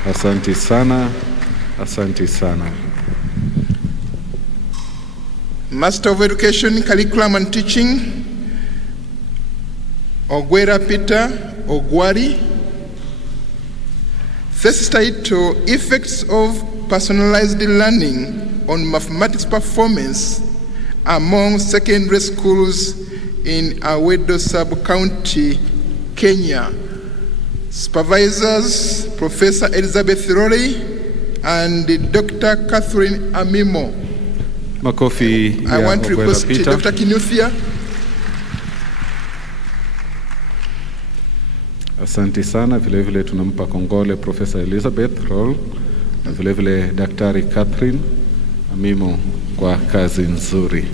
Asante sana. Asante sana. Master of Education, Curriculum and Teaching, Ogwera Peter Ogwari. Thesis title, Effects of Personalized Learning on Mathematics Performance Among Secondary Schools in Awedo Sub-County, Kenya. Supervisors, Professor Elizabeth Rory and Dr. Catherine Amimo. Makofi I ya want to request Peter. Dr. Kinuthia. Asante sana. Vile vile tunampa kongole Professor Elizabeth Roll na vile vile Daktari Catherine Amimo kwa kazi nzuri.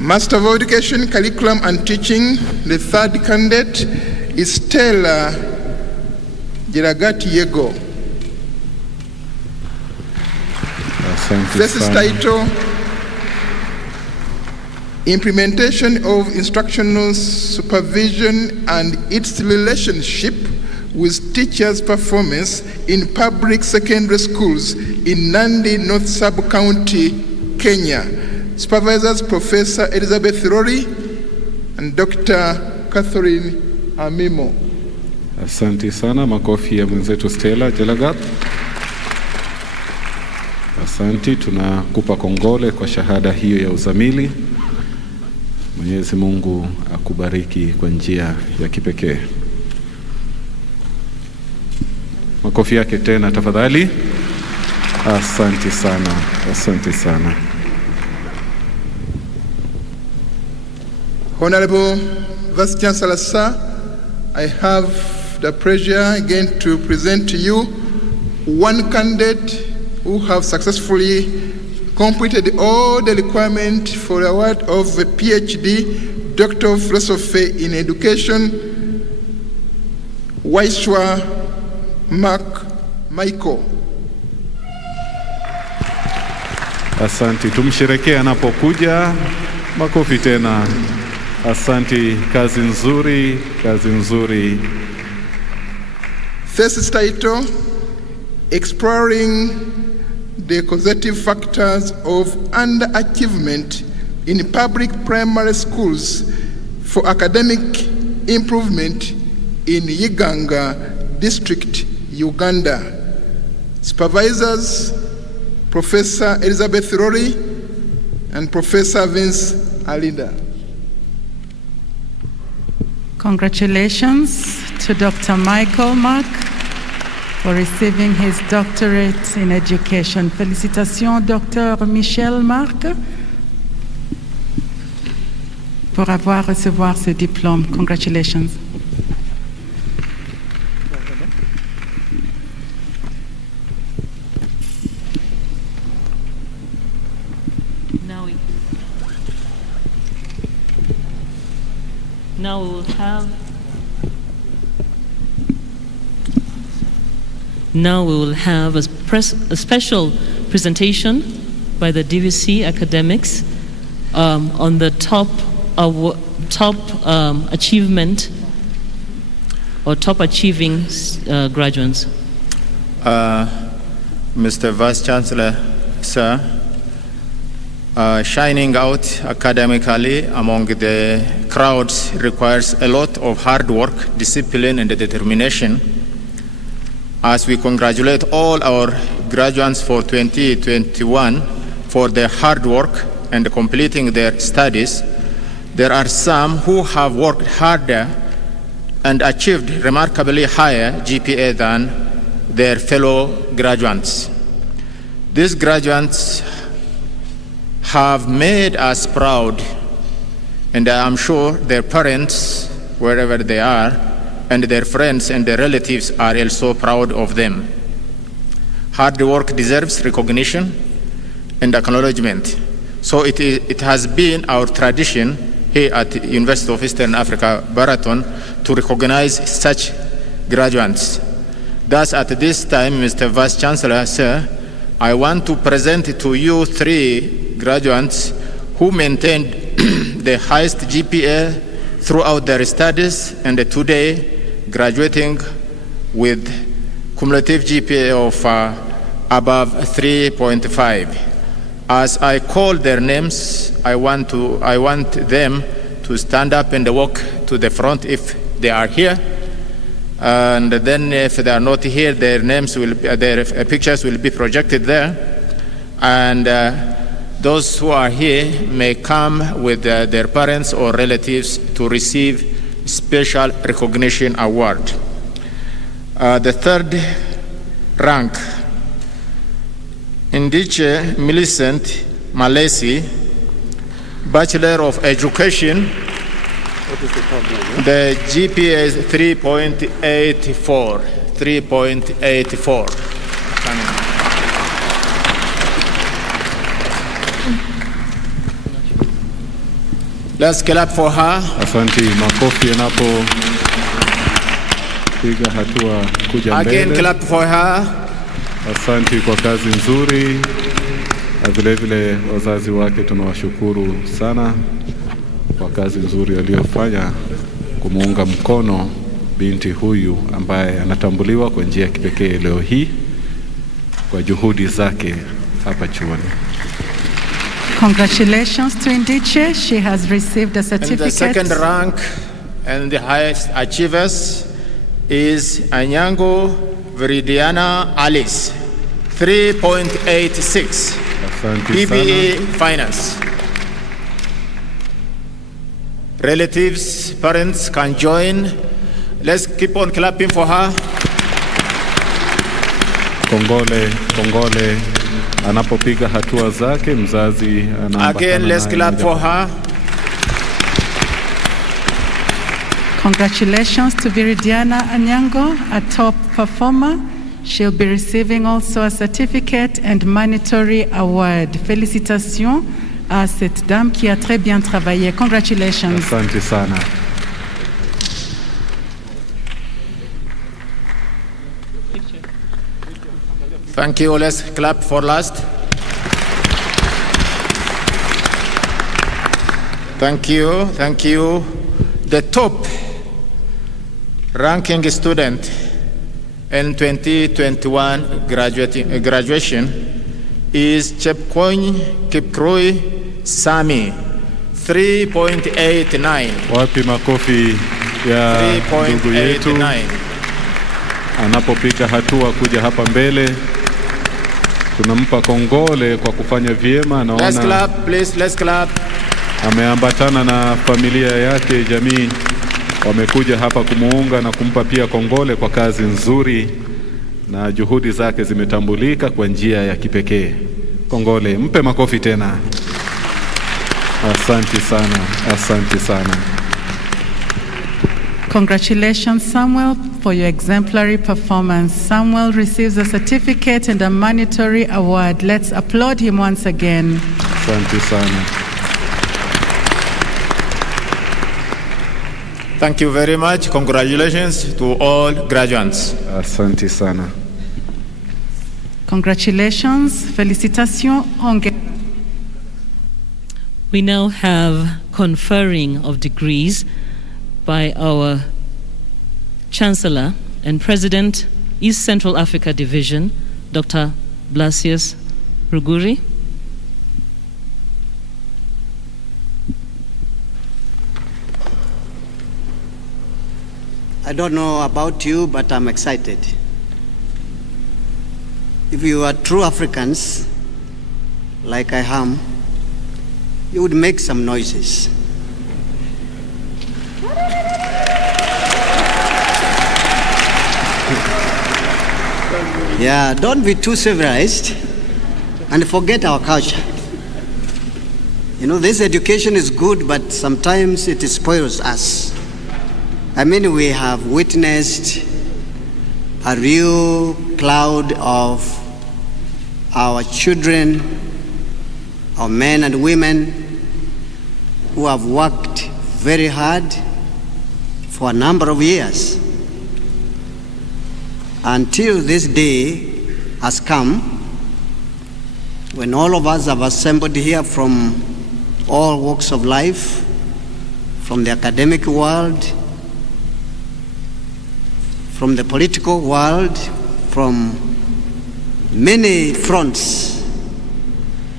Master of Education, Curriculum and Teaching, the third candidate is Stella Jeragati Yego. Thesis title, Implementation of Instructional Supervision and its Relationship with Teachers' Performance in Public Secondary Schools in Nandi North Sub-County, Kenya. Supervisors, Professor Elizabeth Rory and Dr. Catherine Amimo. Asante sana. Makofi ya mwenzetu Stella Jelagat. Asante, tunakupa kongole kwa shahada hiyo ya uzamili. Mwenyezi Mungu akubariki kwa njia ya kipekee. Makofi yake tena tafadhali. Asante sana. Asante sana. Honorable Vice Chancellor Sir, I have the pleasure again to present to you one candidate who have successfully completed all the requirements for the award of a PhD, Doctor of Philosophy in Education, Waiswa Mark Michael. Asante, tumsherekee anapokuja. Makofi tena. Asante, kazi nzuri, kazi nzuri. Thesis title, Exploring the Causative Factors of Underachievement in Public Primary Schools for Academic Improvement in Yiganga District, Uganda. Supervisors, Professor Elizabeth Rory and Professor Vince Alinda. Congratulations to Dr. Michael Mark for receiving his doctorate in education. Félicitations, Dr. Michel Marc, pour avoir recevoir ce diplôme. Congratulations. Now we will have a special presentation by the DVC academics on the top achievement or top achieving graduates. Mr. Vice Chancellor, sir, shining out academically among the crowds requires a lot of hard work, discipline, and determination. As we congratulate all our graduates for 2021 for their hard work and completing their studies, there are some who have worked harder and achieved remarkably higher GPA than their fellow graduates. These graduates have made us proud, and I am sure their parents, wherever they are, and their friends and their relatives are also proud of them. Hard work deserves recognition and acknowledgement. So it has been our tradition here at the University of Eastern Africa, Baraton, to recognize such graduates. Thus, at this time, Mr. Vice Chancellor, sir, I want to present to you 3 graduates who maintained the highest GPA throughout their studies and today graduating with cumulative GPA of above 3.5. As I call their names, I want them to stand up and walk to the front if they are here. And then if they are not here, their pictures will be projected there. And those who are here may come with their parents or relatives to receive special recognition award. The third rank, Indiche Millicent Malesi, Bachelor of Education. What is the problem? The GPA is 3.84. 3.84. Let's clap for her. Asante, makofi yanapo piga hatua kuja mbele. Again, clap for her. Asante kwa kazi nzuri. Vile vile wazazi wake tunawashukuru sana kwa kazi nzuri aliyofanya kumuunga mkono binti huyu ambaye anatambuliwa kwa njia ya kipekee leo hii kwa juhudi zake hapa chuoni. Congratulations to Indiche. She has received a certificate. And the second rank and the highest achievers is Anyango Viridiana Alice, 3.86. BBA Finance. Relatives, parents can join. Let's keep on clapping for her. Kongole anapopiga hatua zake mzazi anaambatana. Again, let's clap for her. Congratulations to Viridiana Anyango, a top performer. She'll be receiving also a certificate and monetary award. Félicitations à cette dame qui a très bien travaillé. Congratulations. Asante sana. Thank you. Let's clap for last. Thank you. Thank you. The top ranking student in 2021 graduation is Chepkoin Kipkrui Sami, 3.89. Wapi makofi ya ndugu yetu anapopiga hatua kuja hapa mbele. Tunampa kongole kwa kufanya vyema. Naona let's clap, please, let's clap. Ameambatana na familia yake, jamii wamekuja hapa kumuunga na kumpa pia kongole kwa kazi nzuri na juhudi zake zimetambulika kwa njia ya kipekee. Kongole, mpe makofi tena. Asante sana, asante sana. Congratulations, Samuel, for your exemplary performance. Samuel receives a certificate and a monetary award. Let's applaud him once again. Asante sana. Thank you very much. Congratulations to all graduates. Asante sana. Congratulations. Félicitations. We now have conferring of degrees by our Chancellor and President, East Central Africa Division, Dr. Blasius Ruguri. I don't know about you, but I'm excited. If you are true Africans, like I am, you would make some noises. Yeah, don't be too civilized and forget our culture. You know, this education is good, but sometimes it spoils us. I mean, we have witnessed a real cloud of our children, our men and women who have worked very hard for a number of years until this day has come when all of us have assembled here from all walks of life, from the academic world, from the political world, from many fronts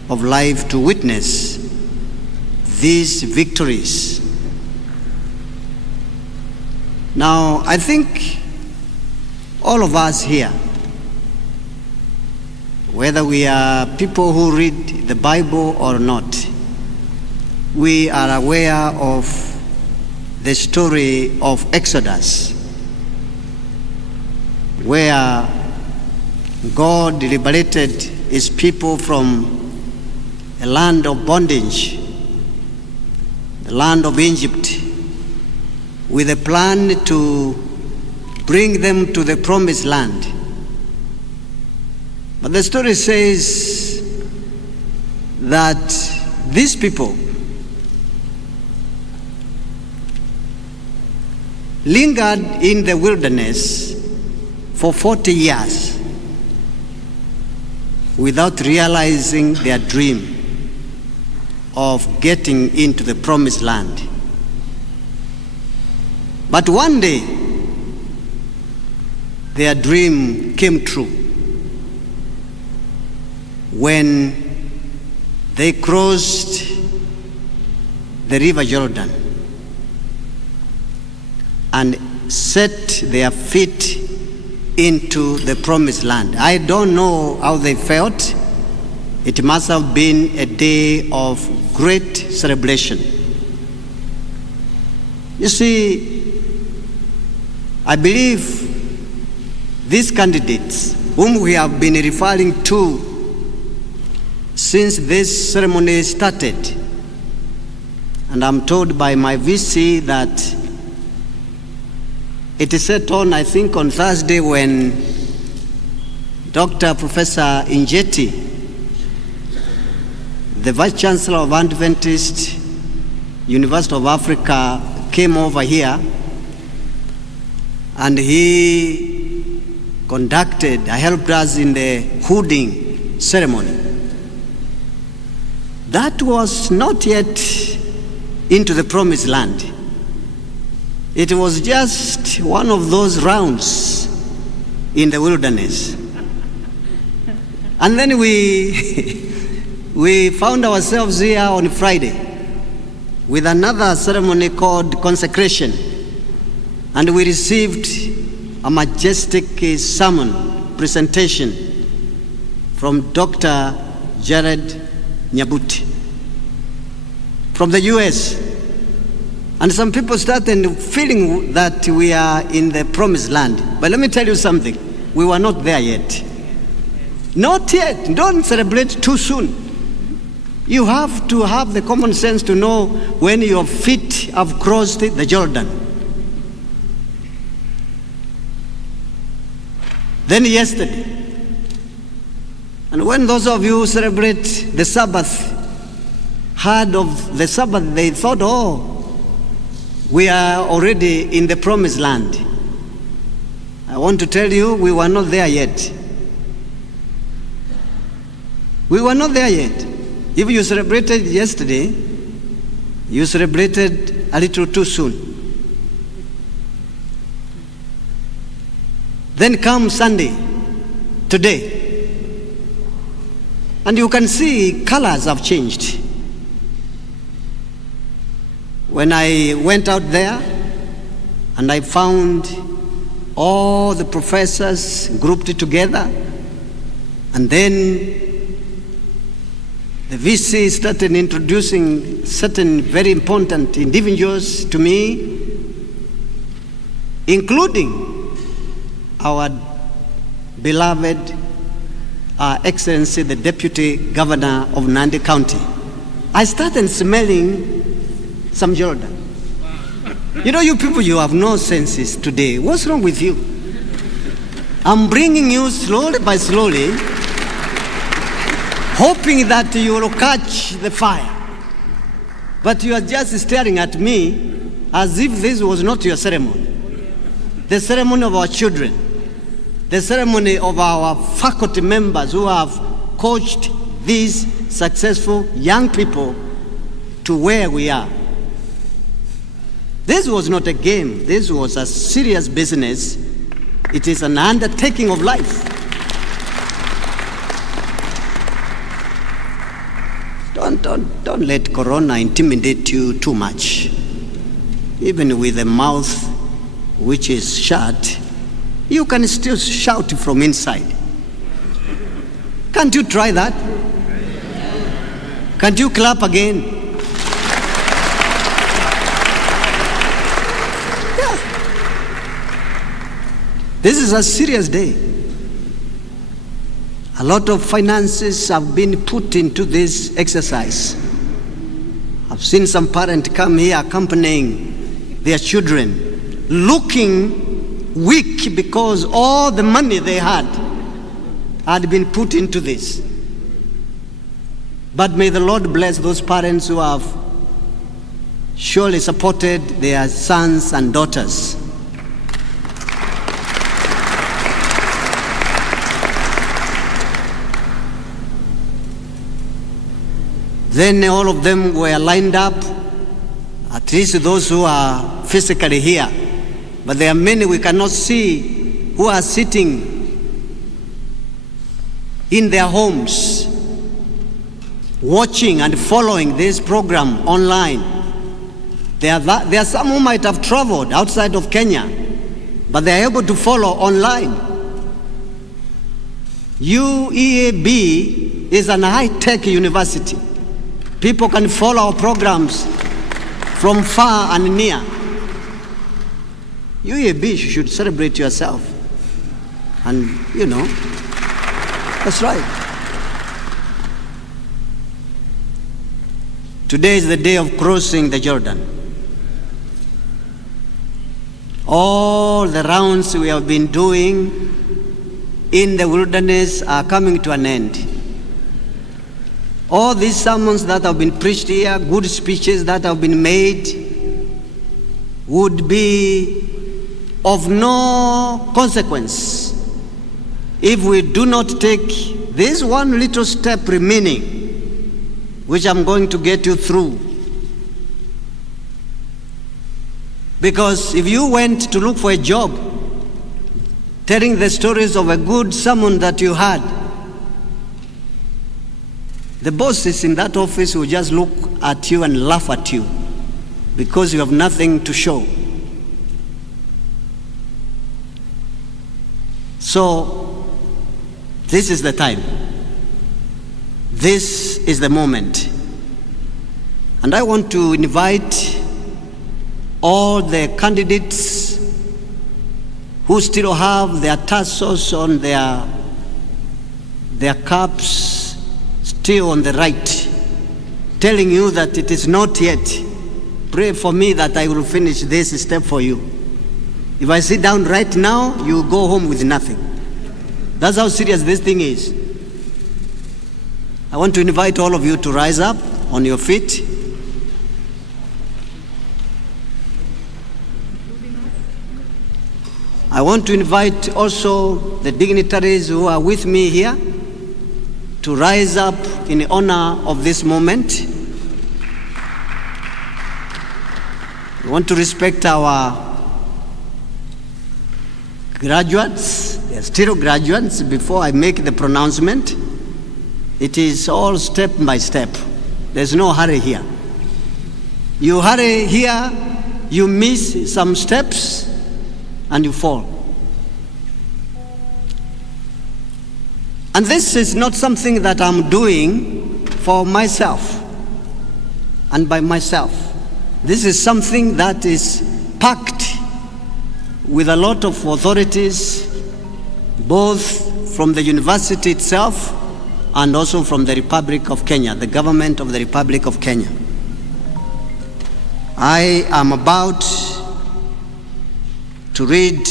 of life to witness these victories. Now, I think all of us here, whether we are people who read the Bible or not, we are aware of the story of Exodus, where God liberated his people from a land of bondage, the land of Egypt, with a plan to bring them to the promised land. But the story says that these people lingered in the wilderness for 40 years without realizing their dream of getting into the promised land. But one day, their dream came true when they crossed the river Jordan and set their feet into the promised land. I don't know how they felt. It must have been a day of great celebration. You see, I believe these candidates, whom we have been referring to since this ceremony started, and I'm told by my VC that it is set on, I think, on Thursday when Dr. Professor Injeti, the Vice Chancellor of Adventist University of Africa, came over here and he helped us in the hooding ceremony. That was not yet into the promised land. It was just one of those rounds in the wilderness. And then we found ourselves here on Friday with another ceremony called consecration. And we received a majestic sermon presentation from Dr. Jared Nyabuti from the US. And some people started feeling that we are in the promised land. But let me tell you something, we were not there yet. Not yet. Don't celebrate too soon. You have to have the common sense to know when your feet have crossed the Jordan. Then yesterday, and when those of you who celebrate the Sabbath heard of the Sabbath, they thought, oh, we are already in the promised land. I want to tell you, we were not there yet. We were not there yet. If you celebrated yesterday, you celebrated a little too soon. Then comes Sunday, today, and you can see colors have changed. When I went out there and I found all the professors grouped together, and then the VC started introducing certain very important individuals to me, including our beloved Excellency, the Deputy Governor of Nandi County. I started smelling some Jordan. You know, you people, you have no senses today. What's wrong with you? I'm bringing you slowly by slowly, hoping that you will catch the fire. But you are just staring at me as if this was not your ceremony. The ceremony of our children, the ceremony of our faculty members who have coached these successful young people to where we are. This was not a game. This was a serious business. It is an undertaking of life. Don't let Corona intimidate you too much. Even with a mouth which is shut, you can still shout from inside. Can't you try that? Can't you clap again? Yeah. This is a serious day. A lot of finances have been put into this exercise. I've seen some parents come here accompanying their children, looking weak because all the money they had been put into this. But may the Lord bless those parents who have surely supported their sons and daughters. Then all of them were lined up, at least those who are physically here. But there are many we cannot see who are sitting in their homes, watching and following this program online. There are some who might have traveled outside of Kenya, but they are able to follow online. UEAB is an high-tech university. People can follow our programs from far and near. UEAB, you should celebrate yourself. And, you know, that's right. Today is the day of crossing the Jordan. All the rounds we have been doing in the wilderness are coming to an end. All these sermons that have been preached here, good speeches that have been made, would be of no consequence if we do not take this one little step remaining, which I'm going to get you through. Because if you went to look for a job, telling the stories of a good sermon that you had, the bosses in that office will just look at you and laugh at you because you have nothing to show. So, this is the time. This is the moment. And I want to invite all the candidates who still have their tassels on their caps still on the right, telling you that it is not yet. Pray for me that I will finish this step for you. If I sit down right now, you go home with nothing. That's how serious this thing is. I want to invite all of you to rise up on your feet. I want to invite also the dignitaries who are with me here to rise up in honor of this moment. We want to respect our graduates. They are still graduates. Before I make the pronouncement, it is all step by step. There's no hurry here. You hurry here, you miss some steps, and you fall. And this is not something that I'm doing for myself and by myself. This is something that is packed with a lot of authorities, both from the university itself and also from the Republic of Kenya, the government of the Republic of Kenya. I am about to read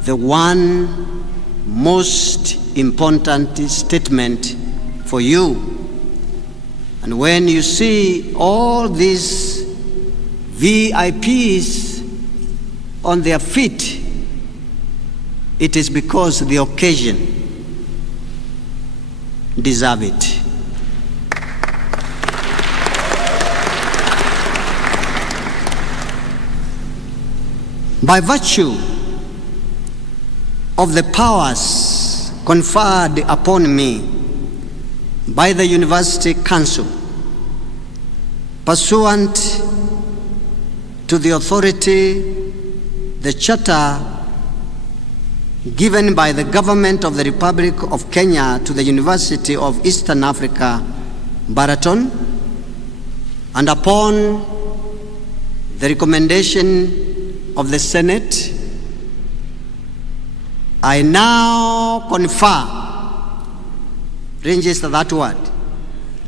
the one most important statement for you. And when you see all these VIPs on their feet, it is because the occasion deserves it. by virtue of the powers conferred upon me by the University Council, pursuant to the authority, the charter given by the government of the Republic of Kenya to the University of Eastern Africa, Baraton, and upon the recommendation of the Senate, I now confer, register that word,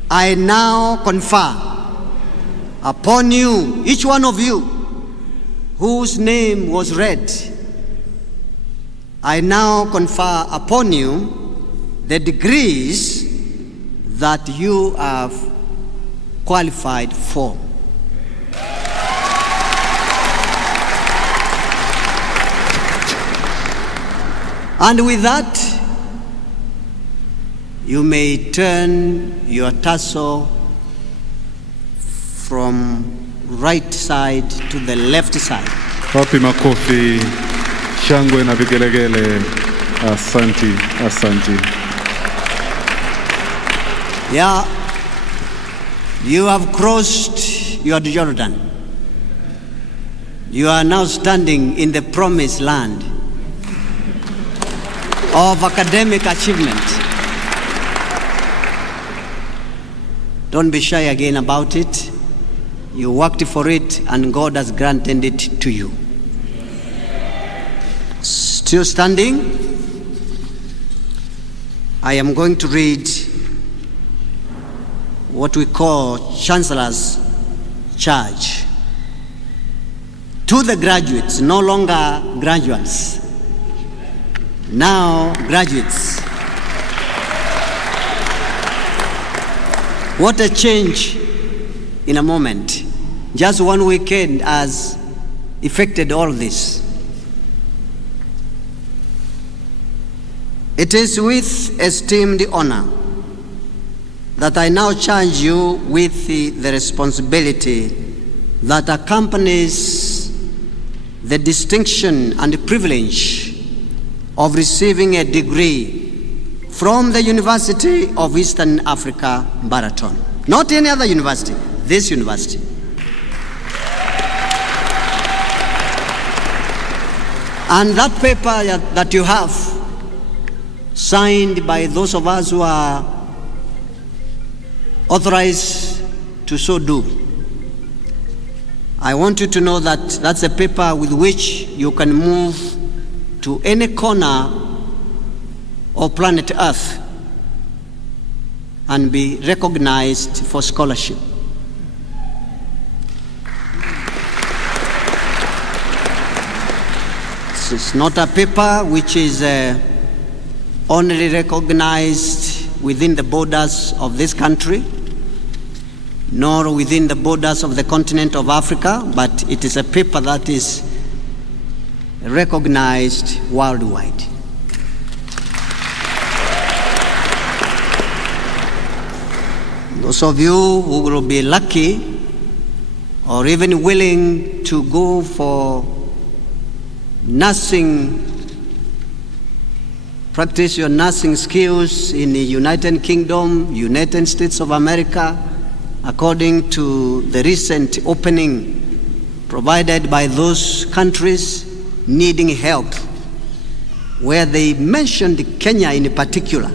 I now confer upon you, each one of you whose name was read, I now confer upon you the degrees that you have qualified for. And with that, you may turn your tassel from right side to the left side. Wapi makofi, shangwe na vigelegele. Asanti, asanti. Yeah, you have crossed your Jordan. You are now standing in the promised land of academic achievement. Don't be shy again about it. You worked for it and God has granted it to you. Still standing, I am going to read what we call Chancellor's Charge to the graduates, no longer graduates, now graduates. What a change in a moment. Just one weekend has effected all this. It is with esteemed honor that I now charge you with the responsibility that accompanies the distinction and privilege of receiving a degree from the University of Eastern Africa, Baraton. Not any other university, this university. And that paper that you have, signed by those of us who are authorized to so do, I want you to know that that's a paper with which you can move to any corner of planet Earth and be recognized for scholarship. This is not a paper which is only recognized within the borders of this country, nor within the borders of the continent of Africa, but it is a paper that is recognized worldwide. Those of you who will be lucky or even willing to go for nursing, practice your nursing skills in the United Kingdom, United States of America, according to the recent opening provided by those countries needing help, where they mentioned Kenya in particular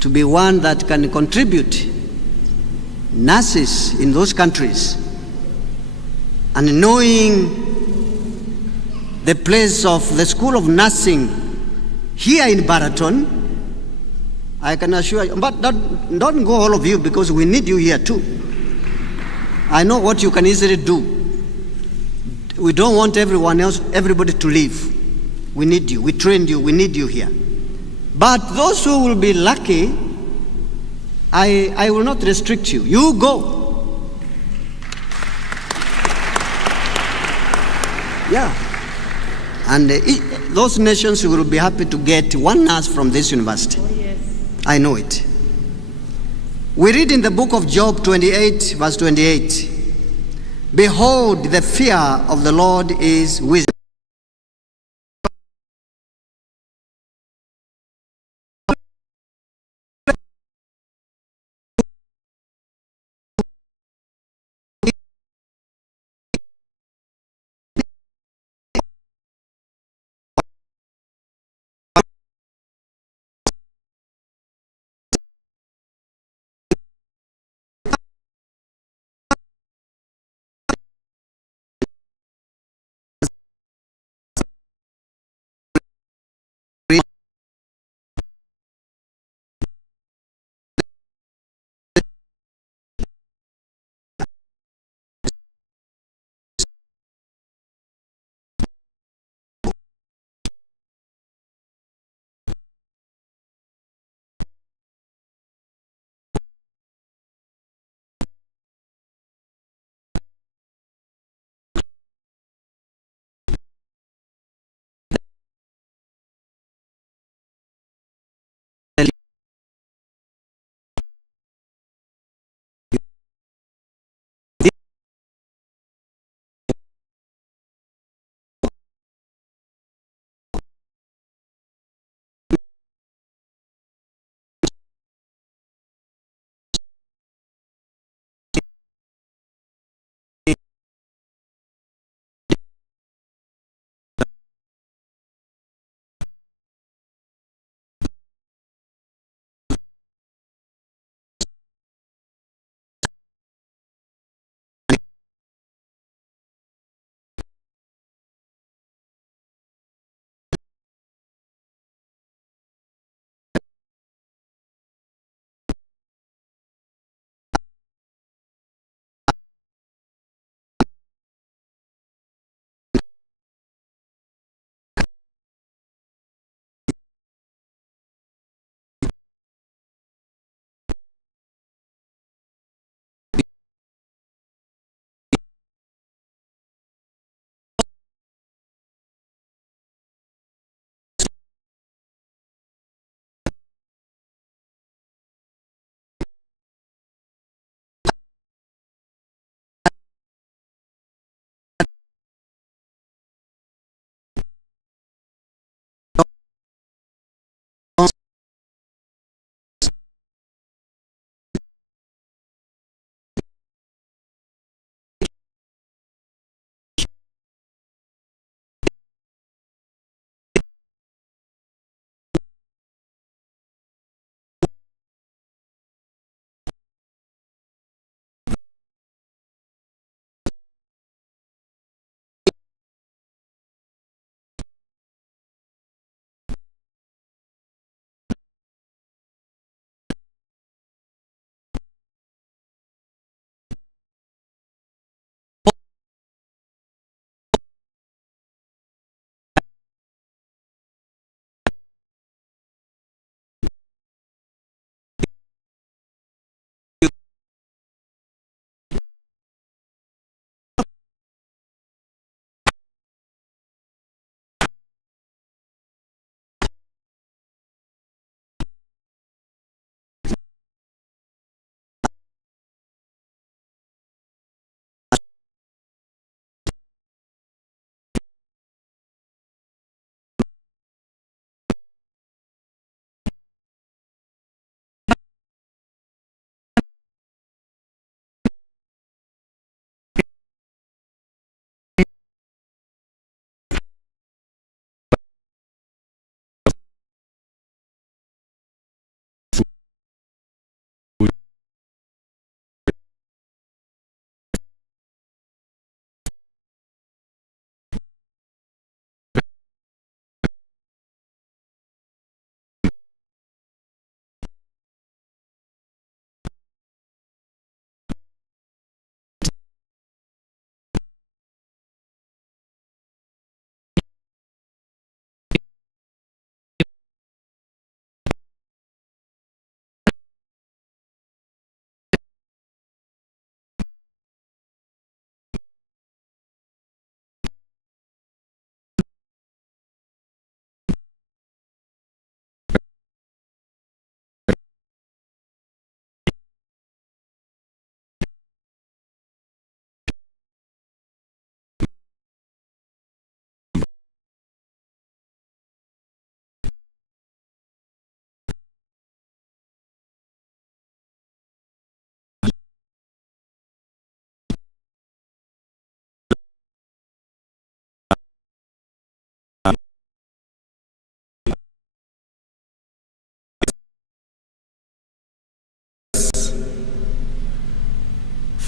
to be one that can contribute nurses in those countries. And knowing the place of the School of Nursing here in Baraton, I can assure you, but don't go all of you, because we need you here too. I know what you can easily do. We don't want everybody to leave. We need you, we trained you, we need you here. But those who will be lucky, I will not restrict you. You go. Yeah. And those nations will be happy to get one nurse from this university. Oh, yes. I know it. We read in the book of Job 28, verse 28, Behold, the fear of the Lord is wisdom.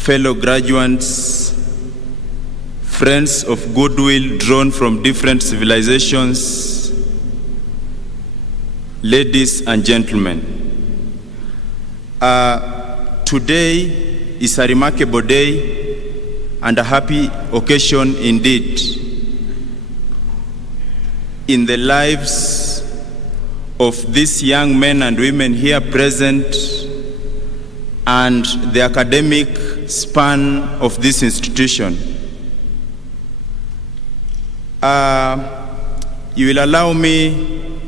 fellow graduates, friends of goodwill drawn from different civilizations, ladies and gentlemen. Today is a remarkable day and a happy occasion indeed in the lives of these young men and women here present and the academic span of this institution. You will allow me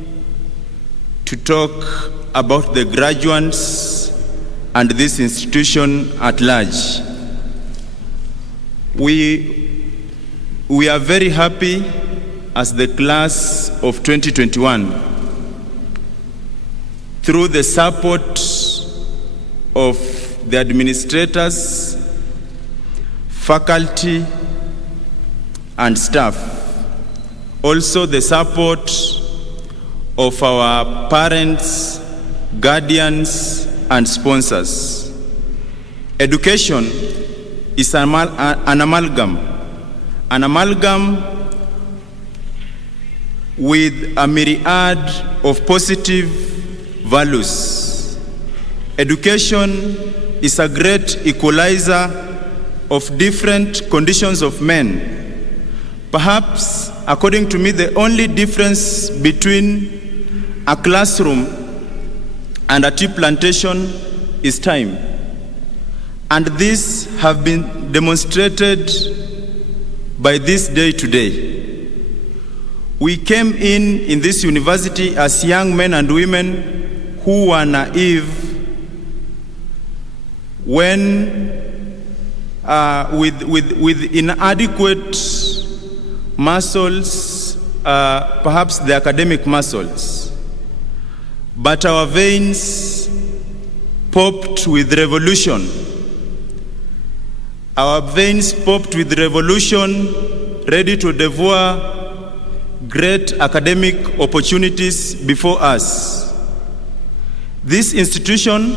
to talk about the graduates and this institution at large. We are very happy as the class of 2021 through the support of the administrators, faculty, and staff. Also the support of our parents, guardians, and sponsors. Education is an amalgam with a myriad of positive values. Education is a great equalizer of different conditions of men. Perhaps, according to me, the only difference between a classroom and a tea plantation is time. And this have been demonstrated by this day today. We came in this university as young men and women who were naive when with inadequate muscles, perhaps the academic muscles. But our veins popped with revolution. Our veins popped with revolution, ready to devour great academic opportunities before us. This institution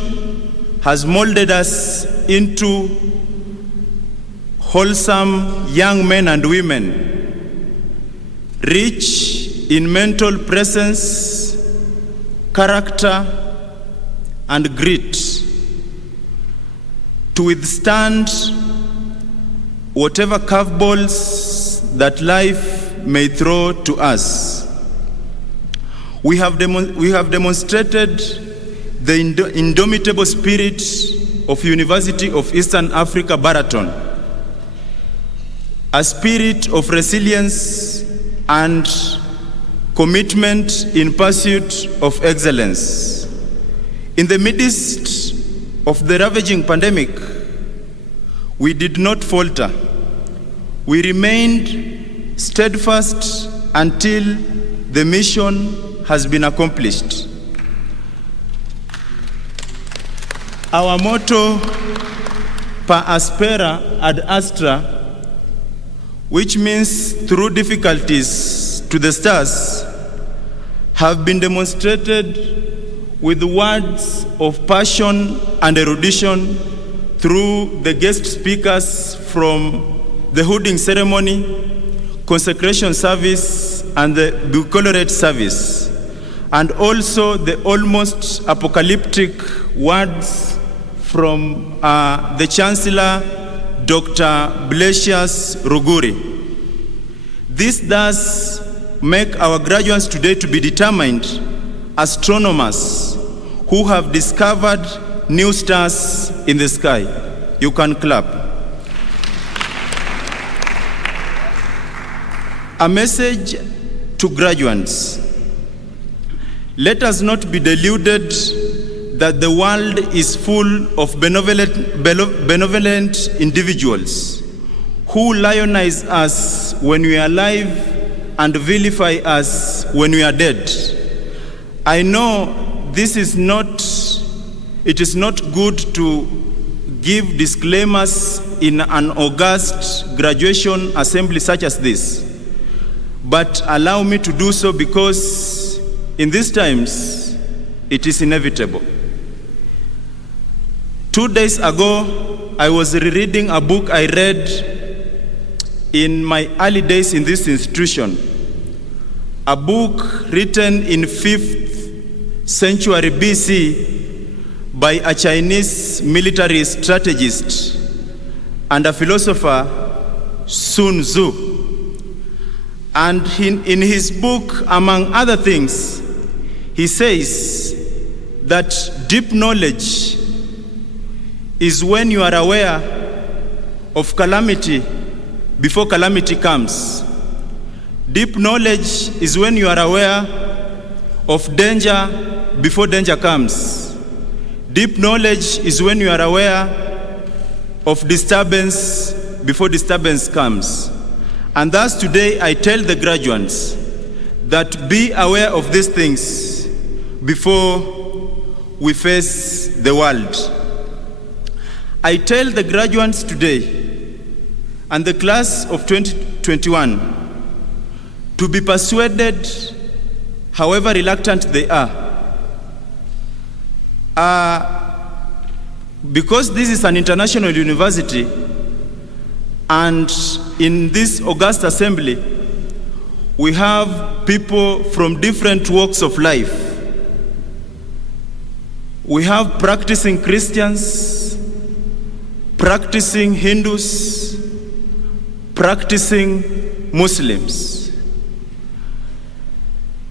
has molded us into wholesome young men and women, rich in mental presence, character, and grit, to withstand whatever curveballs that life may throw to us. We have demonstrated the indomitable spirit of University of Eastern Africa, Baraton, a spirit of resilience and commitment in pursuit of excellence. In the midst of the ravaging pandemic, we did not falter. We remained steadfast until the mission has been accomplished. Our motto, per aspera ad astra, which means through difficulties to the stars, have been demonstrated with words of passion and erudition through the guest speakers from the hooding ceremony, consecration service, and the baccalaureate service, and also the almost apocalyptic words from the Chancellor, Dr. Blasius Ruguri. This does make our graduates today to be determined astronomers who have discovered new stars in the sky. You can clap. A message to graduates. Let us not be deluded that the world is full of benevolent individuals who lionize us when we are alive and vilify us when we are dead. I know it is not good to give disclaimers in an august graduation assembly such as this, but allow me to do so because in these times it is inevitable. 2 days ago, I was rereading a book I read in my early days in this institution, a book written in 5th century BC by a Chinese military strategist and a philosopher, Sun Tzu. And in his book, among other things, he says that deep knowledge is when you are aware of calamity before calamity comes. Deep knowledge is when you are aware of danger before danger comes. Deep knowledge is when you are aware of disturbance before disturbance comes. And thus today I tell the graduates that be aware of these things before we face the world. I tell the graduates today and the class of 2021 to be persuaded, however reluctant they are. Because this is an international university, and in this august assembly, we have people from different walks of life. We have practicing Christians, practicing Hindus, practicing Muslims.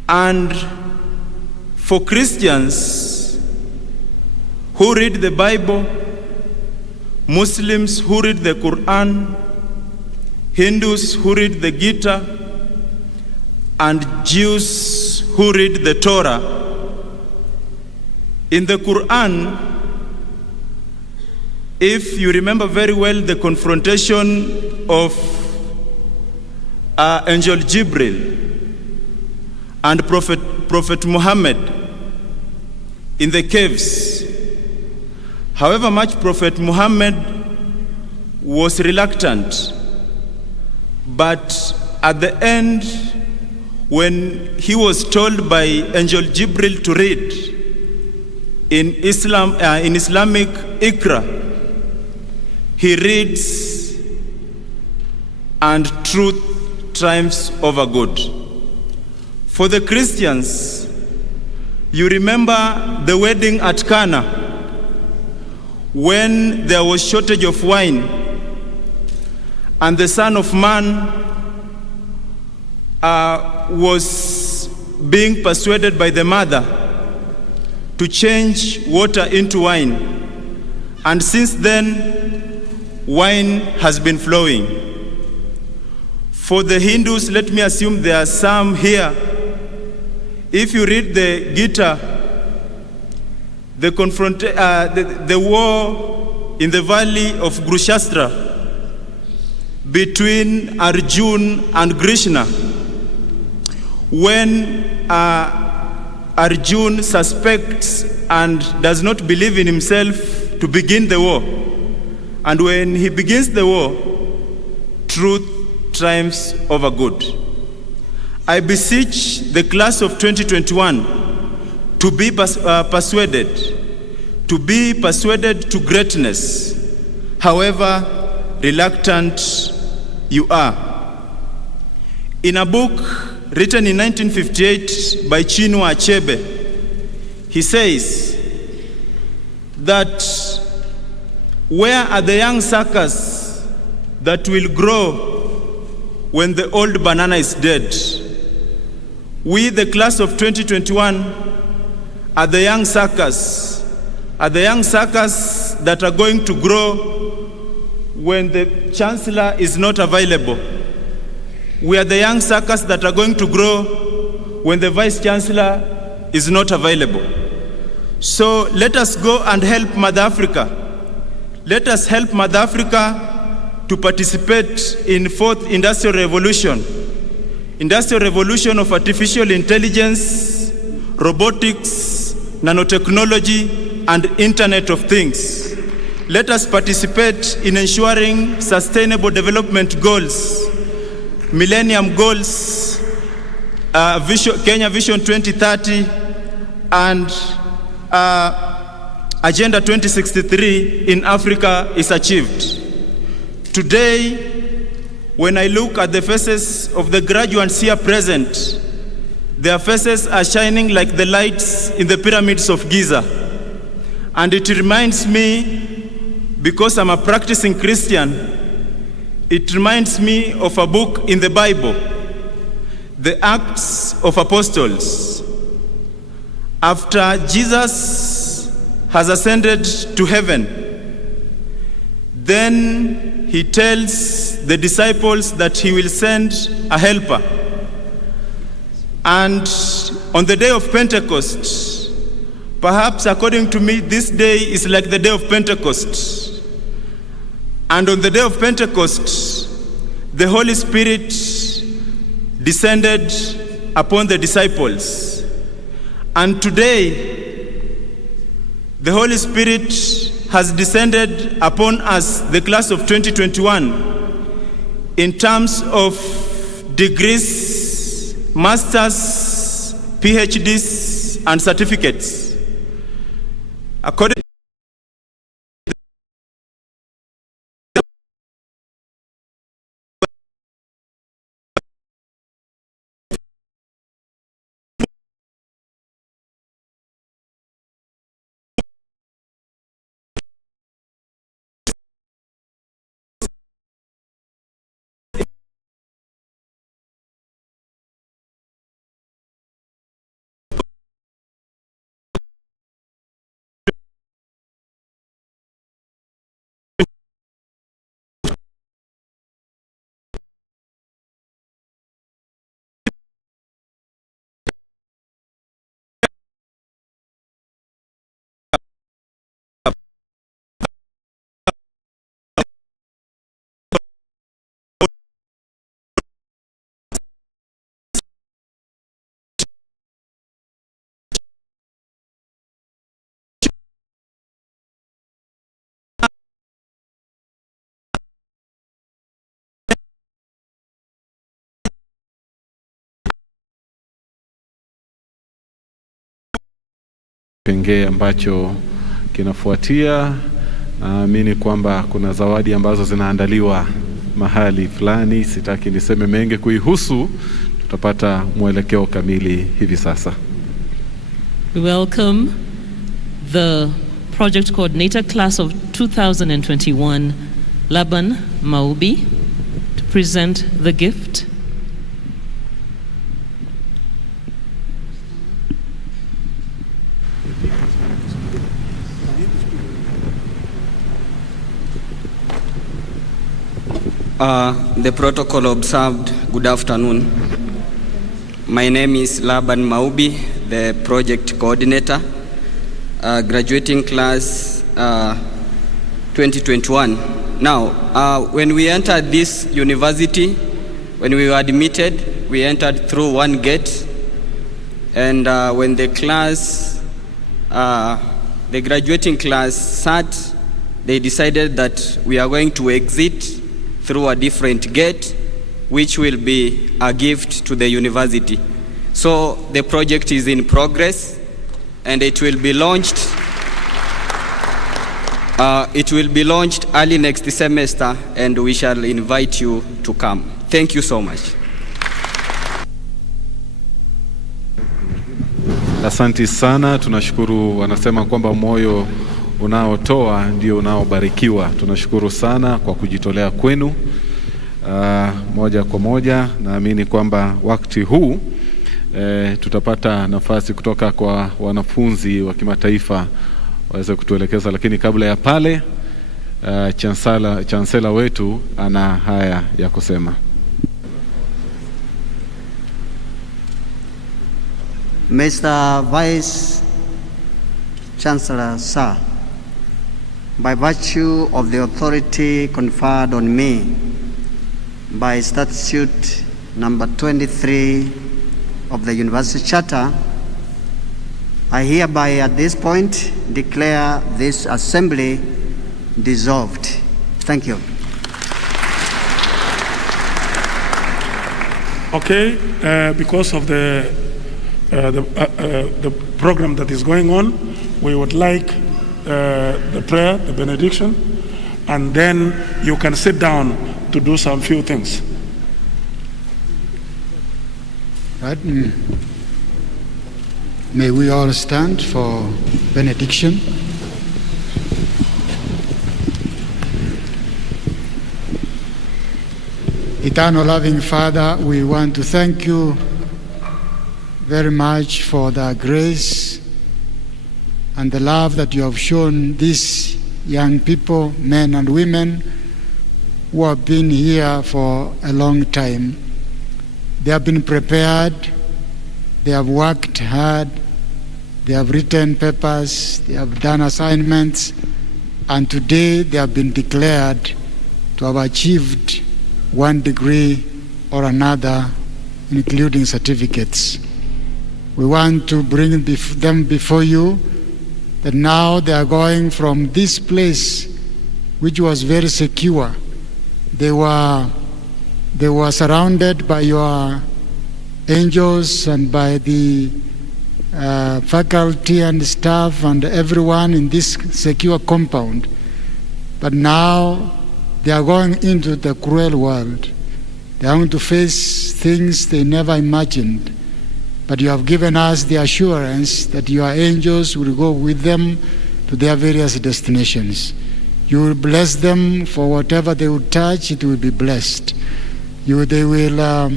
And for Christians who read the Bible, Muslims who read the Quran, Hindus who read the Gita, and Jews who read the Torah. In the Quran, if you remember very well the confrontation of Angel Jibril and Prophet Muhammad in the caves, however much Prophet Muhammad was reluctant, but at the end, when he was told by Angel Jibril to read in Islamic Iqra, he reads, and truth triumphs over good. For the Christians, you remember the wedding at Cana, when there was shortage of wine, and the Son of Man was being persuaded by the mother to change water into wine. And since then, wine has been flowing. For the Hindus, let me assume there are some here. If you read the Gita, the war in the valley of Kurukshetra between Arjun and Krishna, when Arjun suspects and does not believe in himself to begin the war, and when he begins the war, truth triumphs over good. I beseech the class of 2021 to be persuaded to greatness, however reluctant you are. In a book written in 1958 by Chinua Achebe, he says that where are the young suckers that will grow when the old banana is dead? We, the class of 2021, are the young suckers, that are going to grow when the chancellor is not available. We are the young suckers that are going to grow when the vice chancellor is not available. So let us go and help Mother Africa. Let us help Mother Africa to participate in fourth industrial revolution of artificial intelligence, robotics, nanotechnology, and Internet of Things. Let us participate in ensuring sustainable development goals, Millennium Goals, Kenya Vision 2030, and Agenda 2063 in Africa is achieved. Today, when I look at the faces of the graduates here present, their faces are shining like the lights in the pyramids of Giza. And it reminds me, because I'm a practicing Christian, it reminds me of a book in the Bible, the Acts of Apostles. After Jesus has ascended to heaven, then he tells the disciples that he will send a helper. And on the day of Pentecost, perhaps according to me, this day is like the day of Pentecost. And on the day of Pentecost, the Holy Spirit descended upon the disciples. And today, the Holy Spirit has descended upon us, the class of 2021, in terms of degrees, masters, PhDs, and certificates. According kipengee ambacho kinafuatia, naamini kwamba kuna zawadi ambazo zinaandaliwa mahali fulani. Sitaki niseme mengi kuihusu, tutapata mwelekeo kamili hivi sasa. We welcome the project coordinator class of 2021, Laban Maubi, to present the gift. The protocol observed. Good afternoon. My name is Laban Maubi, the project coordinator, graduating class 2021. Now, when we entered this university, when we were admitted, we entered through one gate, and when the class, the graduating class sat, they decided that we are going to exit through a different gate, which will be a gift to the university. So the project is in progress, and it will be launched. It will be launched early next semester, and we shall invite you to come. Thank you so much. Asante sana, tunashukuru. Wanasema kwamba moyo unaotoa ndio unaobarikiwa. Tunashukuru sana kwa kujitolea kwenu. Moja kwa moja, naamini kwamba wakati huu tutapata nafasi kutoka kwa wanafunzi wa kimataifa waweze kutuelekeza, lakini kabla ya pale, chancellor wetu ana haya ya kusema. Mr. Vice Chancellor, sir, by virtue of the authority conferred on me by Statute number 23 of the University Charter, I hereby at this point declare this assembly dissolved. Thank you. Okay, because of the program that is going on, we would like the prayer, the benediction, and then you can sit down to do some few things. Right. May we all stand for benediction. Eternal loving Father, we want to thank you very much for the grace and the love that you have shown these young people, men and women, who have been here for a long time. They have been prepared, they have worked hard, they have written papers, they have done assignments, and today they have been declared to have achieved one degree or another, including certificates. We want to bring them before you, that now they are going from this place, which was very secure. They were surrounded by your angels and by the faculty and staff and everyone in this secure compound. But now they are going into the cruel world. They are going to face things they never imagined. But you have given us the assurance that your angels will go with them to their various destinations. You will bless them for whatever they will touch, it will be blessed. They will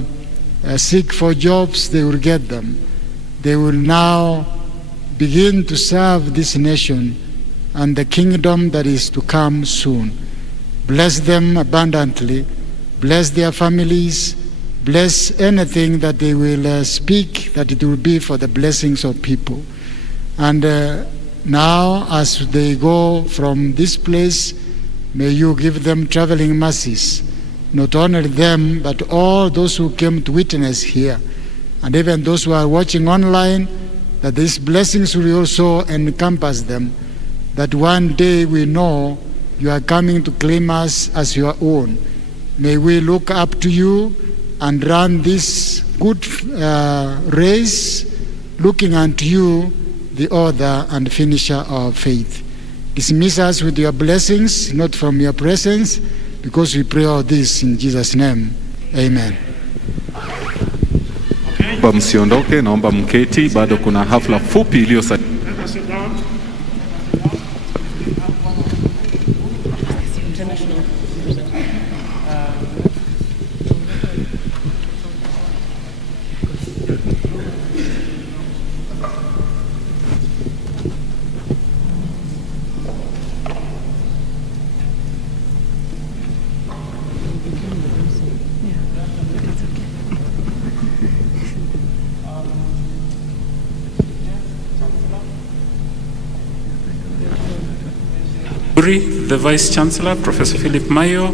seek for jobs, they will get them. They will now begin to serve this nation and the kingdom that is to come soon. Bless them abundantly. Bless their families. Bless anything that they will speak, that it will be for the blessings of people. And now, as they go from this place, may you give them traveling mercies. Not only them, but all those who came to witness here, and even those who are watching online, that these blessings will also encompass them, that one day we know you are coming to claim us as your own. May we look up to you and run this good race, looking unto you, the author and finisher of faith. Dismiss us with your blessings, not from your presence, because we pray all this in Jesus' name. Amen. Msiondoke, naomba mketi, bado kuna hafla fupi iliyosalia. The Vice Chancellor, Professor Philip Mayo,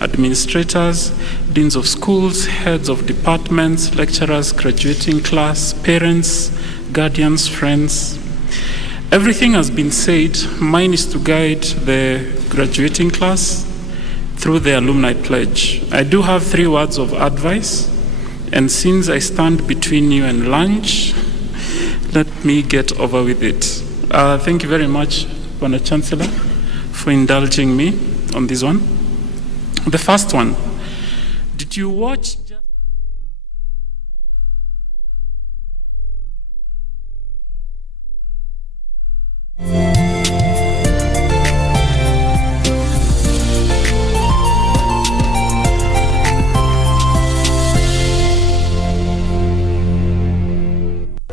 administrators, deans of schools, heads of departments, lecturers, graduating class, parents, guardians, friends. Everything has been said. Mine is to guide the graduating class through the alumni pledge. I do have 3 words of advice, and since I stand between you and lunch, let me get over with it. Thank you very much, Honour Chancellor, for indulging me on this one. The first one, did you watch?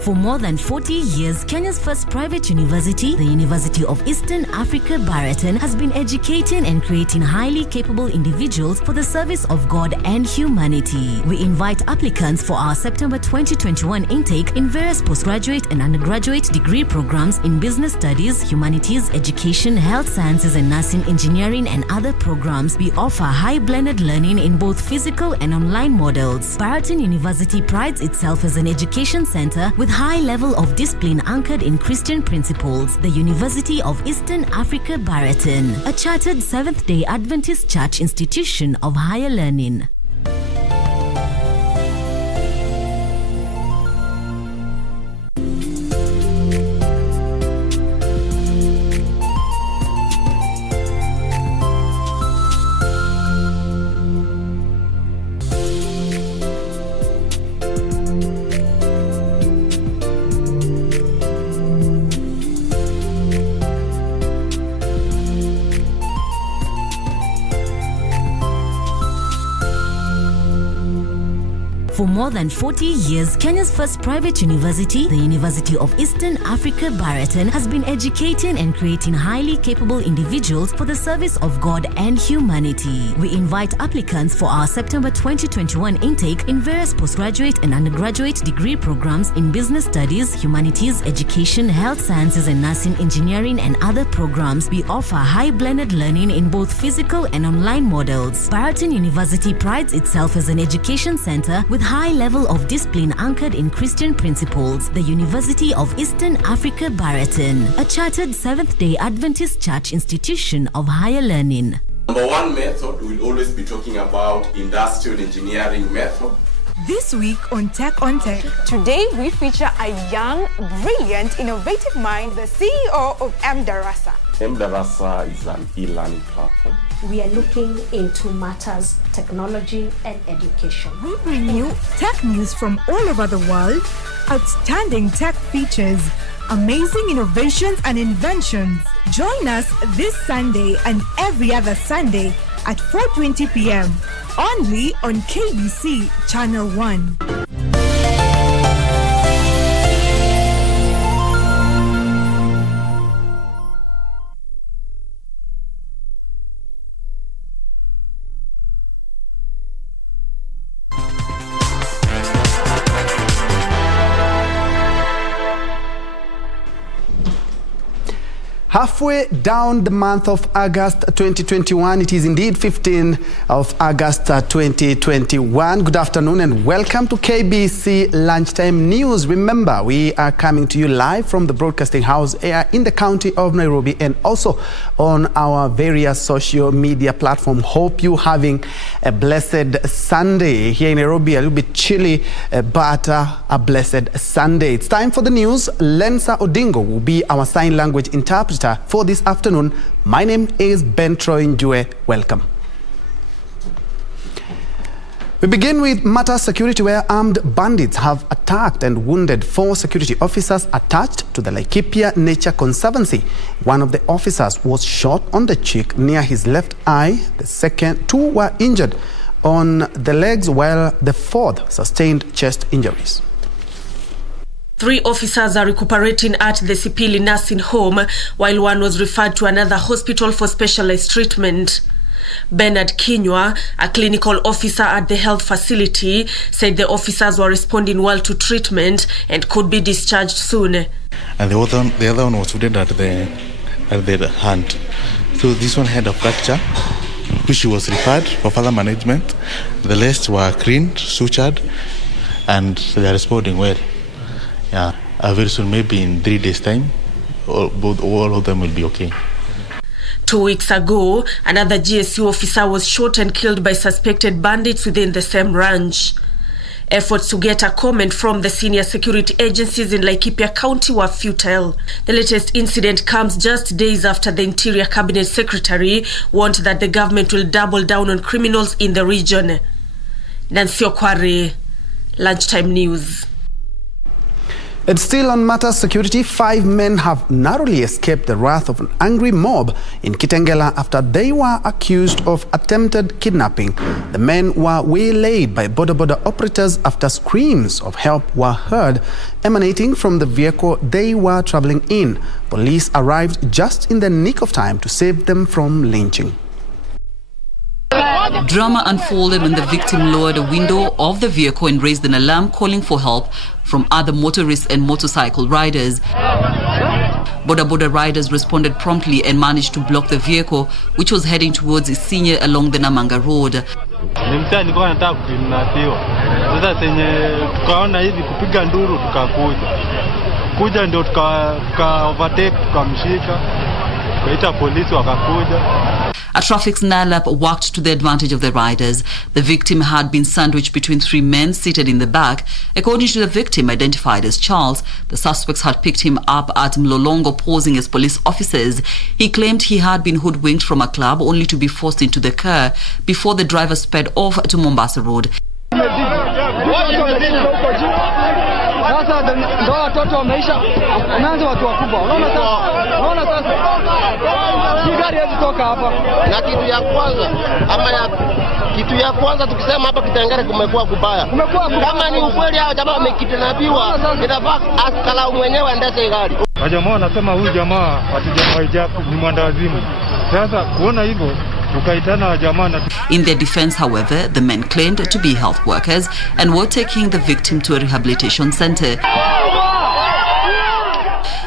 For more than 40 years, Kenya's first private university, the University of Eastern Africa, Baraton, has been educating and creating highly capable individuals for the service of God and humanity. We invite applicants for our September 2021 intake in various postgraduate and undergraduate degree programs in business studies, humanities, education, health sciences and nursing, engineering and other programs. We offer high blended learning in both physical and online models. Baraton University prides itself as an education center with high level of discipline anchored in Christian principles. The University of Eastern Africa, Baraton, a chartered Seventh-day Adventist Church institution of higher learning. For more than 40 years, Kenya's first private university, the University of Eastern Africa, Baraton, has been educating and creating highly capable individuals for the service of God and humanity. We invite applicants for our September 2021 intake in various postgraduate and undergraduate degree programs in business studies, humanities, education, health sciences and nursing, engineering and other programs. We offer high blended learning in both physical and online models. Baraton University prides itself as an education center with high level of discipline anchored in Christian principles. The University of Eastern Africa, Baraton, a chartered Seventh-day Adventist Church institution of higher learning. Number one method, we'll always be talking about industrial engineering method. This week on Tech on Tech. Today we feature a young, brilliant, innovative mind, the CEO of MDarasa. MDarasa is an e-learning platform. We are looking into matters, technology and education. We bring you tech news from all over the world, outstanding tech features, amazing innovations and inventions. Join us this Sunday and every other Sunday at 4:20 p.m. only on KBC Channel 1. Halfway down the month of August 2021, it is indeed 15th of August 2021. Good afternoon and welcome to KBC Lunchtime News. Remember, we are coming to you live from the Broadcasting House here in the county of Nairobi and also on our various social media platforms. Hope you're having a blessed Sunday. Here in Nairobi, a little bit chilly, but a blessed Sunday. It's time for the news. Lensa Odingo will be our sign language interpreter for this afternoon. My name is Ben Troy Njue. Welcome. We begin with matter security, where armed bandits have attacked and wounded 4 security officers attached to the Laikipia Nature Conservancy. One of the officers was shot on the cheek near his left eye. The second 2 were injured on the legs, while the 4th sustained chest injuries. 3 officers are recuperating at the Sipili nursing home, while 1 was referred to another hospital for specialized treatment. Bernard Kinywa, a clinical officer at the health facility, said the officers were responding well to treatment and could be discharged soon. And the other one was wounded at the hand. So this one had a fracture, which was referred for further management. The rest were cleaned, sutured, and they are responding well. Yeah, very soon, maybe in 3 days' time, all of them will be okay. 2 weeks ago, another GSU officer was shot and killed by suspected bandits within the same ranch. Efforts to get a comment from the senior security agencies in Laikipia County were futile. The latest incident comes just days after the Interior Cabinet Secretary warned that the government will double down on criminals in the region. Nancy Okware, Lunchtime News. And still on matters security, 5 men have narrowly escaped the wrath of an angry mob in Kitengela after they were accused of attempted kidnapping. The men were waylaid by border operators after screams of help were heard emanating from the vehicle they were traveling in. Police arrived just in the nick of time to save them from lynching. Drama unfolded when the victim lowered a window of the vehicle and raised an alarm calling for help from other motorists and motorcycle riders. Border riders responded promptly and managed to block the vehicle, which was heading towards Isinya along the Namanga Road. A traffic snarl-up worked to the advantage of the riders. The victim had been sandwiched between 3 men seated in the back. According to the victim, identified as Charles, the suspects had picked him up at Mlolongo posing as police officers. He claimed he had been hoodwinked from a club only to be forced into the car before the driver sped off to Mombasa Road. Kitu ya kwanza tukisema hapa Kitengere kumekuwa kubaya. Kama ni ukweli hao jamaa wamekitanabiwa, inafaa askala mwenyewe aendeshe gari. Wajamaa wanasema huyu jamaa hatujamwaija ni mwandawazimu. Sasa kuona hivyo tukaitana wajamaa na... In their defense, however, the men claimed to be health workers and were taking the victim to a rehabilitation center.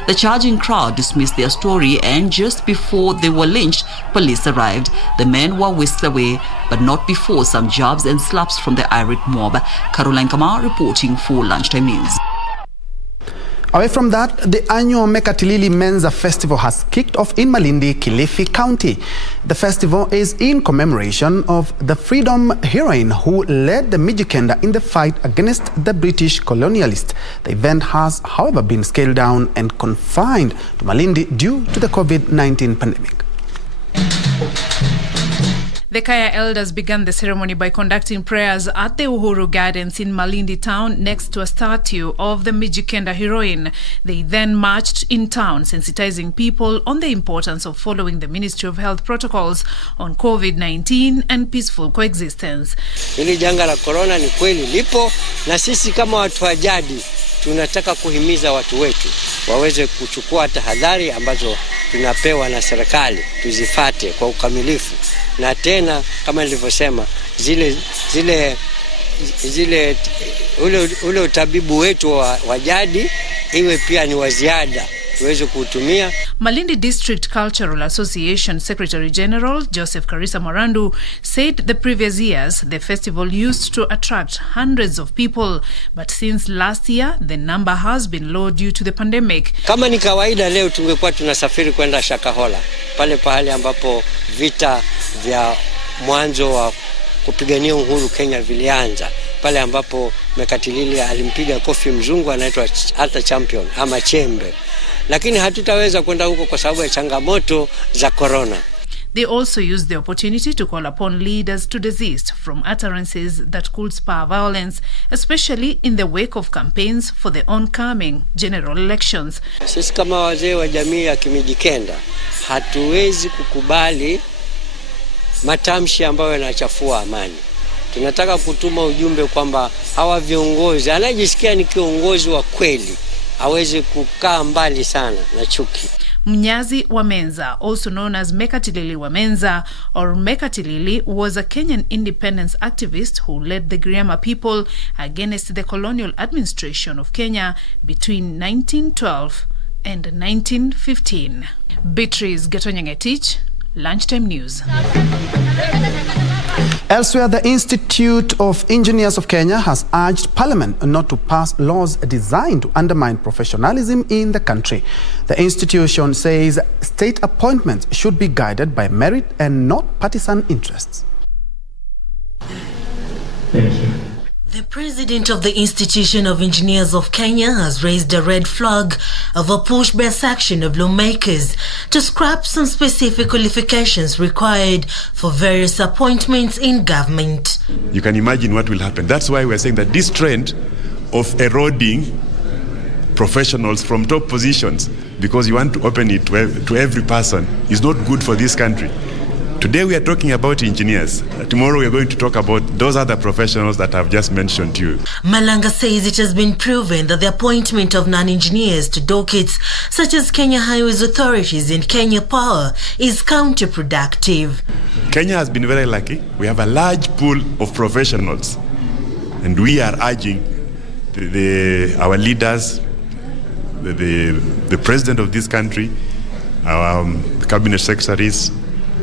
The charging crowd dismissed their story, and just before they were lynched, police arrived. The men were whisked away, but not before some jabs and slaps from the irate mob. Caroline Kamar reporting for Lunchtime News. Away from that, the annual Mekatilili Menza Festival has kicked off in Malindi, Kilifi County. The festival is in commemoration of the freedom heroine who led the Mijikenda in the fight against the British colonialists. The event has, however, been scaled down and confined to Malindi due to the COVID-19 pandemic. The Kaya elders began the ceremony by conducting prayers at the Uhuru Gardens in Malindi town next to a statue of the Mijikenda heroine. They then marched in town, sensitizing people on the importance of following the Ministry of Health protocols on COVID-19 and peaceful coexistence. Hili janga la corona ni kweli lipo, na sisi kama watu wa jadi tunataka kuhimiza watu wetu waweze kuchukua tahadhari ambazo tunapewa na serikali, tuzifate kwa ukamilifu. Na tena kama nilivyosema, ule utabibu wetu wa jadi iwe pia ni wa ziada tuweze kutumia. Malindi District Cultural Association Secretary General Joseph Karisa Marandu said the previous years the festival used to attract hundreds of people, but since last year the number has been low due to the pandemic. Kama ni kawaida leo tungekuwa tunasafiri kwenda Shakahola, pale pahali ambapo vita vya mwanzo wa kupigania uhuru Kenya vilianza, pale ambapo Mekatilili alimpiga kofi mzungu anaitwa Arthur Champion ama Chembe. Lakini hatutaweza kwenda huko kwa sababu ya changamoto za corona. They also used the opportunity to call upon leaders to desist from utterances that could spur violence, especially in the wake of campaigns for the oncoming general elections. Sisi kama wazee wa jamii ya Kimijikenda hatuwezi kukubali matamshi ambayo yanachafua amani. Tunataka kutuma ujumbe kwamba hawa viongozi, anajisikia ni kiongozi wa kweli, aweze kukaa mbali sana na chuki. Mnyazi wa Menza, also known as Mekatilili wa Menza or Mekatilili, was a Kenyan independence activist who led the Griama people against the colonial administration of Kenya between 1912 and 1915. Beatrice Gatonyangetich, Lunchtime News. Elsewhere, the Institute of Engineers of Kenya has urged Parliament not to pass laws designed to undermine professionalism in the country. The institution says state appointments should be guided by merit and not partisan interests. Thank you. The president of the Institution of Engineers of Kenya has raised a red flag of a push by a section of lawmakers to scrap some specific qualifications required for various appointments in government. You can imagine what will happen. That's why we're saying that this trend of eroding professionals from top positions, because you want to open it to every person, is not good for this country. Today we are talking about engineers. Tomorrow we are going to talk about those other professionals that I've just mentioned to you. Malanga says it has been proven that the appointment of non-engineers to dockets such as Kenya Highways Authorities and Kenya Power is counterproductive. Kenya has been very lucky. We have a large pool of professionals, and we are urging our leaders, the president of this country, our cabinet secretaries,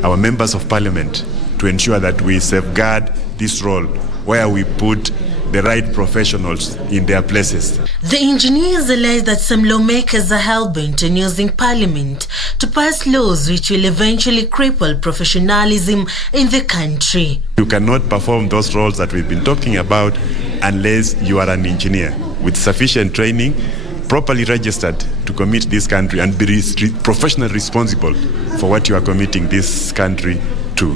our members of parliament, to ensure that we safeguard this role where we put the right professionals in their places. The engineers allege that some lawmakers are hell-bent on using parliament to pass laws which will eventually cripple professionalism in the country. You cannot perform those roles that we've been talking about unless you are an engineer with sufficient training, properly registered to commit this country and be professionally responsible for what you are committing this country to.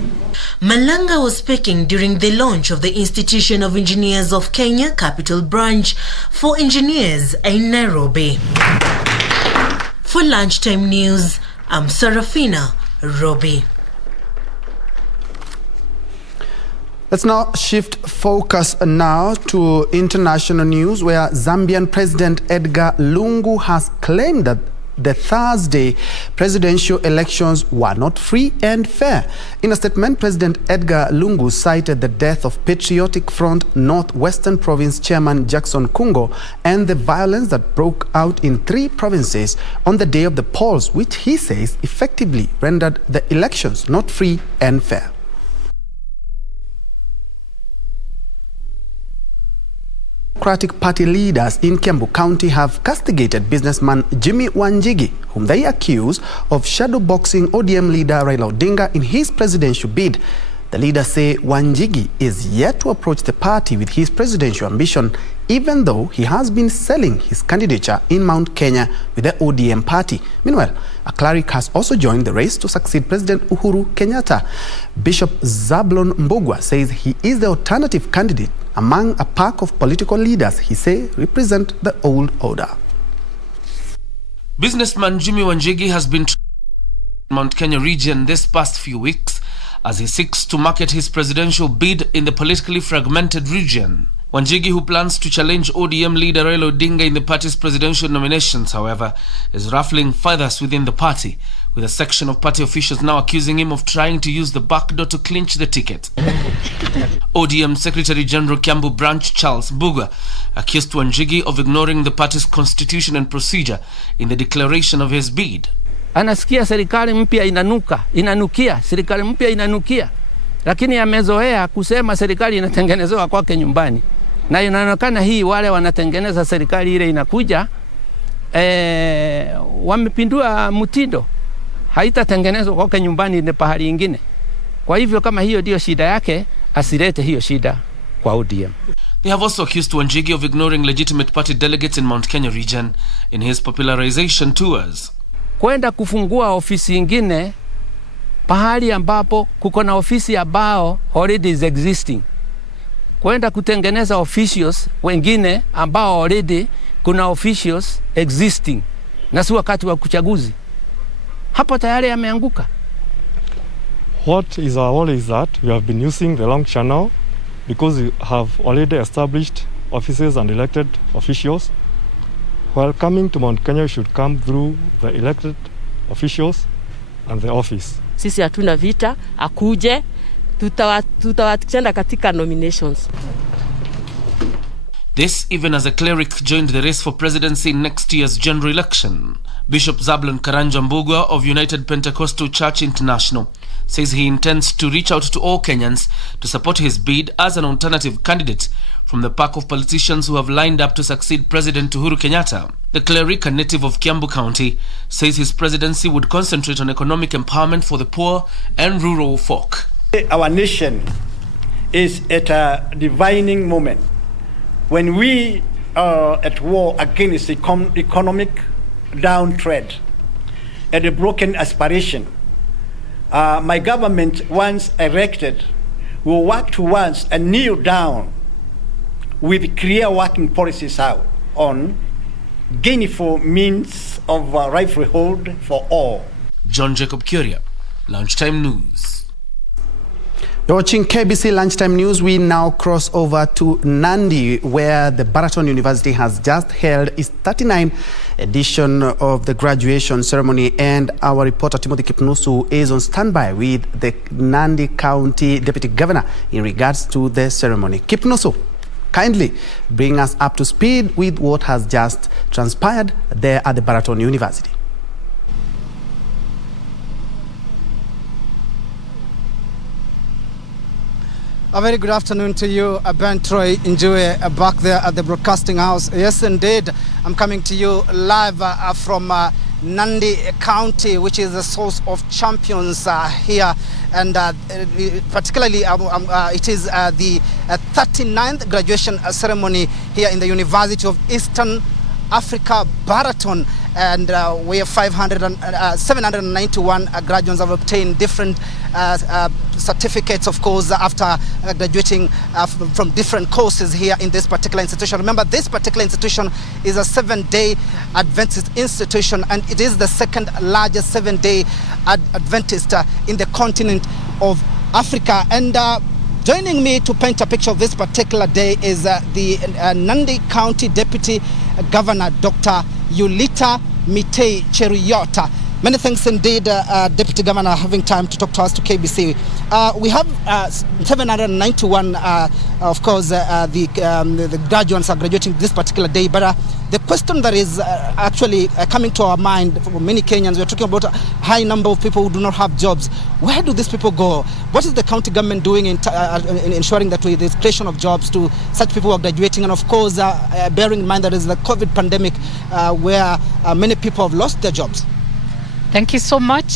Malanga was speaking during the launch of the Institution of Engineers of Kenya Capital Branch for Engineers in Nairobi. For Lunchtime News, I'm Serafina Robi. Let's now shift focus now to international news, where Zambian President Edgar Lungu has claimed that the Thursday presidential elections were not free and fair. In a statement, President Edgar Lungu cited the death of Patriotic Front Northwestern Province Chairman Jackson Kungo and the violence that broke out in 3 provinces on the day of the polls, which he says effectively rendered the elections not free and fair. Democratic Party leaders in Kiambu County have castigated businessman Jimmy Wanjigi, whom they accuse of shadowboxing ODM leader Raila Odinga in his presidential bid. The leaders say Wanjigi is yet to approach the party with his presidential ambition, even though he has been selling his candidature in Mount Kenya with the ODM party. Meanwhile, a cleric has also joined the race to succeed President Uhuru Kenyatta. Bishop Zablon Mbugua says he is the alternative candidate among a pack of political leaders he says represent the old order. Businessman Jimmy Wanjigi has been in Mount Kenya region this past few weeks as he seeks to market his presidential bid in the politically fragmented region. Wanjigi, who plans to challenge ODM leader Raila Odinga in the party's presidential nominations, however, is ruffling feathers within the party, with a section of party officials now accusing him of trying to use the back door to clinch the ticket. ODM Secretary General Kiambu Branch Charles Mbuga accused Wanjigi of ignoring the party's constitution and procedure in the declaration of his bid. Anasikia serikali mpya inanukia, serikali mpya inanukia, lakini amezoea kusema serikali inatengenezewa kwake nyumbani. Na inaonekana hii wale wanatengeneza serikali ile inakuja wamepindua mtindo, haitatengenezwa kwake nyumbani, ni pahali ingine. Kwa hivyo kama hiyo ndio shida yake, asilete hiyo shida kwa ODM. They have also accused Wanjigi of ignoring legitimate party delegates in Mount Kenya region in his popularization tours. Kwenda kufungua ofisi ingine pahali ambapo kuko na ofisi ambao already is existing. Kwenda kutengeneza officials wengine ambao already kuna officials existing, na si wakati wa kuchaguzi. Hapo tayari ameanguka. What is our role is that we have been using the long channel because we have already established offices and elected officials. While coming to Mount Kenya, we should come through the elected officials and the office. Sisi hatuna vita, akuje, tutawatenda katika nominations. This even as a cleric joined the race for presidency in next year's general election. Bishop Zablon Karanja Mbugua of United Pentecostal Church International says he intends to reach out to all Kenyans to support his bid as an alternative candidate from the pack of politicians who have lined up to succeed President Uhuru Kenyatta. The cleric, a native of Kiambu County, says his presidency would concentrate on economic empowerment for the poor and rural folk. Our nation is at a divining moment when we are at war against economic downtrend and a broken aspiration. My government, once elected, will work towards a kneel down with clear working policies out on gainful means of livelihood for all. John Jacob Curia, Lunchtime News. You're watching KBC Lunchtime News. We now cross over to Nandi, where the Baraton University has just held its 39th edition of the graduation ceremony, and our reporter Timothy Kipnusu is on standby with the Nandi County Deputy Governor in regards to the ceremony. Kipnusu, kindly bring us up to speed with what has just transpired there at the Baraton University. A very good afternoon to you, Ben Troy Njue, back there at the Broadcasting House. Yes, indeed, I'm coming to you live from Nandi County, which is the source of champions here. And particularly, it is the 39th graduation ceremony here in the University of Eastern Africa, Baraton. And we have 791 graduates have obtained different certificates, of course, after graduating from different courses here in this particular institution. Remember, this particular institution is a 7-day Adventist institution, and it is the second largest 7-day Adventist in the continent of Africa. And Joining me to paint a picture of this particular day is the Nandi County Deputy Governor, Dr. Yulita Mitei Cheruiyot. Many thanks indeed, Deputy Governor, having time to talk to us to KBC. We have 791, of course, the graduates are graduating this particular day. But the question that is actually coming to our mind for many Kenyans, we're talking about a high number of people who do not have jobs. Where do these people go? What is the county government doing in ensuring that with the creation of jobs to such people who are graduating? And of course, bearing in mind that there is the COVID pandemic where many people have lost their jobs. Thank you so much.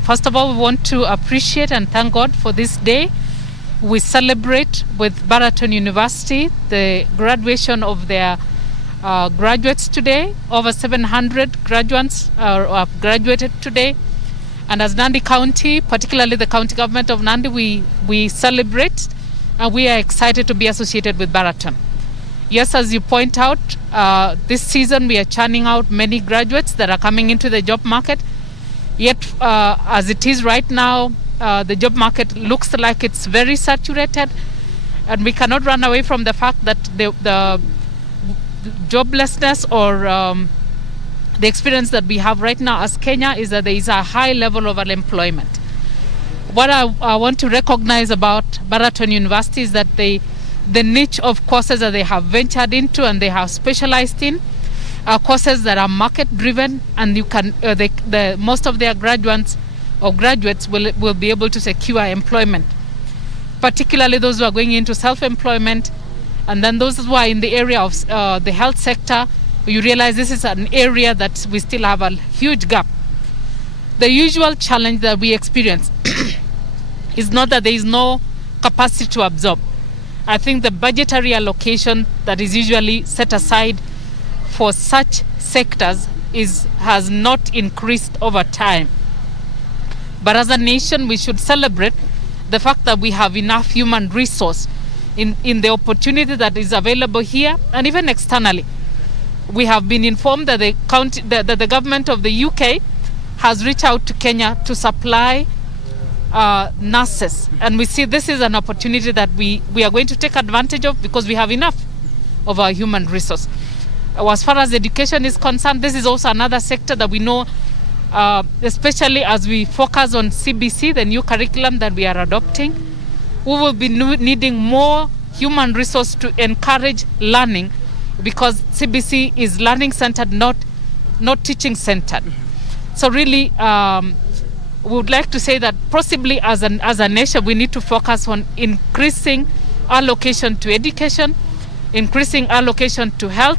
First of all, we want to appreciate and thank God for this day. We celebrate with Baraton University the graduation of their graduates today. Over 700 graduates have graduated today. And as Nandi County, particularly the county government of Nandi, we celebrate and we are excited to be associated with Baraton. Yes, as you point out, this season we are churning out many graduates that are coming into the job market. Yet, as it is right now, the job market looks like it's very saturated, and we cannot run away from the fact that the joblessness or the experience that we have right now as Kenya is that there is a high level of unemployment. What I want to recognize about Baraton University is that the niche of courses that they have ventured into and they have specialized in are courses that are market driven, and you can most of their graduates will be able to secure employment, particularly those who are going into self-employment, and then those who are in the area of the health sector. You realize this is an area that we still have a huge gap. The usual challenge that we experience is not that there is no capacity to absorb. I think the budgetary allocation that is usually set aside for such sectors has not increased over time. But as a nation, we should celebrate the fact that we have enough human resource in the opportunity that is available here and even externally. We have been informed that the government of the UK has reached out to Kenya to supply nurses, and we see this is an opportunity that we are going to take advantage of because we have enough of our human resource. As far as education is concerned, this is also another sector that we know, especially as we focus on CBC, the new curriculum that we are adopting, we will be needing more human resource to encourage learning, because CBC is learning centered, not teaching centered. So really, we would like to say that possibly as a nation, we need to focus on increasing allocation to education, increasing allocation to health,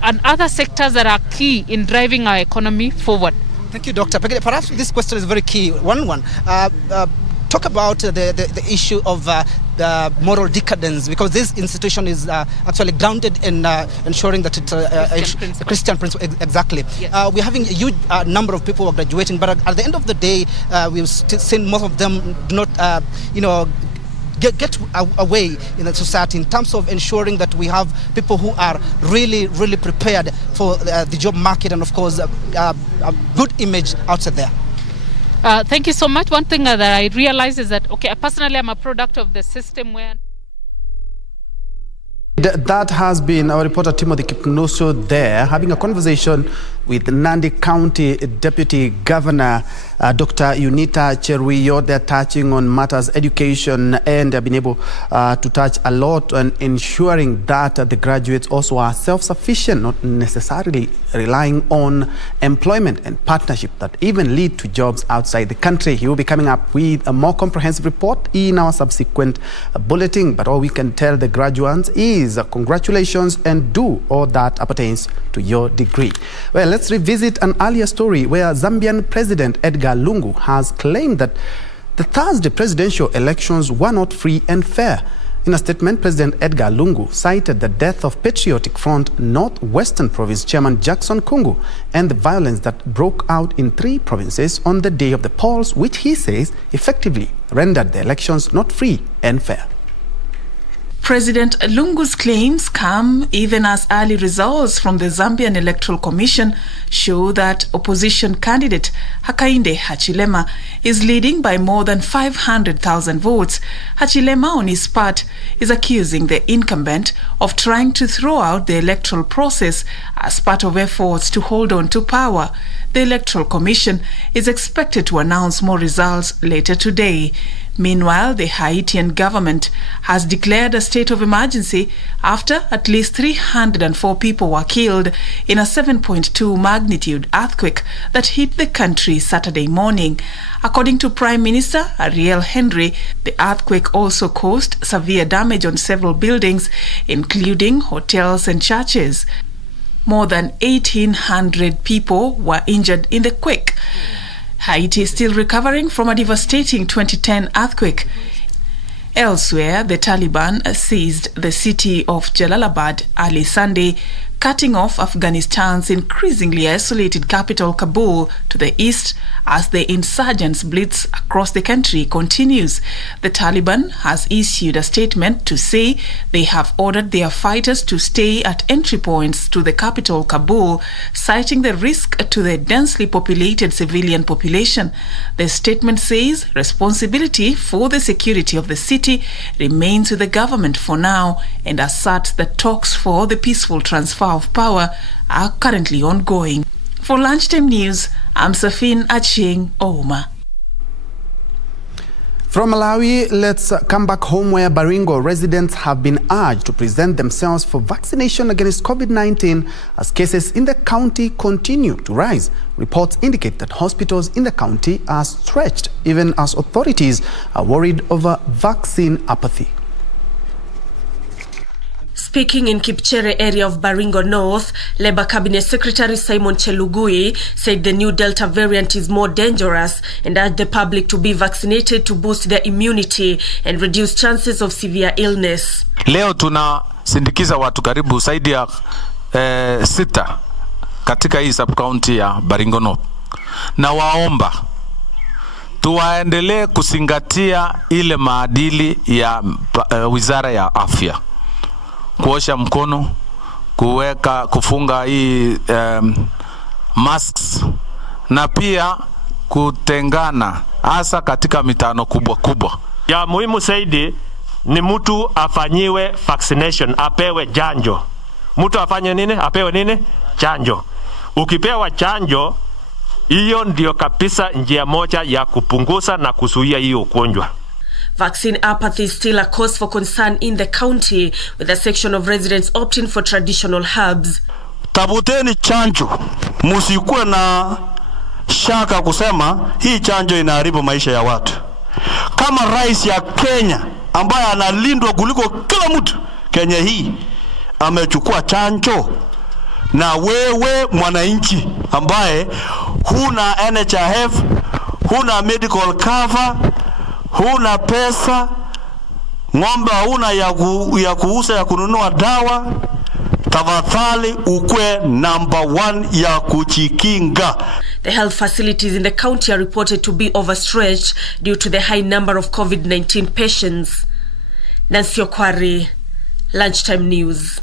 and other sectors that are key in driving our economy forward. Thank you, Dr. Perhaps this question is very key. One. Talk about the issue of moral decadence, because this institution is actually grounded in ensuring that it's Christian principle. Exactly. Yes. We're having a huge number of people who are graduating, but at the end of the day, we've seen most of them do not, get away in the society in terms of ensuring that we have people who are really, really prepared for the job market and, of course, a good image outside there. Thank you so much. One thing that I realize is that, personally, I'm a product of the system where... That has been our reporter Timothy Kipnoso there, having a conversation with Nandi County Deputy Governor Dr. Yulita Cheruiyot. They're touching on matters education, and they've been able to touch a lot on ensuring that the graduates also are self-sufficient, not necessarily relying on employment and partnership that even lead to jobs outside the country. He will be coming up with a more comprehensive report in our subsequent bulletin, but all we can tell the graduates is congratulations and do all that appertains to your degree. Well, let's revisit an earlier story where Zambian President Edgar Lungu has claimed that the Thursday presidential elections were not free and fair. In a statement, President Edgar Lungu cited the death of Patriotic Front Northwestern Province Chairman Jackson Kungu and the violence that broke out in 3 provinces on the day of the polls, which he says effectively rendered the elections not free and fair. President Lungu's claims come even as early results from the Zambian Electoral Commission show that opposition candidate Hakainde Hichilema is leading by more than 500,000 votes. Hichilema, on his part, is accusing the incumbent of trying to throw out the electoral process as part of efforts to hold on to power. The Electoral Commission is expected to announce more results later today. Meanwhile, the Haitian government has declared a state of emergency after at least 304 people were killed in a 7.2 magnitude earthquake that hit the country Saturday morning. According to Prime Minister Ariel Henry, the earthquake also caused severe damage on several buildings, including hotels and churches. More than 1,800 people were injured in the quake. Haiti is still recovering from a devastating 2010 earthquake. Elsewhere, the Taliban seized the city of Jalalabad early Sunday, cutting off Afghanistan's increasingly isolated capital Kabul to the east as the insurgents' blitz across the country continues. The Taliban has issued a statement to say they have ordered their fighters to stay at entry points to the capital Kabul, citing the risk to the densely populated civilian population. The statement says responsibility for the security of the city remains with the government for now and asserts that talks for the peaceful transfer of power are currently ongoing. For Lunchtime News, I'm Safin Achieng Ouma. From Malawi, let's come back home where Baringo residents have been urged to present themselves for vaccination against COVID-19 as cases in the county continue to rise. Reports indicate that hospitals in the county are stretched, even as authorities are worried over vaccine apathy. Speaking in Kipchere area of Baringo North, Labour Cabinet Secretary Simon Chelugui said the new Delta variant is more dangerous and urged the public to be vaccinated to boost their immunity and reduce chances of severe illness. Leo tunasindikiza watu karibu zaidi ya 6 katika hii sub-county ya Baringo North. Na waomba tuwaendelee kuzingatia ile maadili ya Wizara ya Afya. Kuosha mkono, kufunga hii masks na pia kutengana hasa katika mitano kubwa kubwa. Ya muhimu zaidi ni mtu afanyiwe vaccination, apewe chanjo. Mtu afanye nini? Apewe nini? Chanjo. Ukipewa chanjo, hiyo ndio kabisa njia moja ya kupunguza na kuzuia hiyo ugonjwa. Vaccine apathy is still a cause for concern in the county, with a section of residents opting for traditional herbs. Tabuteni chanjo, musikuwe na shaka kusema hii chanjo inaharibu maisha ya watu. Kama rais ya Kenya ambaye analindwa kuliko kila mtu Kenya hii amechukua chanjo, na wewe mwananchi ambaye huna NHIF, huna medical cover, huna pesa, ng'ombe huna ya kuuza ya kununua dawa, tafadhali ukwe number 1 ya kujikinga. The health facilities in the county are reported to be overstretched due to the high number of COVID-19 patients. Nancy Okwari, Lunchtime News.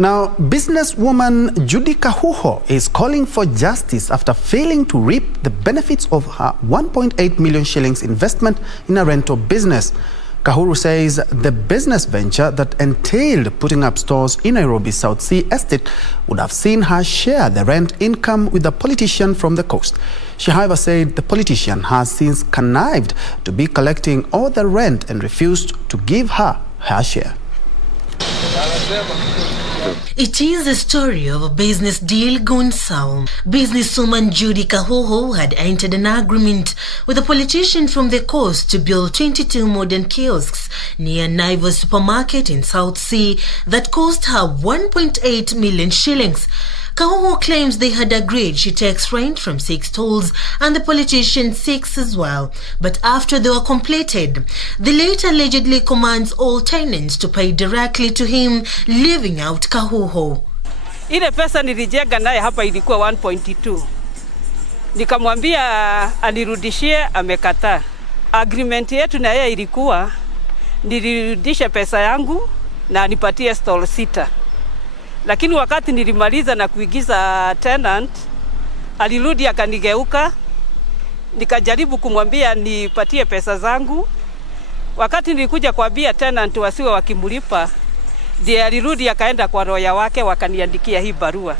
Now, businesswoman Judy Kahuho is calling for justice after failing to reap the benefits of her 1.8 million shillings investment in a rental business. Kahuru says the business venture that entailed putting up stores in Nairobi's South Sea estate would have seen her share the rent income with a politician from the coast. She, however, said the politician has since connived to be collecting all the rent and refused to give her her share. It is a story of a business deal gone sour. Businesswoman Judy Kahuho had entered an agreement with a politician from the coast to build 22 modern kiosks near Naivas supermarket in South Sea that cost her 1.8 million shillings. Kahuho claims they had agreed she takes rent from 6 stalls and the politician 6 as well. But after they were completed, the latter allegedly commands all tenants to pay directly to him, leaving out Kahuho. Ile pesa nilijenga naye hapa ilikuwa 1.2. Nikamwambia anirudishie, amekataa. Agreement yetu na yeye ilikuwa nilirudisha pesa yangu na nipatie stall 6. Lakini wakati nilimaliza na kuigiza tenant, alirudi akanigeuka, nikajaribu kumwambia nipatie pesa zangu. Wakati nilikuja kuambia tenant wasiwe wakimlipa, ndiye alirudi akaenda kwa lawyer wake wakaniandikia hii barua.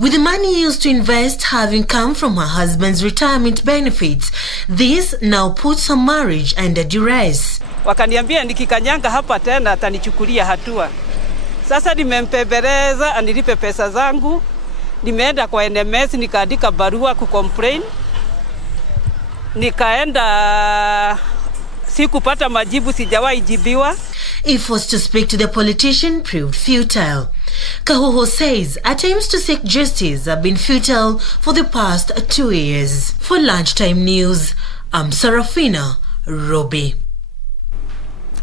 With the money used to invest having come from her husband's retirement benefits, this now puts her marriage under duress. Wakaniambia nikikanyanga hapa tena atanichukulia hatua. Sasa nimempebeleza anilipe pesa zangu. Nimeenda kwa NMS nikaandika barua kucomplain. Nikaenda sikupata majibu, sijawahi jibiwa. Efforts to speak to the politician proved futile. Kahuho says attempts to seek justice have been futile for the past 2 years. For Lunchtime News, I'm Sarafina Robi.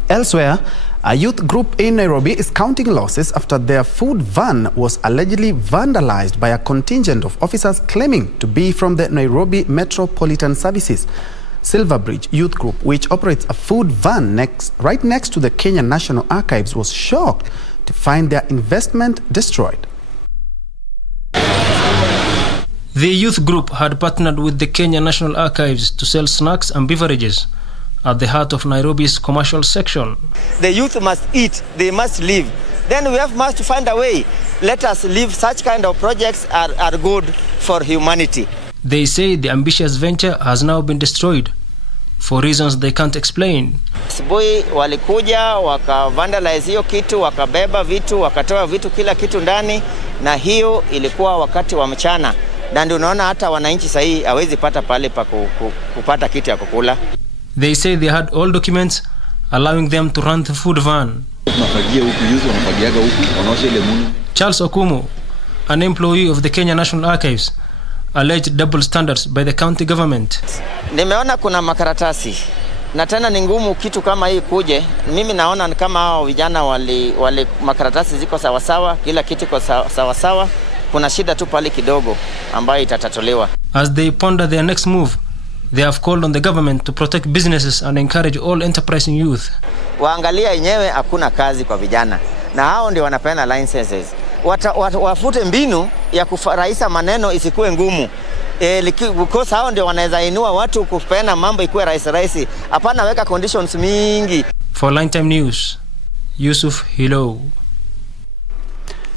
Elsewhere, a youth group in Nairobi is counting losses after their food van was allegedly vandalized by a contingent of officers claiming to be from the Nairobi Metropolitan Services. Silverbridge Youth Group, which operates a food van right next to the Kenya National Archives, was shocked to find their investment destroyed. The youth group had partnered with the Kenya National Archives to sell snacks and beverages at the heart of Nairobi's commercial section. The youth must eat, they must live. Then we must find a way. Let us live. Such kind of projects are good for humanity. They say the ambitious venture has now been destroyed for reasons they can't explain. Asubuhi walikuja wakavandalize hiyo kitu, wakabeba vitu, wakatoa vitu kila kitu ndani, na hiyo ilikuwa wakati wa mchana. Na ndio unaona hata wananchi sahi hawezi pata pale pa kupata kitu ya kukula. They say they had all documents allowing them to run the food van. Charles Okumu, an employee of the Kenya National Archives, alleged double standards by the county government. Nimeona kuna makaratasi na tena ni ngumu kitu kama hii kuje. Mimi naona kama hao vijana wale makaratasi ziko sawa sawa, kila kitu kiko sawa sawa. Kuna shida tu pale kidogo ambayo itatatolewa. As they ponder their next move, they have called on the government to protect businesses and encourage all enterprising youth. Waangalia yenyewe hakuna kazi kwa vijana, na hao ndio wanapeana licenses. Wafute mbinu ya kufurahisha maneno isikuwe ngumu. Because hao ndio wanaweza inua watu kupeana mambo ikuwe rahisi. Hapana weka conditions mingi. For Lunchtime News, Yusuf Hilo.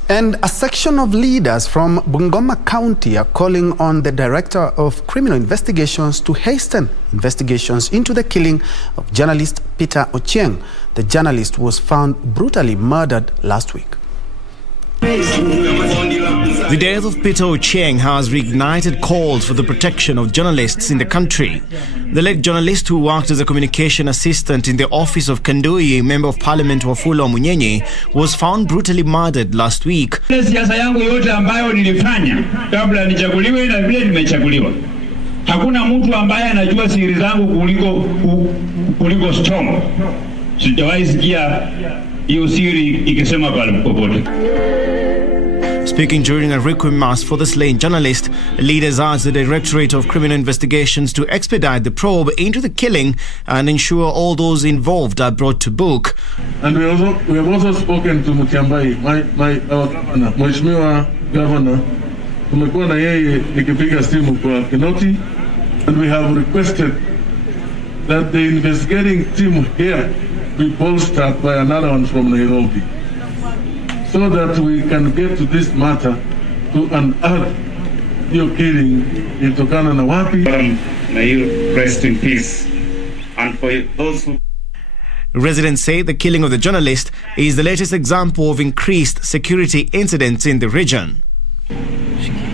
And a section of leaders from Bungoma County are calling on the Director of Criminal Investigations to hasten investigations into the killing of journalist Peter Ochieng. The journalist was found brutally murdered last week. The death of Peter Ochieng has reignited calls for the protection of journalists in the country. The late journalist, who worked as a communication assistant in the office of Kandui, Member of Parliament Wafula Munyenye, was found brutally murdered last week. Siasa yangu yote ambayo nilifanya kabla nichaguliwe na vile nimechaguliwa, hakuna mtu ambaye anajua siri zangu kuliko Storm. Sijawahi sikia hiyo siri ikisema popote. Speaking during a requiem mass for the slain journalist, leaders asked the Directorate of Criminal Investigations to expedite the probe into the killing and ensure all those involved are brought to book. And we have also spoken to Mutiambai, our governor, Mheshimiwa Governor. Tumekuwa na yeye nikipiga simu kwa Kinoti, and we have requested that the investigating team here be bolstered by another one from Nairobi, so that we can get to this matter to unearth your killing ilitokana na wapi. May you rest in peace. And for those who... Residents say the killing of the journalist is the latest example of increased security incidents in the region.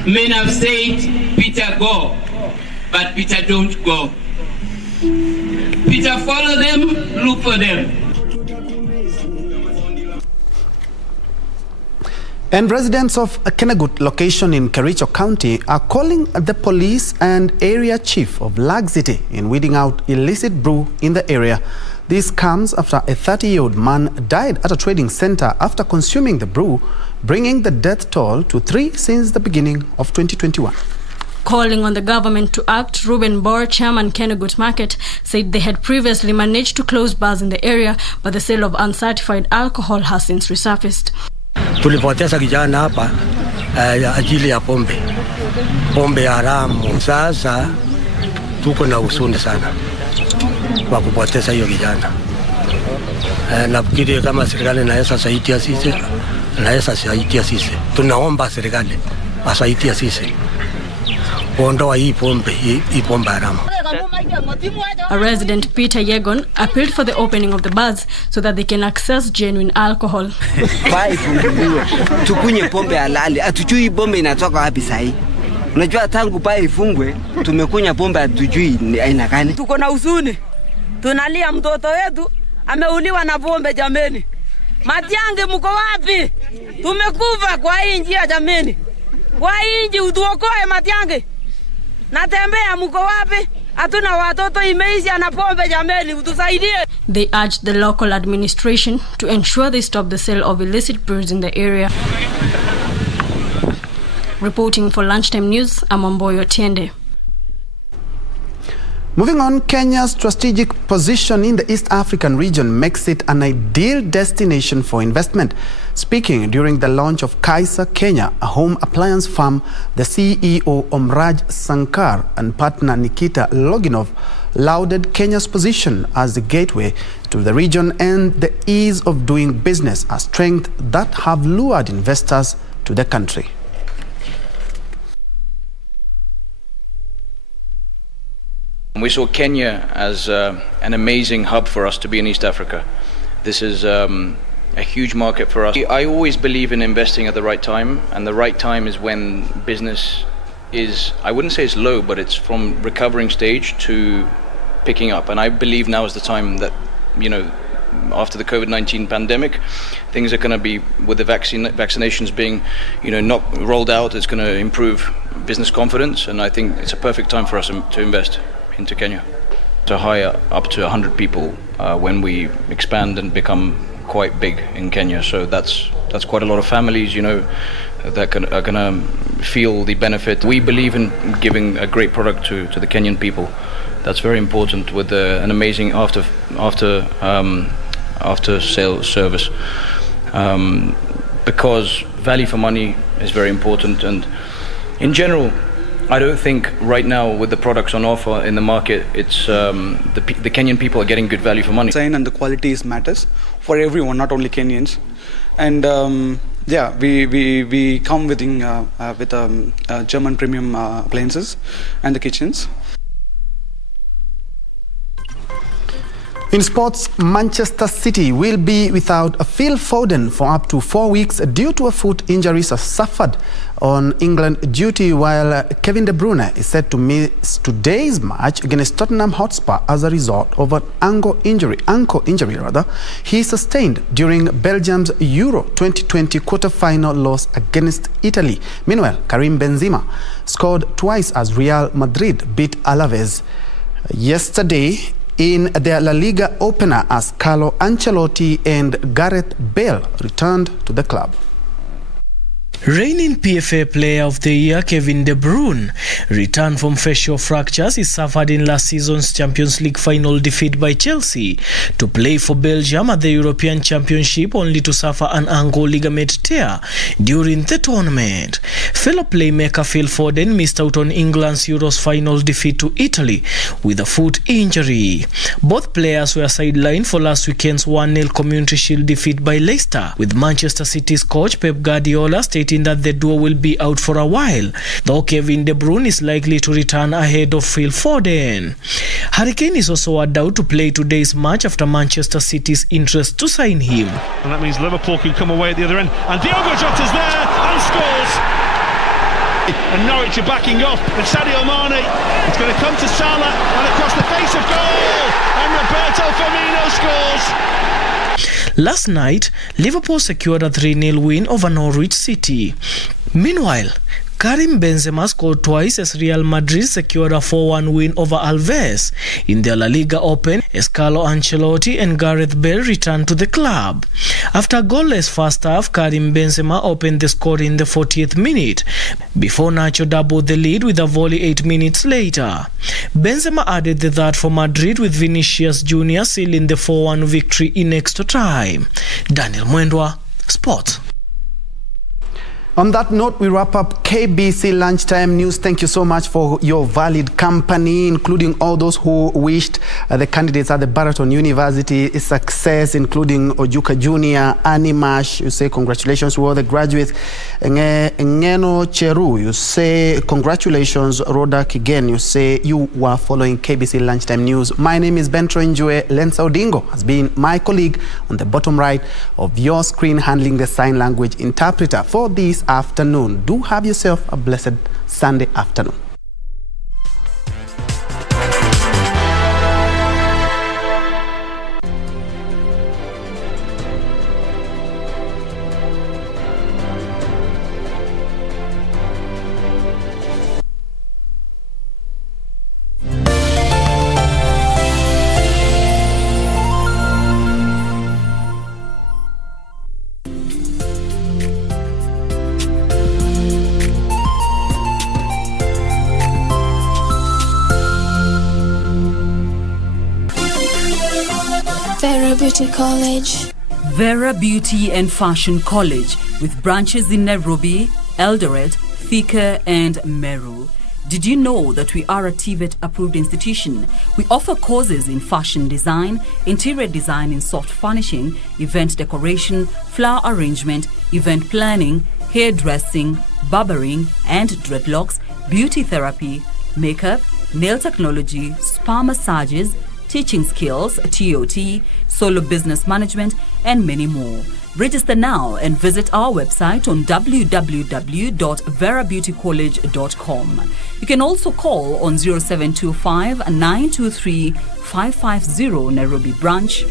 Men have said, Peter go, but Peter don't go. Peter follow them, look for them. And residents of Kenagut location in Kericho County are calling the police and area chief of Lag City in weeding out illicit brew in the area. This comes after a 30-year-old man died at a trading center after consuming the brew, bringing the death toll to 3 since the beginning of 2021. Calling on the government to act, Ruben Bor, chairman Kennegut Market, said they had previously managed to close bars in the area, but the sale of uncertified alcohol has since resurfaced. Tulipoteza kijana hapa ajili ya pombe haramu. Sasa tuko na huzuni sana kwa kupoteza hiyo kijana. Nafikiri kama serikali inaweza saidia sisi, tunaomba serikali wasaidia sisi kuondoa hii pombe haramu. A resident, Peter Yegon, appealed for the opening of the bars so that they can access genuine alcohol. Tukunye pombe halali, hatujui pombe inatoka wapi sahi. Unajua tangu paa ifungwe tumekunya pombe hatujui ni aina gani. Tuko na huzuni. Tunalia mtoto wetu ameuliwa na pombe jameni. Matiange mko wapi? Tumekufa kwa hii njia jameni. Kwa hii njia utuokoe Matiange. Natembea mko wapi? Hatuna watoto imeisha na pombe jameni, utusaidie. They urged the local administration to ensure they stop the sale of illicit brews in the area. Reporting for Lunchtime News, I'm Amboyo Tiende. Moving on, Kenya's strategic position in the East African region makes it an ideal destination for investment. Speaking during the launch of Kaiser Kenya, a home appliance firm, the CEO Omraj Sankar and partner Nikita Loginov lauded Kenya's position as the gateway to the region and the ease of doing business, a strength that have lured investors to the country. We saw Kenya as an amazing hub for us to be in East Africa. This is a huge market for us. I always believe in investing at the right time, and the right time is when business is, I wouldn't say it's low, but it's from recovering stage to picking up. And I believe now is the time that, you know, after the COVID-19 pandemic, things are going to be, with the vaccinations being, you know, not rolled out, it's going to improve business confidence, and I think it's a perfect time for us to invest into Kenya. To hire up to 100 people when we expand and become quite big in Kenya. So that's quite a lot of families, you know, that are going to feel the benefit. We believe in giving a great product to the Kenyan people. That's very important, with an amazing after sales service, because value for money is very important. And in general, I don't think right now, with the products on offer in the market, it's the Kenyan people are getting good value for money. Design and the qualities matters for everyone, not only Kenyans. And yeah, we come with German premium appliances and the kitchens. In sports, Manchester City will be without Phil Foden for up to 4 weeks due to a foot injury suffered on England duty, while Kevin De Bruyne is set to miss today's match against Tottenham Hotspur as a result of an ankle injury he sustained during Belgium's Euro 2020 quarter-final loss against Italy. Meanwhile, Karim Benzema scored twice as Real Madrid beat Alaves yesterday in their La Liga opener as Carlo Ancelotti and Gareth Bale returned to the club. Reigning PFA Player of the Year Kevin De Bruyne returned from facial fractures he suffered in last season's Champions League final defeat by Chelsea to play for Belgium at the European Championship, only to suffer an ankle ligament tear during the tournament. Fellow playmaker Phil Foden missed out on England's Euros final defeat to Italy with a foot injury. Both players were sidelined for last weekend's 1-0 Community Shield defeat by Leicester, with Manchester City's coach Pep Guardiola stating that the duo will be out for a while, though Kevin De Bruyne is likely to return ahead of Phil Foden. Harry Kane is also a doubt to play today's match after Manchester City's interest to sign him. And that means Liverpool can come away at the other end, and Diogo Jota's there and scores. And Norwich are backing off, and Sadio Mane, it's going to come to Salah and across the face of goal, and Roberto Firmino scores. Last night, Liverpool secured a 3-0 win over Norwich City. Meanwhile, Karim Benzema scored twice as Real Madrid secured a 4-1 win over Alves. In their La Liga Open, Carlo Ancelotti and Gareth Bale returned to the club. After a goalless first half, Karim Benzema opened the score in the 40th minute, before Nacho doubled the lead with a volley 8 minutes later. Benzema added the third for Madrid, with Vinicius Jr. sealing the 4-1 victory in extra time. Daniel Mwendwa, Sport. On that note, we wrap up KBC Lunchtime News. Thank you so much for your valid company, including all those who wished the candidates at the Baraton University success, including Ojuka Jr., Animash. You say congratulations to all the graduates. Ngeno Cheru, you say congratulations. Roda Kigen, you say you were following KBC Lunchtime News. My name is Bentro Njue. Lensa Odingo has been my colleague on the bottom right of your screen, handling the sign language interpreter for this afternoon. Do have yourself a blessed Sunday afternoon. Vera Beauty College. Vera Beauty and Fashion College, with branches in Nairobi, Eldoret, Thika and Meru. Did you know that we are a TVET approved institution? We offer courses in fashion design, interior design in soft furnishing, event decoration, flower arrangement, event planning, hairdressing, barbering and dreadlocks, beauty therapy, makeup, nail technology, spa massages, teaching skills, TOT, solo business management, and many more. Register now and visit our website on www.verabeautycollege.com. You can also call on 0725-923-550 Nairobi branch,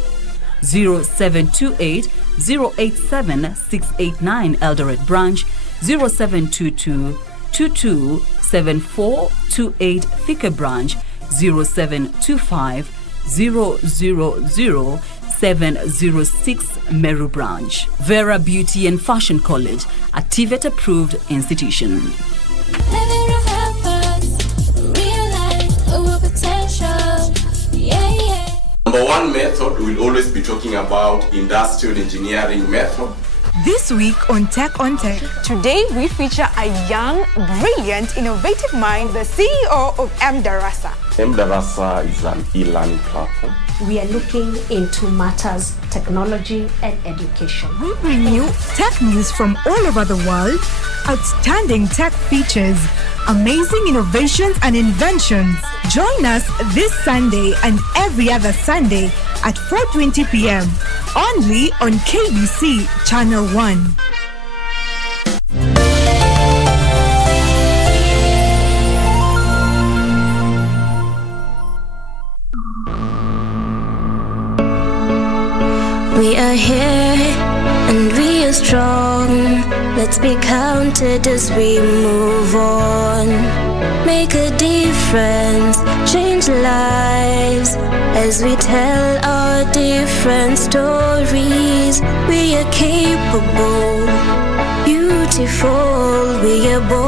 0728-087-689 Eldoret branch, 0722-227428 Thika branch, 0725-000-706 Meru branch. Vera Beauty and Fashion College, a TVET approved institution. Number one method, we'll always be talking about industrial engineering method. This week on Tech on Tech. Today we feature a young, brilliant, innovative mind, the CEO of M-Darasa. M-Darasa is an e-learning platform. We are looking into matters, technology and education. We bring you tech news from all over the world, outstanding tech features, amazing innovations and inventions. Join us this Sunday and every other Sunday at 4:20 p.m. only on KBC Channel 1. We are here and we are strong. Let's be counted as we move on. Make a difference, change lives as we tell our different stories. We are capable, beautiful, we are born.